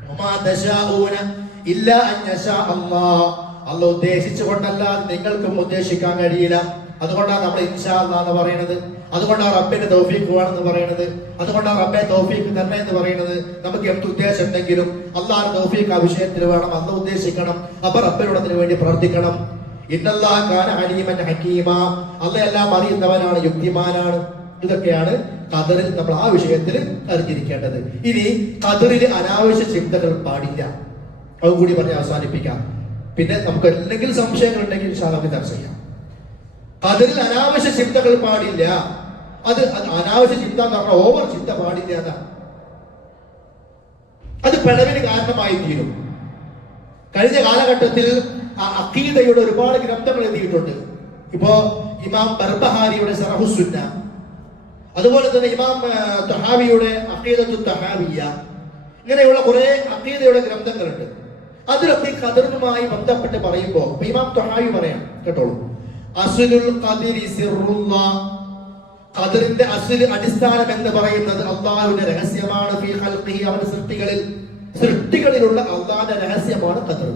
വമാ തശാഊന ഇല്ലാ അൻ യശാ അല്ലാഹ്, അല്ലാഹ് ഉദ്ദേശിച്ചുകൊണ്ടല്ലാതെ നിങ്ങൾക്കും ഉദ്ദേശിക്കാൻ കഴിയില്ല. അതുകൊണ്ടാണ് നമ്മൾ ഇൻഷാ അല്ലാഹ് എന്ന് പറയുന്നത്. അതുകൊണ്ടാണ് റബ്ബിന്റെ തൗഫീഖ് വേണമെന്ന് പറയുന്നത്. അതുകൊണ്ടാണ് റബ്ബെ തൗഫീഖ് തന്നെ എന്ന് പറയുന്നത്. നമുക്ക് എന്ത് ഉദ്ദേശം ഉണ്ടെങ്കിലും അള്ളാഹുടെ തൗഫീഖ് ആ വിഷയത്തിൽ വേണം. അള്ളാഹ് ഉദ്ദേശിക്കണം. അപ്പൊ റബ്ബിനോട് അതിനു വേണ്ടി പ്രവർത്തിക്കണം. ഇന്നല്ലാഹ കാന അലീമൻ ഹകീമാ, അള്ളാഹ് എല്ലാം അറിയുന്നവനാണ്, യുക്തിമാനാണ്. ഇതൊക്കെയാണ് ഖദറിൽ നമ്മൾ ആ വിഷയത്തിൽ അറിഞ്ഞിരിക്കേണ്ടത്. ഇനി ഖദറിൽ അനാവശ്യ ചിന്തകൾ പാടില്ല. അതുകൂടി പറഞ്ഞ് അവസാനിപ്പിക്കാം. പിന്നെ നമുക്ക് എന്തെങ്കിലും സംശയങ്ങൾ ഉണ്ടെങ്കിൽ നമുക്ക് ചർച്ച ചെയ്യാം. ഖദറിൽ അനാവശ്യ ചിന്തകൾ പാടില്ല. അത് അനാവശ്യ ചിന്ത എന്ന് പറഞ്ഞാൽ ഓവർ ചിന്ത പാടില്ല. അത് പിഴവിന് കാരണമായി തീരും. കഴിഞ്ഞ കാലഘട്ടത്തിൽ അഖീദയുടെ ഒരുപാട് ഗ്രന്ഥങ്ങൾ എഴുതിയിട്ടുണ്ട്. ഇപ്പോ ഇമാം ബർബഹാരിയുടെ ശറഹുസ്സുന്ന, അതുപോലെ തന്നെ ഇമാം തഹാവിയുടെ അഖീദത്തു തഹാവിയ, ഇങ്ങനെയുള്ള കുറെ അഖീദയുടെ ഗ്രന്ഥങ്ങളുണ്ട്. അതിലൊക്കെ ഖദറുമായി ബന്ധപ്പെട്ട് പറയുമ്പോൾ ഇമാം തഹാവി പറയാം, കേട്ടോളൂ. അസ്ലുൽ ഖദരി സിർറുല്ലാഹ്, ഖദറിന്റെ അസ്ല് അടിസ്ഥാനം എന്ന് പറയുന്നത് അല്ലാഹുവിന്റെ രഹസ്യമാണ്. ഫീ ഖൽഖിഹി, അവന്റെ സൃഷ്ടികളിലുള്ള അല്ലാഹുവിന്റെ രഹസ്യമാണ് ഖദർ.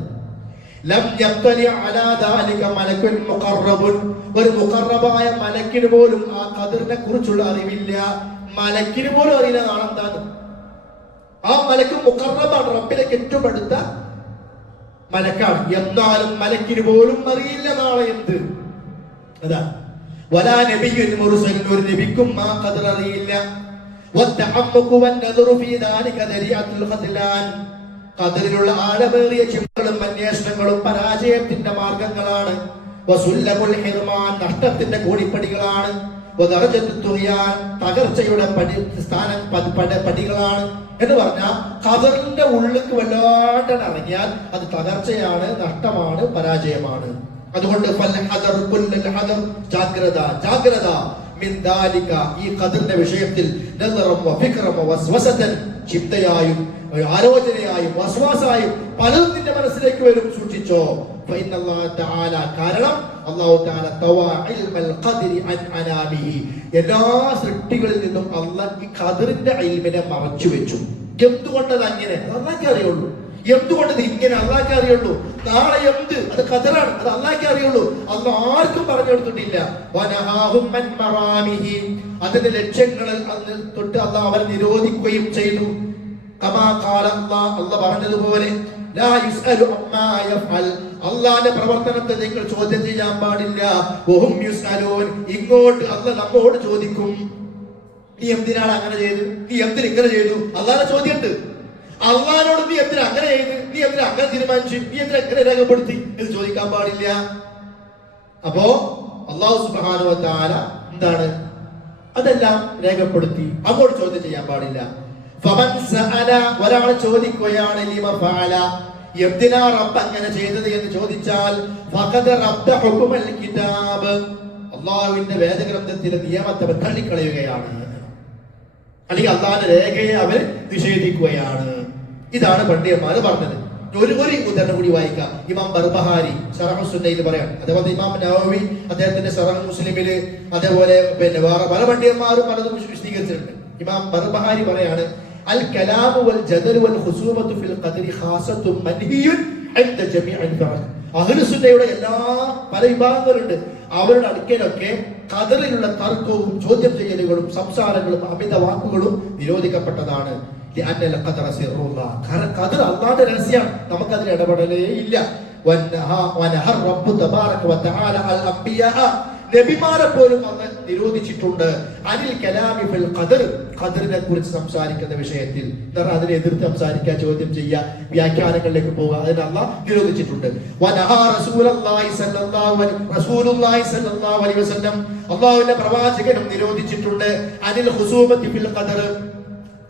ലം യബ്തലി അലാ ദാലിക മലക്കുൻ മുഖറബുൻ, ഒരു മുഖറബായ മലക്കിന് പോലും ആ ഖദറിനെ കുറിച്ചുള്ള അറിവില്ല. മലക്കിന് പോലും അറിയില്ല നാളെ എന്താണ്. ആ മലക്ക് മുഖറബാണ്, റബ്ബിലേക്ക് ഏറ്റവും അടുത്ത മലക്കാണ്. എന്നാലും മലക്കിന് പോലും അറിയില്ല നാളെ എന്ത്. അതാ വലാ നബിയ്യുൻ മുർസൽ, ഒരു നബിക്കും ആ ഖദർ അറിയില്ല. വത്തഹഖഖു വന്നദറു ഫീ ദാലിക ദരിഅത്തുൽ ഖദ്ലാൻ, ഖദറിലുള്ള ആഴമേറിയ ചിന്തകളും അന്വേഷണങ്ങളും പരാജയത്തിന്റെ മാർഗങ്ങളാണ്. വസുല്ലമുൽ ഹിർമാൻ, നഷ്ടത്തിന്റെ കോടിപ്പടികളാണ്. വദറജത്തുൽ തുഗ്യാൻ, തകർച്ചയുടെ പടികളാണ്. എന്ന് പറഞ്ഞാൽ ഖദറിന്റെ ഉള്ളിലേക്ക് വല്ലാണ്ട് ഇറങ്ങിയാൽ അത് തകർച്ചയാണ്, നഷ്ടമാണ്, പരാജയമാണ്. അതുകൊണ്ട് ജാഗ്രത, ജാഗ്രത മിൻ ദാലിക, ഈ ഖദറിന്റെ വിഷയത്തിൽ നദറം വഫിക്റം വസ്വസതൻ, ചിന്തയായും ആലോചനയായും വസ്വാസായും പലതും നിന്റെ മനസ്സിലേക്ക് വരും, സൂക്ഷിച്ചോ. കാരണം അല്ലാഹു തആല തവാ ഇൽമൽ ഖദരി അൻ അനാമിഹി, എല്ലാ സൃഷ്ടികളിൽ നിന്നും അല്ലാഹ് ഈ ഖദറിന്റെ ഇൽമിനെ മറച്ചു വെച്ചു. എന്തുകൊണ്ടത് അങ്ങനെ? അല്ലാഹ്ക്കേ അറിയുള്ളൂ. എന്തുകൊണ്ടത് ഇങ്ങനെ? അല്ലാഹ്ക്കേ അറിയുള്ളൂ. നാളെ എന്ത്? അത് ഖദറാണ്, അത് അല്ലാഹ്ക്കേ അറിയുള്ളൂ. അല്ലാഹ് ആർക്കും പറഞ്ഞു കൊടുത്തിട്ടില്ല. വനഹാഹും അൻ മറാമിഹി, അതിന്റെ ലക്ഷ്യങ്ങളിൽ തൊട്ട് അല്ലാഹ് അവരെ നിരോധിക്കുകയും ചെയ്തു. കമാ ഖാല അല്ലാഹ്, അല്ലാഹ് പറഞ്ഞതുപോലെ ലാ യുസ്അലു അമ്മാ യഫ്അൽ, അല്ലാഹുവിന്റെ പ്രവർത്തനത്തെ നിങ്ങൾ ചോദ്യം ചെയ്യാൻ പാടില്ല. വഹും യുസ്അലൂൻ, ഇങ്ങോട്ട് അല്ലാഹ് നമ്മോട് ചോദിക്കും. നീ എന്തിനാണ് അങ്ങനെ ചെയ്തു? നീ എന്തിന് ഇങ്ങനെ ചെയ്തു? അല്ലാഹുവിന്റെ ചോദ്യമുണ്ട്. അള്ളാഹിനോട് നീ എന്തിനാ അങ്ങനെ ചെയ്ത്, നീ എന്തിനാ അങ്ങനെ തീരുമാനിച്ചു, നീ എന്തിനാ എങ്ങനെ രേഖപ്പെടുത്തി എന്ന് ചോദിക്കാൻ പാടില്ല. അപ്പോ അല്ലാഹു സുബ്ഹാനഹു വ തആല എന്താണ്? അതെല്ലാം രേഖപ്പെടുത്തി. അങ്ങോട്ട് ചോദ്യം ചെയ്യാൻ പാടില്ല. ഫമൻ സഅല, ഒരാൾ ചോദിക്കുകയാണ്, ലിമ ഫഅല, എന്തിനാ റബ്ബ് അങ്ങനെ ചെയ്തത് എന്ന് ചോദിച്ചാൽ, ഫഖദ റബ്ബ ഹുക്മൽ കിതാബ്, അല്ലാഹുവിന്റെ വേദഗ്രന്ഥത്തിലെ നിയമത്തെ അവർ തള്ളിക്കളയുകയാണ്, അല്ലെങ്കിൽ അല്ലാഹുവിന്റെ രേഖയെ അവർ നിഷേധിക്കുകയാണ്. ഇതാണ് പണ്ഡിതന്മാർ പറഞ്ഞത്. ഒരു ഉദാഹരണം കൂടി വായിക്കാം. ഇമാം ബർബഹാരി ശറഹ് സുന്നയിൽ പറയാം, അതേപോലെ ഇമാം നവവി അദ്ദേഹത്തിന്റെ ശറഹ് മുസ്ലിമില്, അതേപോലെ പിന്നെ വേറെ പല പണ്ഡിതന്മാരും പലതും വിശദീകരിച്ചിട്ടുണ്ട്. ഇമാം ബർബഹാരി പറയാണ്, അൽ കലാമു വൽ ജദലു വൽ ഖുസൂമത്തു ഫിൽ ഖദരി ഖാസത്തുൻ മൻഹിയുൻ ഇൻദ ജമീഇൽ ഫഖഹ്. അഹ്ലു സുന്നയുടെ എല്ലാ പല വിഭാഗങ്ങളുണ്ട്, അവരുടെ അടുക്കലൊക്കെ ഖദറിലുള്ള തർക്കവും ചോദ്യം ചെയ്യലുകളും സംസാരങ്ങളും അമിത വാക്കുകളും നിരോധിക്കപ്പെട്ടതാണ്. കാരണം ഖദർ അല്ലാഹുവിന്റെ രഹസ്യമാണ്, നമുക്കതിൽ ഇടപെടലേ ഇല്ല. നബിമാരെ പോലും അന്ന് നിരോധിച്ചിട്ടുണ്ട് അനിൽ കലാമി ഫിൽ ഖദർ, ഖദറിനെ കുറിച്ച് സംസാരിക്കുന്ന വിഷയത്തിൽ. അതിനെ എതിർത്ത് സംസാരിക്കുക, ചോദ്യം ചെയ്യുക, വ്യാഖ്യാനങ്ങളിലേക്ക് പോവുക, അതിന് അല്ലാഹ് നിരോധിച്ചിട്ടുണ്ട്. അല്ലാഹുവിന്റെ പ്രവാചകനും നിരോധിച്ചിട്ടുണ്ട് അനിൽ ഖുസൂമത്തി ഫിൽ ഖദർ,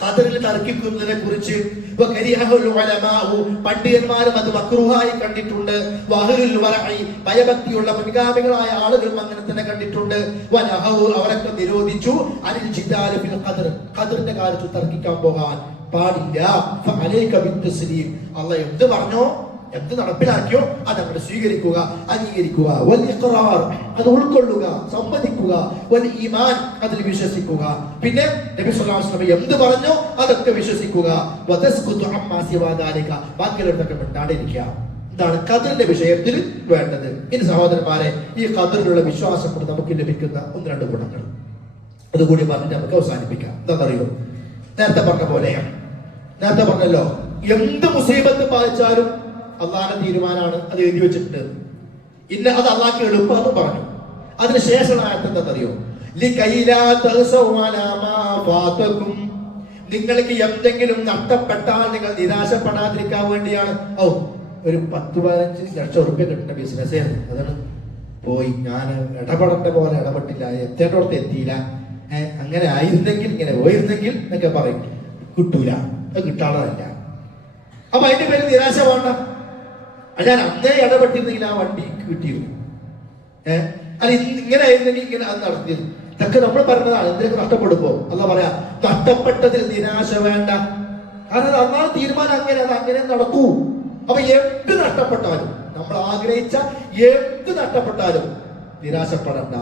ഖദറിൽ തർക്കിക്കുന്നതിനെ കുറിച്ച്. പണ്ഡിതന്മാരും അത് മക്രൂഹായി കണ്ടിട്ടുണ്ട്. ഭയഭക്തിയുള്ള മുൻഗാമികളായ ആളുകളും അങ്ങനെ തന്നെ കണ്ടിട്ടുണ്ട്. അവരൊക്കെ നിരോധിച്ചു അനിൽ ജിദാൽ ഫിൽ ഖദർ, ഖദറിന്റെ കാര്യത്തിൽ തർക്കിക്കാൻ പോകാൻ പാടില്ല. അല്ലാഹ് എന്ത് പറഞ്ഞോ, എന്ത് നടപ്പിലാക്കിയോ അത് അങ്ങോട്ട് സ്വീകരിക്കുക, അംഗീകരിക്കുക. വൽ ഇഖ്റാർ, അത് ഉൾക്കൊള്ളുക, സമ്മതിക്കുക. വൽ ഈമാൻ, അതിൽ വിശ്വസിക്കുക. പിന്നെ നബി സല്ലല്ലാഹു അലൈഹി വസല്ലം എന്ത് പറഞ്ഞോ അതൊക്കെ വിശ്വസിക്കുക. വതസ്കുതു അമ്മാ സിവാ ദാലിക, ബാക്കിയുള്ളതൊക്കെ മിണ്ടാണ്ടിരിക്കുക. ഇതാണ് ഖദറിന്റെ വിഷയത്തിൽ വേണ്ടത്. ഇനി സഹോദരന്മാരെ, ഈ ഖദറിലുള്ള വിശ്വാസം കൊണ്ട് നമുക്ക് ലഭിക്കുന്ന ഒന്ന് രണ്ട് ഗുണങ്ങൾ അതുകൂടി പറഞ്ഞിട്ട് നമുക്ക് അവസാനിപ്പിക്കാം. എന്താണെന്നറിയോ? നേരത്തെ പറഞ്ഞല്ലോ, എന്ത് മുസീബത്ത് ബാധിച്ചാലും അള്ളാഹുവിന്റെ തീരുമാനമാണ്, അത് എഴുതി വെച്ചിട്ടുണ്ട്. അത് അള്ളാഹ്ക്ക് എളുപ്പമെന്ന് പറഞ്ഞു. അതിനുശേഷം ആയത്തെന്താണെന്നറിയോ? നിങ്ങൾക്ക് എന്തെങ്കിലും നഷ്ടപ്പെട്ടാൽ നിങ്ങൾ നിരാശപ്പെടാതിരിക്കാൻ വേണ്ടിയാണ്. ഒരു 10-15 ലക്ഷം റുപ്യ കിട്ടുന്ന ബിസിനസ്, അതാണ് പോയി, ഞാൻ ഇടപെടേണ്ട പോലെ ഇടപെട്ടില്ല, എത്തേണ്ടോടത്ത് എത്തിയില്ല, അങ്ങനെ ആയിരുന്നെങ്കിൽ, ഇങ്ങനെ പോയിരുന്നെങ്കിൽ എന്നൊക്കെ പറയും. കിട്ടൂല, അത് കിട്ടാനുള്ളതല്ല. അപ്പൊ അതിന്റെ പേര് നിരാശ വേണ്ട. ഞാൻ അന്നേ ഇടപെട്ടിരുന്നെങ്കിൽ ആ വണ്ടി കിട്ടിയിരുന്നു, അല്ല ഇങ്ങനെ ആയിരുന്നെങ്കിൽ ഇങ്ങനെ അത് നടത്തിയിരുന്നു. ഇതൊക്കെ നമ്മൾ പറഞ്ഞതാണ്. എന്തെങ്കിലും നഷ്ടപ്പെടുമ്പോ അല്ലാഹ് പറയാ, നഷ്ടപ്പെട്ടതിൽ നിരാശ വേണ്ട. കാരണം അന്നാണ് തീരുമാനം, അങ്ങനെ അത് അങ്ങനെ നടക്കൂ. അപ്പൊ എന്ത് നഷ്ടപ്പെട്ടാലും, നമ്മൾ ആഗ്രഹിച്ച എന്ത് നഷ്ടപ്പെട്ടാലും നിരാശപ്പെടണ്ട.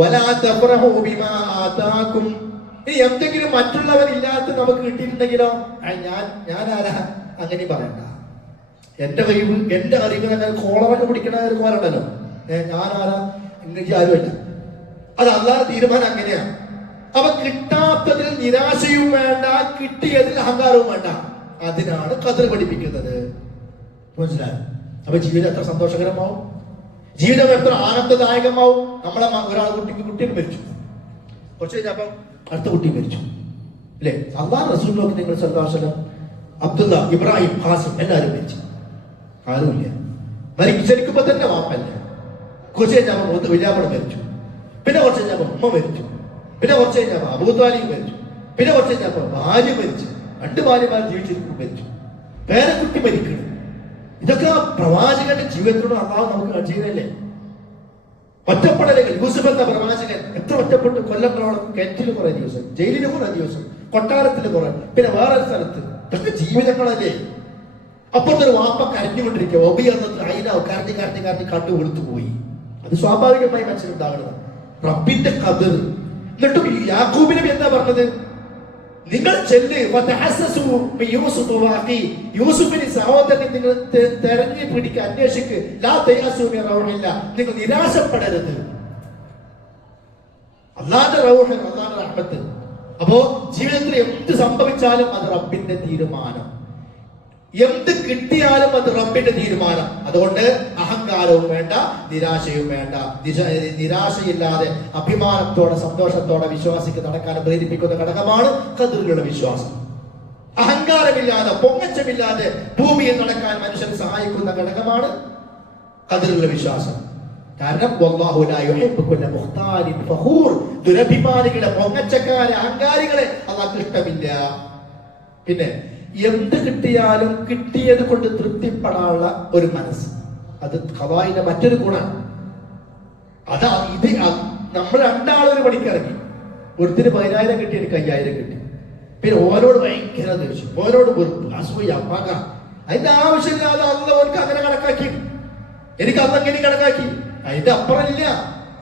വലാ തഫറഹു ബിമാ ആതാകും. ഇനി എന്തെങ്കിലും മറ്റുള്ളവരില്ലാത്ത നമുക്ക് കിട്ടിയിട്ടുണ്ടെങ്കിലോ, ഞാൻ ആരാ അങ്ങനെ പറയണ്ട. എന്റെ കഴിവ്, എന്റെ അറിവ്, കോളറൊക്കെ പിടിക്കണ ഒരു കോലുണ്ടല്ലോ, ഞാനാരാ, എനിക്ക് ആരുമല്ല. അത് അല്ലാഹുവിന്റെ തീരുമാനം അങ്ങനെയാണ്. അപ്പൊ കിട്ടാത്തതിൽ നിരാശയും വേണ്ട, കിട്ടിയതിൽ അഹങ്കാരവും വേണ്ട. അതിനാണ് ഖദർ പഠിപ്പിക്കുന്നത്. മനസ്സിലായോ? അപ്പൊ ജീവിതം എത്ര സന്തോഷകരമാവും, ജീവിതം എത്ര ആനന്ദദായകമാവും. നമ്മളെ ഒരാൾ കുട്ടിയെ മരിച്ചു, കുറച്ച് കഴിഞ്ഞപ്പം അടുത്ത കുട്ടി മരിച്ചു, അല്ലേ? അല്ലാഹു റസൂൽ നോക്കി നിങ്ങൾ സല്ലല്ലാഹു അലൈഹി വസല്ലം, അബ്ദുള്ള, ഇബ്രാഹിം, ഖാസിം എല്ലാവരും മരിച്ചു. ആരുമില്ല. മരിക്കുമ്പോ തന്നെ വാപ്പല്ല. കുറച്ച് കഴിഞ്ഞപ്പോ വിലാപണം മരിച്ചു, പിന്നെ കുറച്ച് കഴിഞ്ഞപ്പോ ഉമ്മ മരിച്ചു, പിന്നെ കുറച്ച് കഴിഞ്ഞപ്പോ അബൂ ത്വാലിബ് മരിച്ചു, പിന്നെ കുറച്ച് കഴിഞ്ഞപ്പോ ഭാര്യ മരിച്ചു, 2 ഭാര്യമാർ ജീവിച്ചിരിക്കും മരിച്ചു, പേരക്കുട്ടി മരിക്കണം. ഇതൊക്കെ പ്രവാചകന്റെ ജീവിതത്തിലൂടെ അല്ലാഹു നമുക്ക് കാണിച്ചതല്ലേ? ഒറ്റപ്പെടലുകൾ. യൂസുഫ് എന്ന പ്രവാചകൻ എത്ര ഒറ്റപ്പെട്ട്, കൊല്ലങ്ങളോളം കിണറ്റിൽ കുറെ ദിവസം, ജയിലിൽ കുറെ ദിവസം, കൊട്ടാരത്തിൽ കുറെ, പിന്നെ വേറെ സ്ഥലത്ത്. ഇതൊക്കെ ജീവിതങ്ങളല്ലേ? അപ്പുറത്തൊരു വാപ്പ കരഞ്ഞുകൊണ്ടിരിക്കുക, കരഞ്ഞ് കണ്ടു വെളുത്തു പോയി. അത് സ്വാഭാവികമായി മനസ്സിലുണ്ടാകുന്നത് റബ്ബിന്റെ ഖദർ. എന്നിട്ടും യാക്കൂബ് നബി എന്താ പറഞ്ഞത്? നിങ്ങൾ ചെല്ല്, യൂസുഫിന് സഹോദരനെ നിങ്ങൾ തെരഞ്ഞു പിടിക്കുക, അന്വേഷിക്ക്. നിങ്ങൾ നിരാശപ്പെടരുത്. അല്ലാഹുവിന്റെ റൗഹ്, അല്ലാഹുവിന്റെ റഹ്മത്ത്. അപ്പോ ജീവിതത്തിൽ എന്ത് സംഭവിച്ചാലും അത് റബ്ബിന്റെ തീരുമാനം, എന്ത് കിട്ടിയാലും അത് റബ്ബിന്റെ തീരുമാനം. അതുകൊണ്ട് അഹങ്കാരവും വേണ്ട, നിരാശയും വേണ്ട. നിരാശയില്ലാതെ അഭിമാനത്തോടെ സന്തോഷത്തോടെ വിശ്വാസിക്ക് നടക്കാൻ പ്രേരിപ്പിക്കുന്ന ഘടകമാണ് ഖദറിലുള്ള വിശ്വാസം. അഹങ്കാരമില്ലാതെ പൊങ്ങച്ചമില്ലാതെ ഭൂമിയിൽ നടക്കാൻ മനുഷ്യൻ സഹായിക്കുന്ന ഘടകമാണ് ഖദറിലുള്ള വിശ്വാസം. കാരണം വല്ലാഹു ലാ യുഹിബ്ബു കുല്ല മുഖ്താലിൻ ഫഖൂർ, ദുരഭിമാനികളെ, പൊങ്ങച്ചക്കാരെ, അഹങ്കാരികളെ അല്ലാഹു ഇഷ്ടമില്ല. പിന്നെ എന്ത് കിട്ടിയാലും കിട്ടിയത് കൊണ്ട് തൃപ്തിപ്പെടാനുള്ള ഒരു മനസ്സ്, അത് ഖദാഇന്റെ മറ്റൊരു ഗുണമാണ്. അതാ ഇത് നമ്മൾ രണ്ടാളൊരു പണിക്കിറങ്ങി, ഒരുത്തിന് 10,000 കിട്ടി, എനിക്ക് 5,000 കിട്ടി. പിന്നെ ഓരോട് ഭയങ്കര ദേഷ്യം, ഓരോട് വെറുപ്പ്, അസൂയ, പക. അതിന്റെ ആവശ്യമില്ലാതെ അന്ന് അവർക്ക് അങ്ങനെ കണക്കാക്കി, എനിക്ക് അന്ന് അങ്ങനെ കണക്കാക്കി. അതിന്റെ അപ്പുറമില്ല.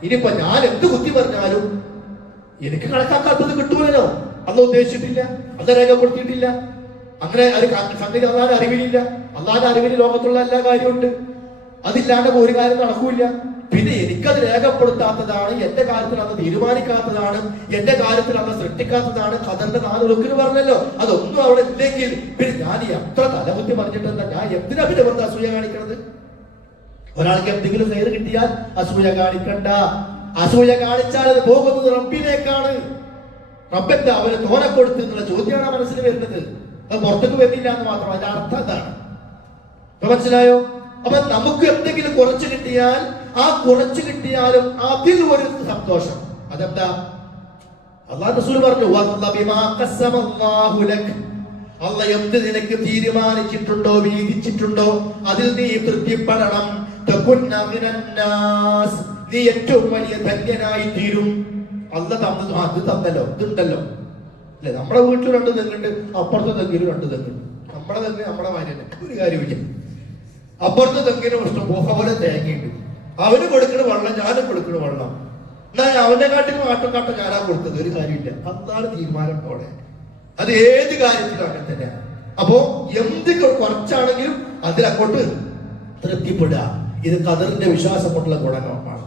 ഇനിയിപ്പോ ഞാൻ എന്ത് ബുദ്ധി പറഞ്ഞാലും എനിക്ക് കണക്കാക്കാത്തത് കിട്ടൂലല്ലോ. അന്ന് ഉദ്ദേശിച്ചിട്ടില്ല, അന്ന് രേഖപ്പെടുത്തിയിട്ടില്ല. അങ്ങനെ ഒരു സംഗതി അള്ളാന്റെ അറിവിലില്ല. അള്ളാന്റെ അറിവിൽ ലോകത്തുള്ള എല്ലാ കാര്യമുണ്ട്. അതില്ലാണ്ട് ഒരു കാര്യം നടക്കൂല. പിന്നെ എനിക്കത് രേഖപ്പെടുത്താത്തതാണ്, എന്റെ കാര്യത്തിൽ അന്ന് തീരുമാനിക്കാത്തതാണ്, എന്റെ കാര്യത്തിൽ അന്ന് സൃഷ്ടിക്കാത്തതാണ്. ഖദറിന്റെ 4 റുക്കിന് പറഞ്ഞല്ലോ, അതൊന്നും അവിടെ ഇല്ലെങ്കിൽ പിന്നെ ഞാൻ എത്ര തലകുത്തി പറഞ്ഞിട്ടെന്താ? ഞാൻ എന്തിനാ പിന്നെ വെറുതെ അസൂയ കാണിക്കണത്? ഒരാൾക്ക് എന്തെങ്കിലും നേര് കിട്ടിയാൽ അസൂയ കാണിക്കണ്ട. അസൂയ കാണിച്ചാൽ അത് പോകുന്നത് റബ്ബിലേക്കാണ്. റബ്ബെന്താ അവന് തോനെ കൊടുത്ത് എന്നുള്ള ചോദ്യമാണ് മനസ്സിൽ വരുന്നത്. അത് പുറത്തേക്ക് വരുന്നില്ല എന്ന് മാത്രം. അതിന്റെ അർത്ഥം എന്താണ് മനസ്സിലായോ? അപ്പൊ നമുക്ക് എന്തെങ്കിലും കുറച്ച് കിട്ടിയാൽ, ആ കുറച്ച് കിട്ടിയാലും അതിൽ ഒരു സന്തോഷം. അതെന്താ? അല്ലാഹു റസൂൽ പറഞ്ഞു, അല്ലാഹു എന്ത് നിനക്ക് തീരുമാനിച്ചിട്ടുണ്ടോ, വീതിച്ചിട്ടുണ്ടോ, അതിൽ നീ തൃപ്തിപ്പെടണം. നീ ഏറ്റവും വലിയ ധന്യനായി തീരും. അല്ലാഹു തന്നത് അത് തന്നല്ലോ, ഇതുണ്ടല്ലോ അല്ലെ? നമ്മുടെ വീട്ടിൽ 2 തെങ്ങുണ്ട്, അപ്പുറത്തെ തെങ്ങിലും 2 തെങ്ങുണ്ട്. നമ്മുടെ തെങ്ങ് നമ്മുടെ ഭാര്യനെ ഒരു കാര്യമില്ല. അപ്പുറത്തെ തെങ്ങിന് ഇഷ്ടം പോലെ തേങ്ങയുണ്ട്. അവന് കൊടുക്കണ വെള്ളം, ഞാനും കൊടുക്കണ വെള്ളം. എന്നാ അവന്റെ കാട്ടിൽ മാട്ടം ഞാനാ കൊടുത്തത്, ഒരു കാര്യമില്ല. അതാണ് തീരുമാനം പോലെ. അത് ഏത് കാര്യത്തിലും അങ്ങനെ തന്നെയാണ്. അപ്പോ എന്ത് കുറച്ചാണെങ്കിലും അതിലങ്ങോട്ട് തൃപ്തിപ്പെടുക. ഇത് ഖദറിന്റെ വിശ്വാസം കൊണ്ടുള്ള ഗുണങ്ങളാണ്.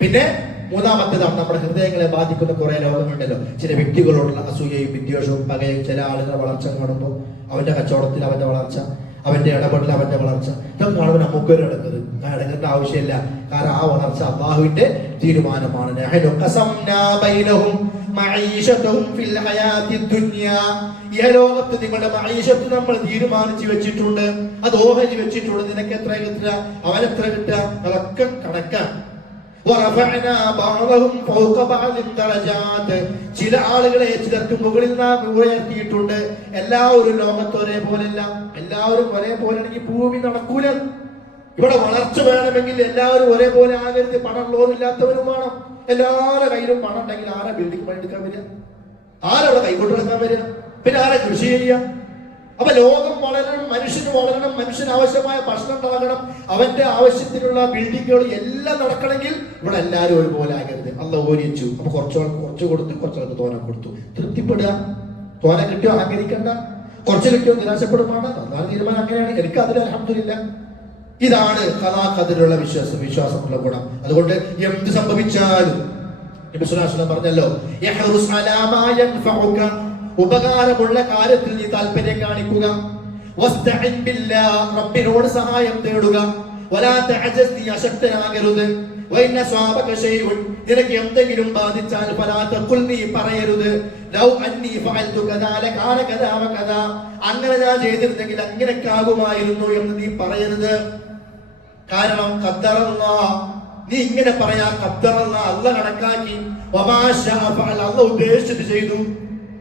പിന്നെ മൂന്നാമത്തേതാണ് നമ്മുടെ ഹൃദയങ്ങളെ ബാധിക്കുന്ന കുറെ രോഗങ്ങളുണ്ടല്ലോ. ചില വ്യക്തികളോടുള്ള അസൂയയും വിദ്വേഷവും പകയും. ചില ആളുകളുടെ വളർച്ച കാണുമ്പോൾ അവന്റെ കച്ചവടത്തിൽ അവന്റെ വളർച്ച, അവന്റെ ഇടപെടൽ അവന്റെ വളർച്ച, ഇതൊക്കെ കാണുമ്പോൾ നമുക്കൊരു ഇടങ്ങറ്. ആ ഇടങ്ങറിന്റെ ആവശ്യമില്ല. കാരണം ആ വളർച്ച അല്ലാഹുവിന്റെ തീരുമാനമാണ്. ലോകത്ത് നിങ്ങളുടെ മഈശത്ത് നമ്മൾ തീരുമാനിച്ചു വെച്ചിട്ടുണ്ട്, അത് ഓഹരി വെച്ചിട്ടുണ്ട്. നിനക്ക് എത്ര കിട്ടുക, അവനെത്ര കിട്ടുക, അതൊക്കെ കണക്കാണ്. ചില ആളുകളെ ചിലർക്ക് മുകളിൽ നാം ഉയർത്തിയിട്ടുണ്ട്. എല്ലാവരും ലോകത്ത് ഒരേപോലെയല്ല. എല്ലാവരും ഒരേപോലെയാണെങ്കിൽ ഭൂമി നടക്കൂല. ഇവിടെ വളർച്ച വേണമെങ്കിൽ എല്ലാവരും ഒരേപോലെ ആകരുത്. പണമുള്ളവരില്ലാത്തവരും വേണം. എല്ലാവരുടെ കയ്യിലും പണം ഉണ്ടെങ്കിൽ ആരാ ബിൽഡിംഗ് പണിയെടുക്കാൻ വരിക? ആരവിടെ കൈകൊണ്ട് നടക്കാൻ വരിക? പിന്നെ ആരാ കൃഷി ചെയ്യുക? അപ്പൊ ലോകം വളരണം, മനുഷ്യന് വളരണം, മനുഷ്യന് ആവശ്യമായ ഭക്ഷണം ഉണ്ടാകണം, അവന്റെ ആവശ്യത്തിനുള്ള ബിൽഡിങ്ങുകൾ എല്ലാം നടക്കണമെങ്കിൽ ഇവിടെ എല്ലാവരും ഒരുപോലെ ആകരുത്. അല്ലാഹു ഓരിച്ചു. അപ്പൊ കുറച്ച് കൊടുത്ത് കുറച്ചാൾക്ക് തോനെ കൊടുത്തു. തൃപ്തിപ്പെടുക. തോനെ കിട്ടിയോ അഹങ്കരിക്കണ്ട, കുറച്ച് കിട്ടിയോ നിരാശപ്പെടുമാണ്. അതാണ് തീരുമാനം. അങ്ങനെയാണ്. എനിക്ക് അതിൽ അൽഹംദുലില്ലാ. ഇതാണ് ഖദറിലുള്ള വിശ്വാസമുള്ള ഗുണം. അതുകൊണ്ട് എന്ത് സംഭവിച്ചാലും നബി സ്വല്ലല്ലാഹു അലൈഹി വസല്ലം പറഞ്ഞല്ലോ, യഹ്റുസ് അലാ മാ യൻഫഉക, ഉപകാരമുള്ള കാര്യത്തിൽ നീ താല്പര്യം കാണിക്കുക. വസ്തഇൻ ബില്ലാഹ്, റബ്ബിനോട് സഹായം തേടുക. വലാ തഅജസ്, നീ അശക്തനാകരുത്. വഇന്ന സ്വഅബക ശൈഉൻ, നിനക്ക് എന്തെങ്കിലും ബാധിച്ചാൽ ഫലാ തഖുൽ, നീ പറയരുത് ലൗ അന്നി ഫഅൽതു കദാ ലകാന കദാ വകദാ, അങ്ങനെ ഞാൻ ചെയ്തിരുന്നെങ്കിൽ അങ്ങനെയൊക്കെ ആകുമായിരുന്നു എന്ന് നീ പറയരുത്. കാരണം ഖദ്ദറല്ലാഹ്, നീ ഇങ്ങനെ പറയാ ഖദ്ദറല്ലാഹ്, അല്ലാഹ് കണക്കാക്കി. വമാ ശാഅ ഫഅൽ, അല്ലാഹ് ഉദ്ദേശിച്ചത് ചെയ്തു.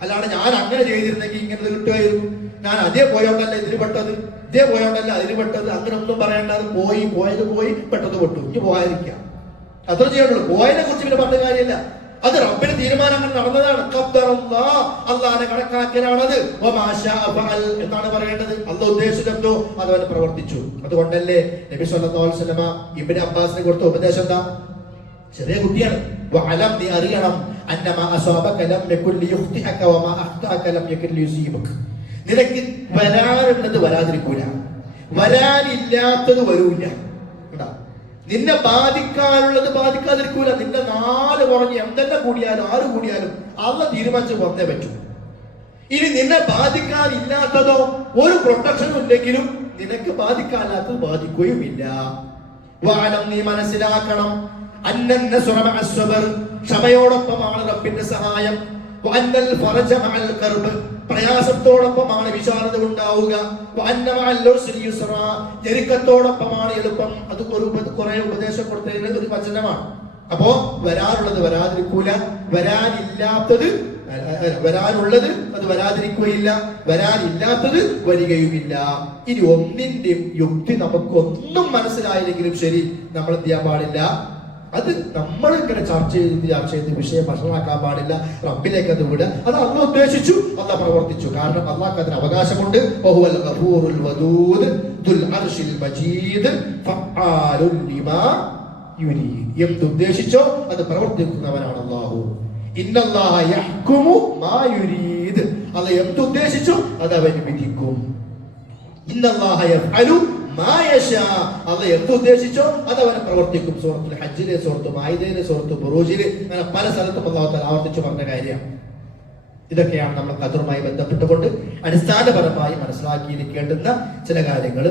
അല്ലാണ്ട് ഞാൻ അങ്ങനെ ചെയ്തിരുന്നെങ്കിൽ ഇങ്ങനെ കിട്ടുമായിരുന്നു, ഞാൻ അതേ പോയോണ്ടല്ല ഇതിന് പെട്ടത്, ഇതേ പോയോണ്ടല്ല അതിന് പെട്ടത്, അങ്ങനെ ഒന്നും പറയേണ്ട. അത് പോയത് പോയി, പെട്ടത് പെട്ടു. ഇനി പോകാതിരിക്കാം, അത്ര ചെയ്യാനുള്ളൂ. പോയതിനെ കുറിച്ച് പിന്നെ പറഞ്ഞ കാര്യമില്ല. അത് റബ്ബിന്റെ തീരുമാനം അങ്ങനെ നടന്നതാണ്. അള്ളാഹുവിനെ കണക്കാക്കലാണത്. എന്നാണ് പറയേണ്ടത്. അള്ളാഹ് ഉദ്ദേശിച്ചെന്തോ അതവന് പ്രവർത്തിച്ചു. അതുകൊണ്ടല്ലേ നബി സല്ലല്ലാഹു അലൈഹി വസല്ലമ ഇബ്നു അബ്ബാസിനെ കൊടുത്ത ഉപദേശം എന്താ? ചെറിയ കുട്ടിയാണ്. വഅലം, നീ അറിയണം, അന്നമാ അസ്വാബക ലം യകുൻ ലിയുഖ്തിഅക വമാ അഖ്തഅക ലം യകുൻ ലിയുസീബക. നിനക്ക് വരാനുള്ളത് വരാതിരിക്കൂല, വരാനില്ലാത്തത് വരൂല. നിന്നെ ബാധിക്കാനുള്ളത് ബാധിക്കാതിരിക്കൂല. നിന്റെ 4 പുറഞ്ഞ് എന്തെല്ലാം കൂടിയാലും 6 കൂടിയാലും അള്ളാഹ് തീരുമാനിച്ച് വന്നേ പറ്റൂ. ഇനി നിന്നെ ബാധിക്കാനില്ലാത്തതോ ഒരു പ്രൊട്ടക്ഷനും ഇല്ലെങ്കിലും നിനക്ക് ബാധിക്കാനില്ലാത്തത് ബാധിക്കുകയുമില്ല. വാനം, നീ മനസ്സിലാക്കണം, ക്ഷമയോടൊപ്പമാണ് റബ്ബിന്റെ സഹായം. വഅന്നൽ ഫറജ മഅൽ കർബ്, പ്രയാസത്തോടൊപ്പമാണ് വിശാലത ഉണ്ടാവുക. വഅന്ന മഅൽ ഉസ്രി യുസ്റാ, ഞെരുക്കത്തോടൊപ്പമാണ് എളുപ്പം. അത് കുറെ ഉപദേശം കൊടുത്തതിന് ഒരു വചനമാണ്. അപ്പോ വരാനുള്ളത് വരാതിരിക്കൂല, വരാനുള്ളത് അത് വരാതിരിക്കുകയില്ല, വരാനില്ലാത്തത് വരികയുമില്ല. ഇനി ഒന്നിന്റെയും യുക്തി നമുക്കൊന്നും മനസ്സിലായില്ലെങ്കിലും ശരി, നമ്മൾ എന്ത് ചെയ്യാൻ പാടില്ല, അത് നമ്മൾ ഇങ്ങനെ ചർച്ച ചെയ്ത് വിഷയം ഭക്ഷണമാക്കാൻ പാടില്ല. റബ്ബിലേക്ക് അത് വിടുക. അത് അള്ളാഹ് ഉദ്ദേശിച്ചു, അള്ളാഹ് പ്രവർത്തിച്ചു. കാരണം അള്ളാഹ്ക്ക് അതിന് അവകാശമുണ്ട്. വഹുവൽ ഗഫൂറുൽ വദൂദ് ദുൽ അർശിൽ മജീദ് ഫഅാലുൻ ലിമാ യുരീദ്. എന്തുദ്ദേശിച്ചോ അത് പ്രവർത്തിക്കുന്നവനാണ് അള്ളാഹു. ഇന്നല്ലാഹ യഹ്കുമു മാ യുരീദ്, അള്ളാഹ് എന്തുദ്ദേശിച്ചു അത് അവൻ വിധിക്കും. ഇന്നല്ലാഹ യഫ്അലു മാ യശാ, അള്ളാഹ് എന്തുദ്ദേശിച്ചോ അത് അവൻ പ്രവർത്തിക്കും. സൂറത്തുൽ ഹജ്ജിലെ, സൂറത്ത് മാഇദയിലെ, സൂറത്ത് ബുറൂജിലെ, അങ്ങനെ പല സ്ഥലത്തും അള്ളാഹു തആല ആവർത്തിച്ചു പറഞ്ഞ കാര്യമാണ്. ഇതൊക്കെയാണ് നമ്മൾ ഖദറുമായി ബന്ധപ്പെട്ടുകൊണ്ട് അടിസ്ഥാനപരമായി മനസ്സിലാക്കിയിരിക്കേണ്ടുന്ന ചില കാര്യങ്ങൾ.